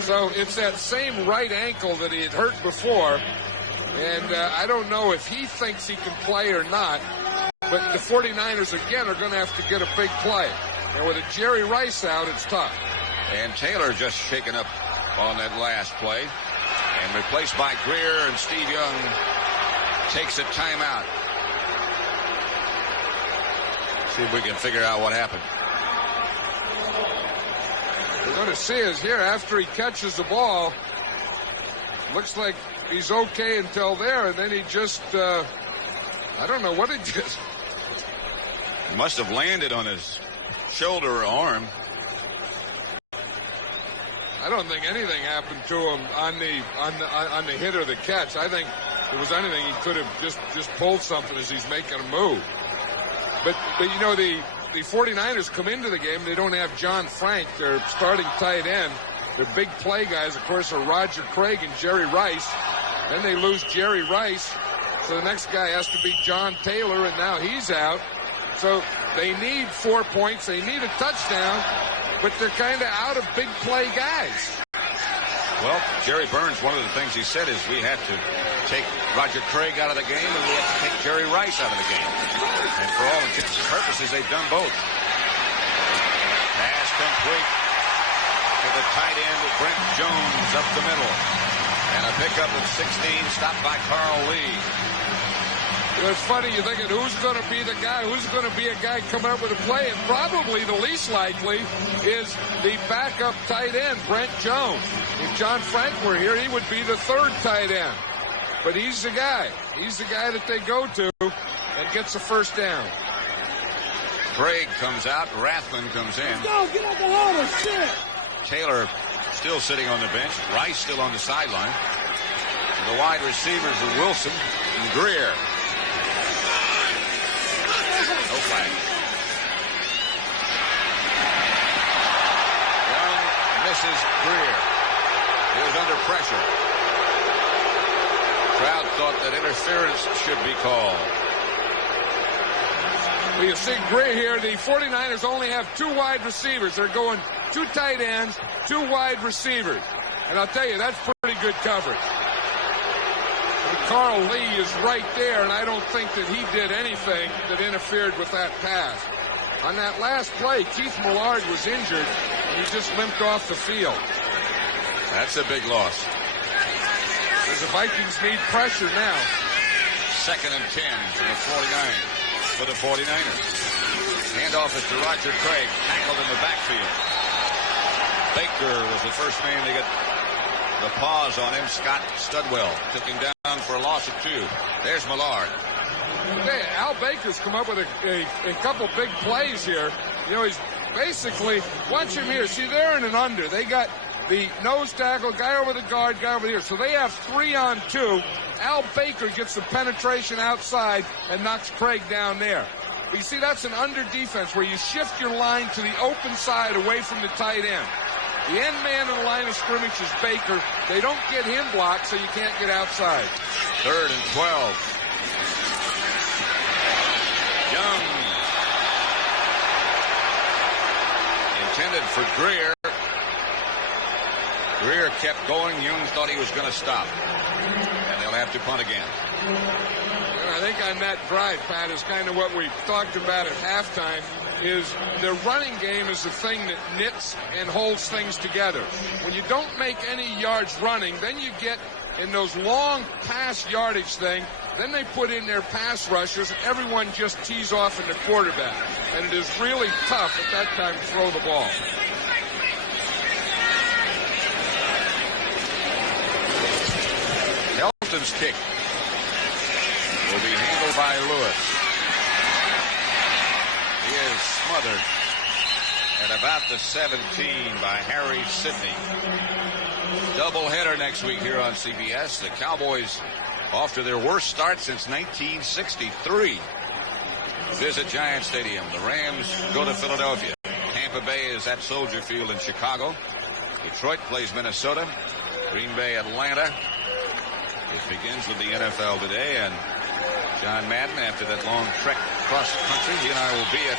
So it's that same right ankle that he had hurt before. And I don't know if he thinks he can play or not. But the 49ers, again, are going to have to get a big play. And with a Jerry Rice out, it's tough. And Taylor just shaken up on that last play. And replaced by Greer, and Steve Young takes a timeout. See if we can figure out what happened. We're going to see is here after he catches the ball. Looks like he's okay until there, and then he just, I don't know what he did. He must have landed on his shoulder or arm. I don't think anything happened to him on the hit or the catch. I think if there was anything, he could have just pulled something as he's making a move. But you know, the 49ers come into the game. They don't have John Frank, their starting tight end. Their big play guys, of course, are Roger Craig and Jerry Rice. Then they lose Jerry Rice, so the next guy has to be John Taylor, and now he's out. So they need 4 points. They need a touchdown, but they're kind of out of big play guys. Well, Jerry Burns, one of the things he said is we have to take Roger Craig out of the game and we have to take Jerry Rice out of the game. And for all intents and purposes, they've done both. Pass complete to the tight end, Brent Jones up the middle. And a pickup of 16, stopped by Carl Lee. It's funny, you're thinking, who's going to be the guy? Who's going to be a guy coming up with a play? And probably the least likely is the backup tight end, Brent Jones. If John Frank were here, he would be the third tight end. But he's the guy. He's the guy that they go to and gets a first down. Craig comes out. Rathman comes in. Go, get out the hole, sit. Taylor still sitting on the bench. Rice still on the sideline. The wide receivers are Wilson and Greer. No flag. Young misses Greer. He was under pressure. Crowd thought that interference should be called. Well, you see Greer here. The 49ers only have 2 wide receivers. They're going 2 tight ends, 2 wide receivers. And I'll tell you, that's pretty good coverage. And Carl Lee is right there, and I don't think that he did anything that interfered with that pass. On that last play, Keith Millard was injured, and he just limped off the field. That's a big loss. Because the Vikings need pressure now. 2nd and 10 for the 49ers. Handoff is to Roger Craig, tackled in the backfield. Baker was the first man to get the pause on him. Scott Studwell took him down for a loss of 2. There's Millard. Hey, Al Baker's come up with a couple big plays here. You know, he's basically, watch him here. See, they're in an under. They got the nose tackle, guy over the guard, guy over here. So they have 3 on 2. Al Baker gets the penetration outside and knocks Craig down there. But you see, that's an under defense where you shift your line to the open side away from the tight end. The end man in the line of scrimmage is Baker. They don't get him blocked, so you can't get outside. 3rd and 12. Young. Intended for Greer. Greer kept going. Young thought he was going to stop. And they'll have to punt again. I think on that drive, Pat, is kind of what we talked about at halftime, is the running game is the thing that knits and holds things together. When you don't make any yards running, then you get in those long pass yardage thing, then they put in their pass rushers, and everyone just tees off in the quarterback. And it is really tough at that time to throw the ball. Helton's kick will be handled by Lewis. He is smothered at about the 17 by Harry Sidney. Doubleheader next week here on CBS. The Cowboys, off to their worst start since 1963, visit Giant Stadium. The Rams go to Philadelphia. Tampa Bay is at Soldier Field in Chicago. Detroit plays Minnesota. Green Bay, Atlanta. It begins with the NFL today, and John Madden, after that long trek across the country, he and I will be at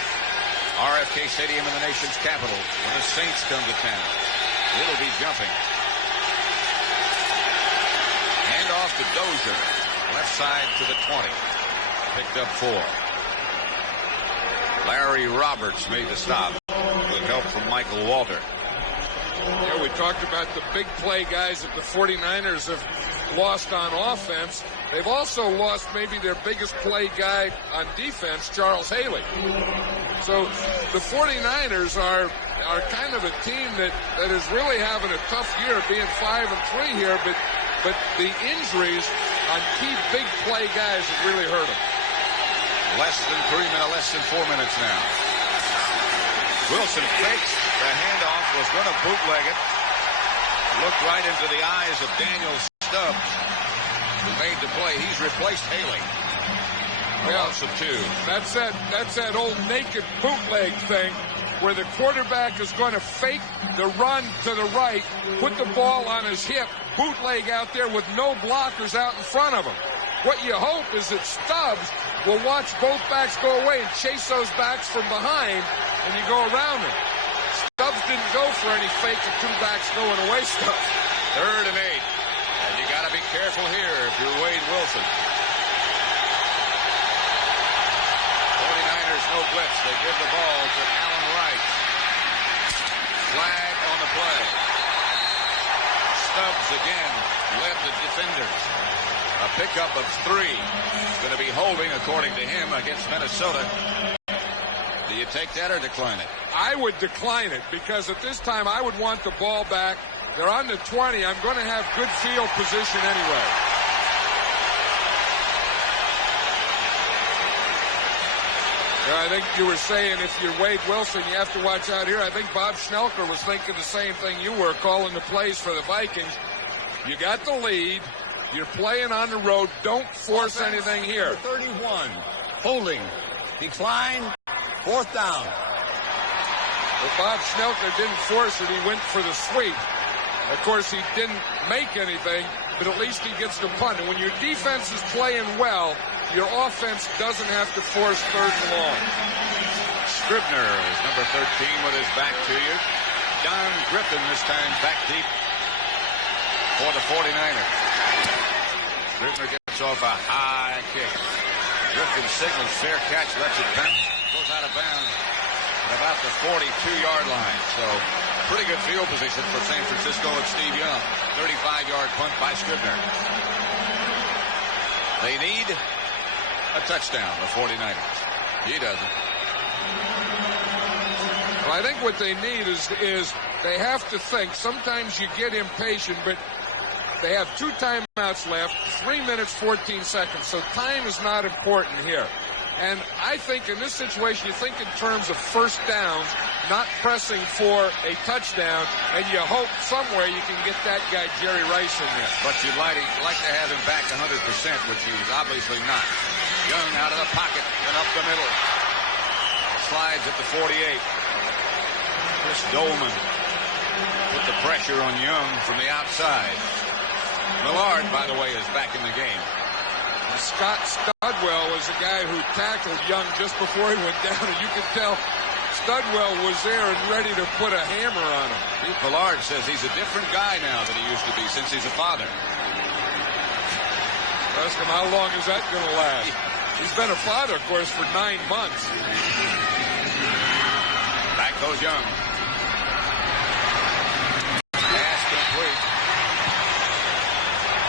RFK Stadium in the nation's capital when the Saints come to town. It'll be jumping. Hand off to Dozier. Left side to the 20. Picked up 4. Larry Roberts made the stop with help from Michael Walter. Yeah, we talked about the big play guys that the 49ers have lost on offense. They've also lost maybe their biggest play guy on defense, Charles Haley. So the 49ers are kind of a team that is really having a tough year, being 5-3 here, but the injuries on key big play guys have really hurt them. Less than 4 minutes now. Wilson fakes the handoff, was going to bootleg it. Looked right into the eyes of Daniel Stubbs, who made the play. He's replaced Haley. loss of 2. That's that old naked bootleg thing where the quarterback is going to fake the run to the right, put the ball on his hip, bootleg out there with no blockers out in front of him. What you hope is that Stubbs will watch both backs go away and chase those backs from behind, and you go around them. Stubbs didn't go for any fake of 2 backs going away stuff. 3rd and 8. And you got to be careful here if you're Wade Wilson. 49ers no blitz. They give the ball to Allen Wright. Flag on the play. Stubbs again led the defenders. A pickup of 3. It's going to be holding, according to him, against Minnesota. Do you take that or decline it? I would decline it because at this time I would want the ball back. They're on the 20. I'm going to have good field position anyway. I think you were saying if you're Wade Wilson, you have to watch out here. I think Bob Schnelker was thinking the same thing you were, calling the plays for the Vikings. You got the lead. You're playing on the road. Don't force anything here. 31. Holding. Decline. 4th down. But Bob Schnelker didn't force it. He went for the sweep. Of course, he didn't make anything, but at least he gets the punt. And when your defense is playing well, your offense doesn't have to force 3rd and long. Scribner is number 13 with his back to you. Don Griffin this time back deep for the 49ers. Scribner gets off a high kick. Griffin signals fair catch, lets it bounce, goes out of bounds at about the 42-yard line. So pretty good field position for San Francisco and Steve Young. 35-yard punt by Scribner. They need a touchdown, the 49ers. He doesn't. Well, I think what they need is they have to think. Sometimes you get impatient, but they have 2 timeouts left, 3 minutes, 14 seconds. So time is not important here. And I think in this situation, you think in terms of first downs, not pressing for a touchdown, and you hope somewhere you can get that guy Jerry Rice in there. But you'd like to have him back 100%, which he's obviously not. Young out of the pocket and up the middle. Slides at the 48. Chris Dolman put the pressure on Young from the outside. Millard, by the way, is back in the game. Scott Studwell was a guy who tackled Young just before he went down, and you could tell Studwell was there and ready to put a hammer on him. Pete Millard says he's a different guy now than he used to be since he's a father. Ask him, how long is that going to last? He's been a father, of course, for 9 months. Back goes Young. Pass complete.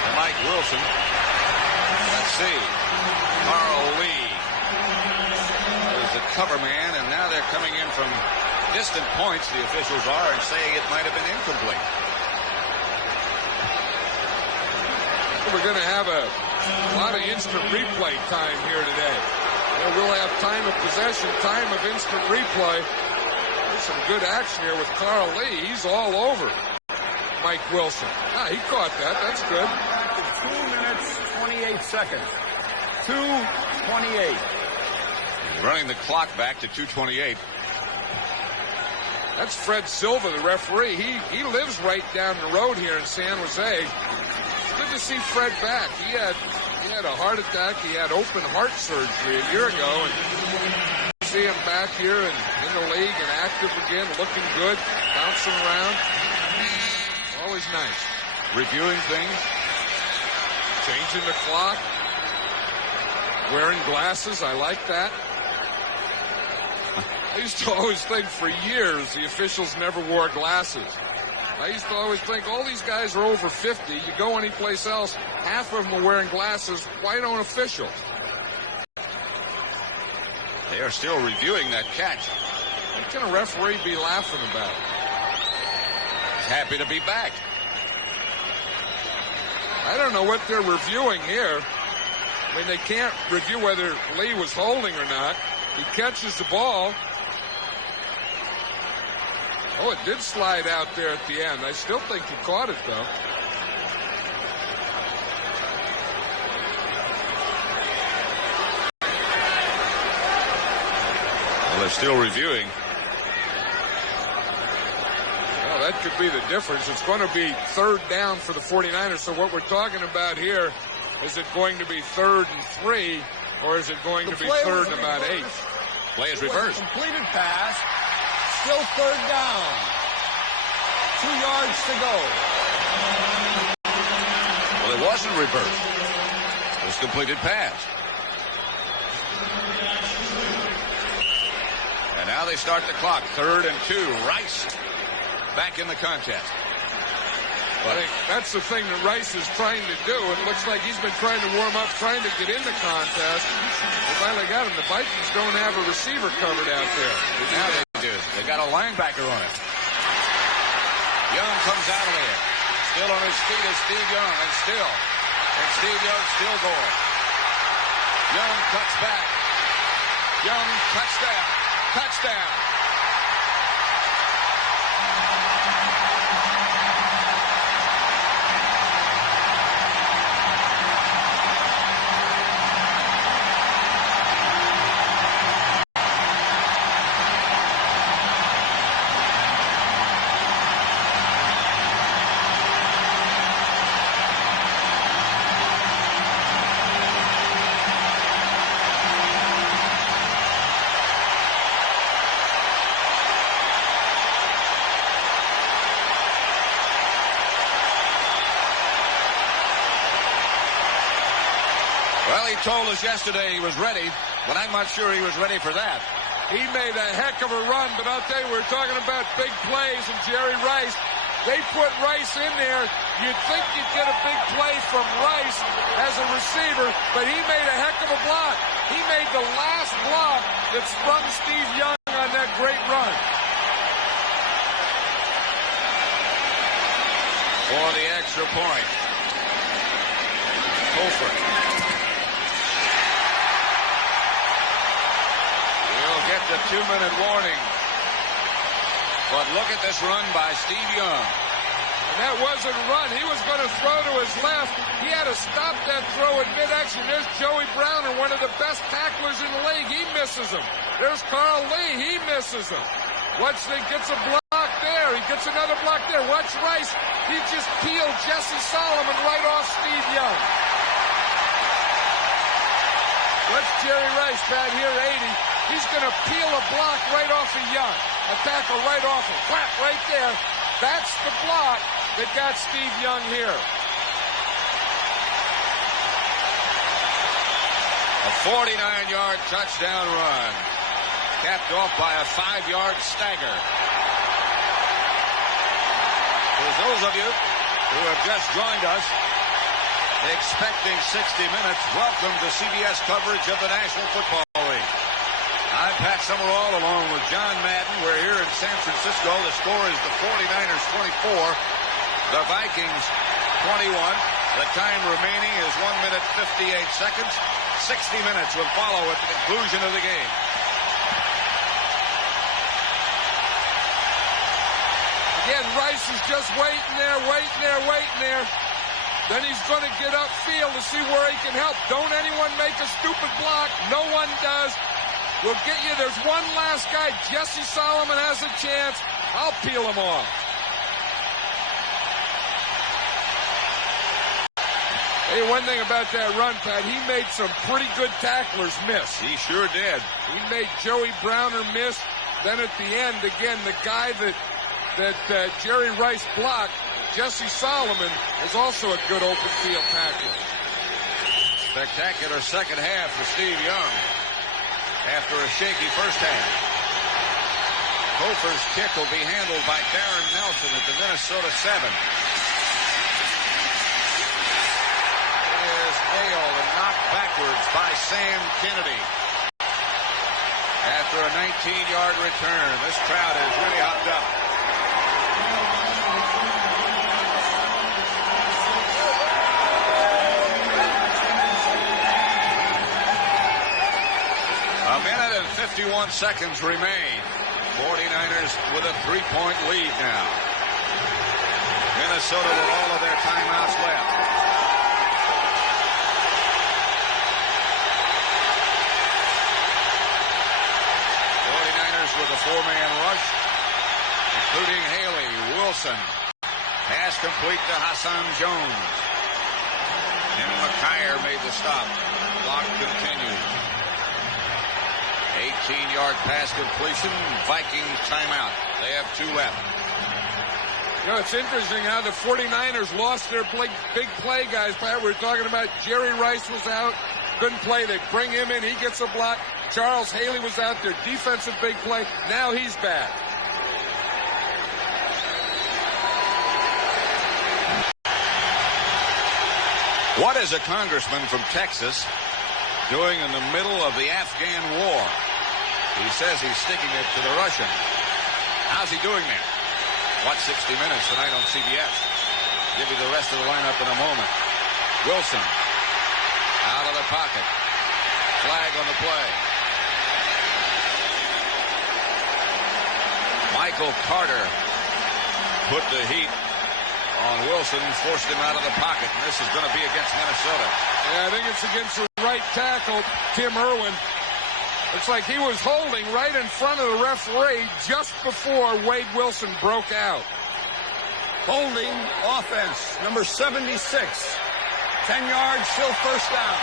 And Mike Wilson. Let's see. Carl Lee is the cover man, and now they're coming in from distant points, the officials are, and saying it might have been incomplete. We're going to have a lot of instant replay time here today. We'll have time of possession, time of instant replay. There's some good action here with Carl Lee. He's all over Mike Wilson. He caught that. That's good. 2 minutes, 28 seconds. 2:28. Running the clock back to 2:28. That's Fred Silva, the referee. He lives right down the road here in San Jose. Good to see Fred back. He had a heart attack. He had open heart surgery a year ago, and see him back here and in the league and active again, looking good, bouncing around. Always nice. Reviewing things. Changing the clock. Wearing glasses. I like that. I used to always think for years the officials never wore glasses. I used to always think all these guys are over 50. You go anyplace else, half of them are wearing glasses. Why don't officials? They are still reviewing that catch. What can a referee be laughing about? He's happy to be back. I don't know what they're reviewing here. I mean, they can't review whether Lee was holding or not. He catches the ball. Oh, it did slide out there at the end. I still think he caught it, though. Well, they're still reviewing. Well, that could be the difference. It's going to be third down for the 49ers. So what we're talking about here, is it going to be 3rd and 3, or is it going to be 3rd and about 8? Play is reversed. Completed pass. Still 3rd down. 2 yards to go. Well, it wasn't reversed. It was completed pass. And now they start the clock. 3rd and 2. Rice back in the contest. I think that's the thing that Rice is trying to do. It looks like he's been trying to warm up, trying to get in the contest. They finally got him. The Vikings don't have a receiver covered out there. Now they do. They got a linebacker on it. Young comes out of there. Still on his feet is Steve Young. And Steve Young still going. Young cuts back. Young touchdown. Touchdown. He told us yesterday he was ready, but I'm not sure he was ready for that. He made a heck of a run, but I'll tell you, we're talking about big plays, and Jerry Rice, they put Rice in there. You'd think you'd get a big play from Rice as a receiver, but he made a heck of a block. He made the last block that sprung Steve Young on that great run. For the extra point. Hofer. Get the 2-minute warning. But look at this run by Steve Young. And that wasn't a run. He was going to throw to his left. He had to stop that throw in mid-action. There's Joey Browner, one of the best tacklers in the league. He misses him. There's Carl Lee. He misses him. Watch, he gets a block there. He gets another block there. Watch Rice. He just peeled Jesse Solomon right off Steve Young. Watch Jerry Rice, Pat, here, 80. He's going to peel a block right off of Young. A tackle right off him. Whap, right there. That's the block that got Steve Young here. A 49-yard touchdown run. Capped off by a 5-yard stagger. For those of you who have just joined us, expecting 60 minutes, welcome to CBS coverage of the National Football League. I'm Pat Summerall along with John Madden. We're here in San Francisco. The score is the 49ers 24, the Vikings 21. The time remaining is 1 minute 58 seconds. 60 minutes will follow at the conclusion of the game. Again, Rice is just waiting there. Then he's going to get upfield to see where he can help. Don't anyone make a stupid block. No one does. We'll get you. There's one last guy. Jesse Solomon has a chance. I'll peel him off. Hey, one thing about that run, Pat, he made some pretty good tacklers miss. He sure did. He made Joey Browner miss. Then at the end, again, the guy that Jerry Rice blocked, Jesse Solomon, is also a good open field tackler. Spectacular second half for Steve Young after a shaky first half. Hofer's kick will be handled by Darren Nelson at the Minnesota 7. It is nailed and knocked backwards by Sam Kennedy. After a 19-yard return, this crowd is really hopped up. A minute and 51 seconds remain. 49ers with a 3-point lead now. Minnesota with all of their timeouts left. with a four-man rush, including Haley. Wilson. Pass complete to Hassan Jones. Tim McKyer made the stop. Clock continues. 18-yard pass completion. Vikings timeout. They have 2 left. You know, it's interesting how the 49ers lost their big play guys. Pat, we were talking about Jerry Rice was out. Couldn't play. They bring him in. He gets a block. Charles Haley was out there. Defensive big play. Now he's back. What is a congressman from Texas doing in the middle of the Afghan war? He says he's sticking it to the Russians. How's he doing that? Watch 60 Minutes tonight on CBS. Give you the rest of the lineup in a moment. Wilson out of the pocket. Flag on the play. Michael Carter put the heat on Wilson, forced him out of the pocket, and this is going to be against Minnesota. Yeah, I think it's against the right tackle, Tim Irwin. Looks like he was holding right in front of the referee just before Wade Wilson broke out. Holding offense, number 76. 10 yards, still first down.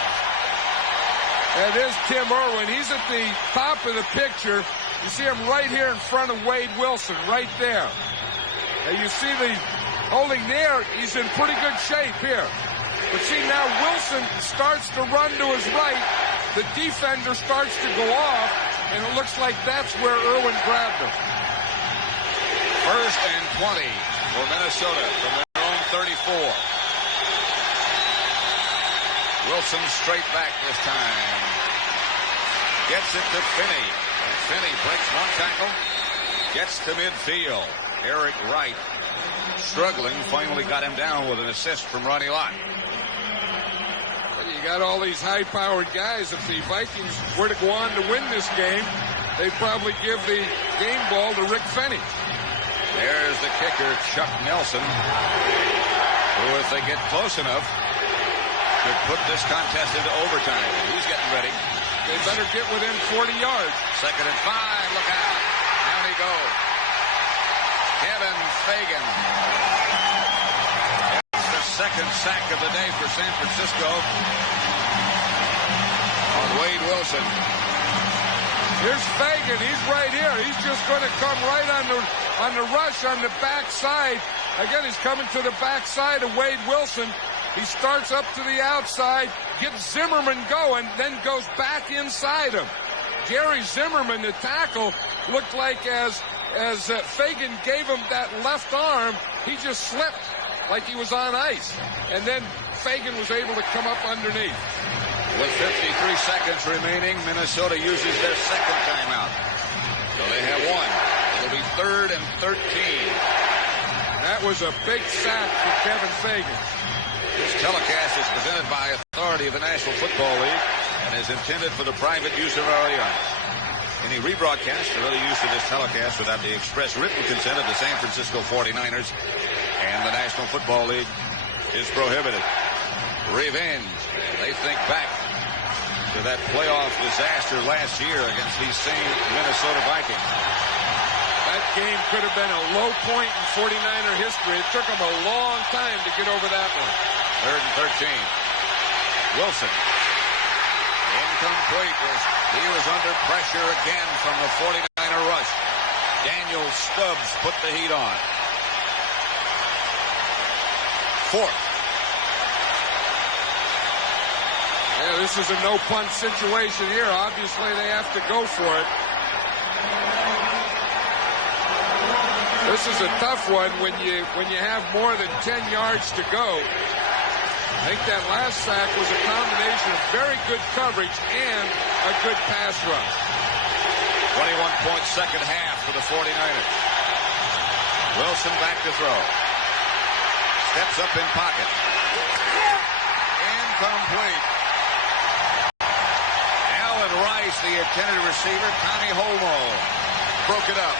And there's Tim Irwin. He's at the top of the picture. You see him right here in front of Wade Wilson, right there. And you see the holding there. He's in pretty good shape here. But see, now Wilson starts to run to his right. The defender starts to go off, and it looks like that's where Irwin grabbed him. First and 20 for Minnesota from their own 34. Wilson straight back this time. Gets it to Finney. And Finney breaks one tackle. Gets to midfield. Eric Wright, struggling, finally got him down with an assist from Ronnie Lott. Well, you got all these high-powered guys. If the Vikings were to go on to win this game, they'd probably give the game ball to Rick Finney. There's the kicker, Chuck Nelson, who, if they get close enough, could put this contest into overtime. He's getting ready. They better get within 40 yards. 2nd and 5. Look out. Down he goes. Kevin Fagan. It's the second sack of the day for San Francisco on Wade Wilson. Here's Fagan. He's right here. He's just going to come right on the rush on the backside. Again, he's coming to the backside of Wade Wilson. He starts up to the outside, gets Zimmerman going, then goes back inside him. Gary Zimmerman, the tackle, looked like as Fagan gave him that left arm, he just slipped like he was on ice. And then Fagan was able to come up underneath. With 53 seconds remaining, Minnesota uses their second timeout. So they have one. It'll be 3rd and 13. That was a big sack for Kevin Fagan. This telecast is presented by authority of the National Football League and is intended for the private use of our audience. Any rebroadcast or other use of this telecast without the express written consent of the San Francisco 49ers and the National Football League is prohibited. Revenge. They think back to that playoff disaster last year against these same Minnesota Vikings. That game could have been a low point in 49er history. It took them a long time to get over that one. 3rd and 13. Wilson. Incomplete. He was under pressure again from the 49er rush. Daniel Stubbs put the heat on. 4th. Yeah, this is a no-punt situation here. Obviously, they have to go for it. This is a tough one when you have more than 10 yards to go. I think that last sack was a combination of very good coverage and a good pass rush. 21-point second half for the 49ers. Wilson back to throw. Steps up in pocket. Incomplete. Allen Rice, the intended receiver. Tommy Holmoe broke it up.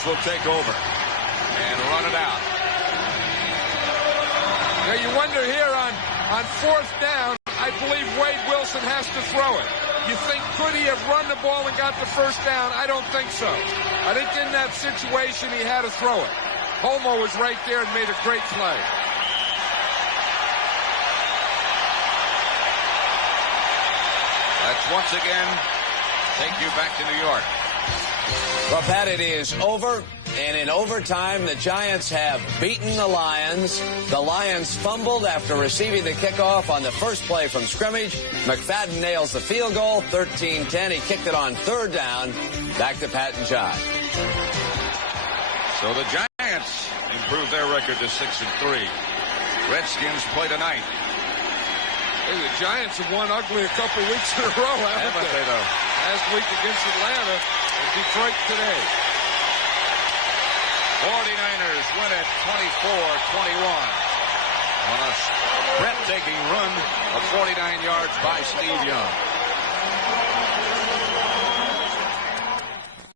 Niners will take over and run it out. Now you wonder here on fourth down, I believe Wade Wilson has to throw it. You think, could he have run the ball and got the first down? I don't think so. I think in that situation he had to throw it. Homo was right there and made a great play. Let's once again take you back to New York. Well, Pat, it is over. And in overtime, the Giants have beaten the Lions. The Lions fumbled after receiving the kickoff on the first play from scrimmage. McFadden nails the field goal, 13-10. He kicked it on third down. Back to Pat and John. So the Giants improve their record to 6-3. Redskins play tonight. Hey, the Giants have won ugly a couple weeks in a row, haven't they, though? Last week against Atlanta and Detroit today. 49ers win it 24-21 on a breathtaking run of 49 yards by Steve Young.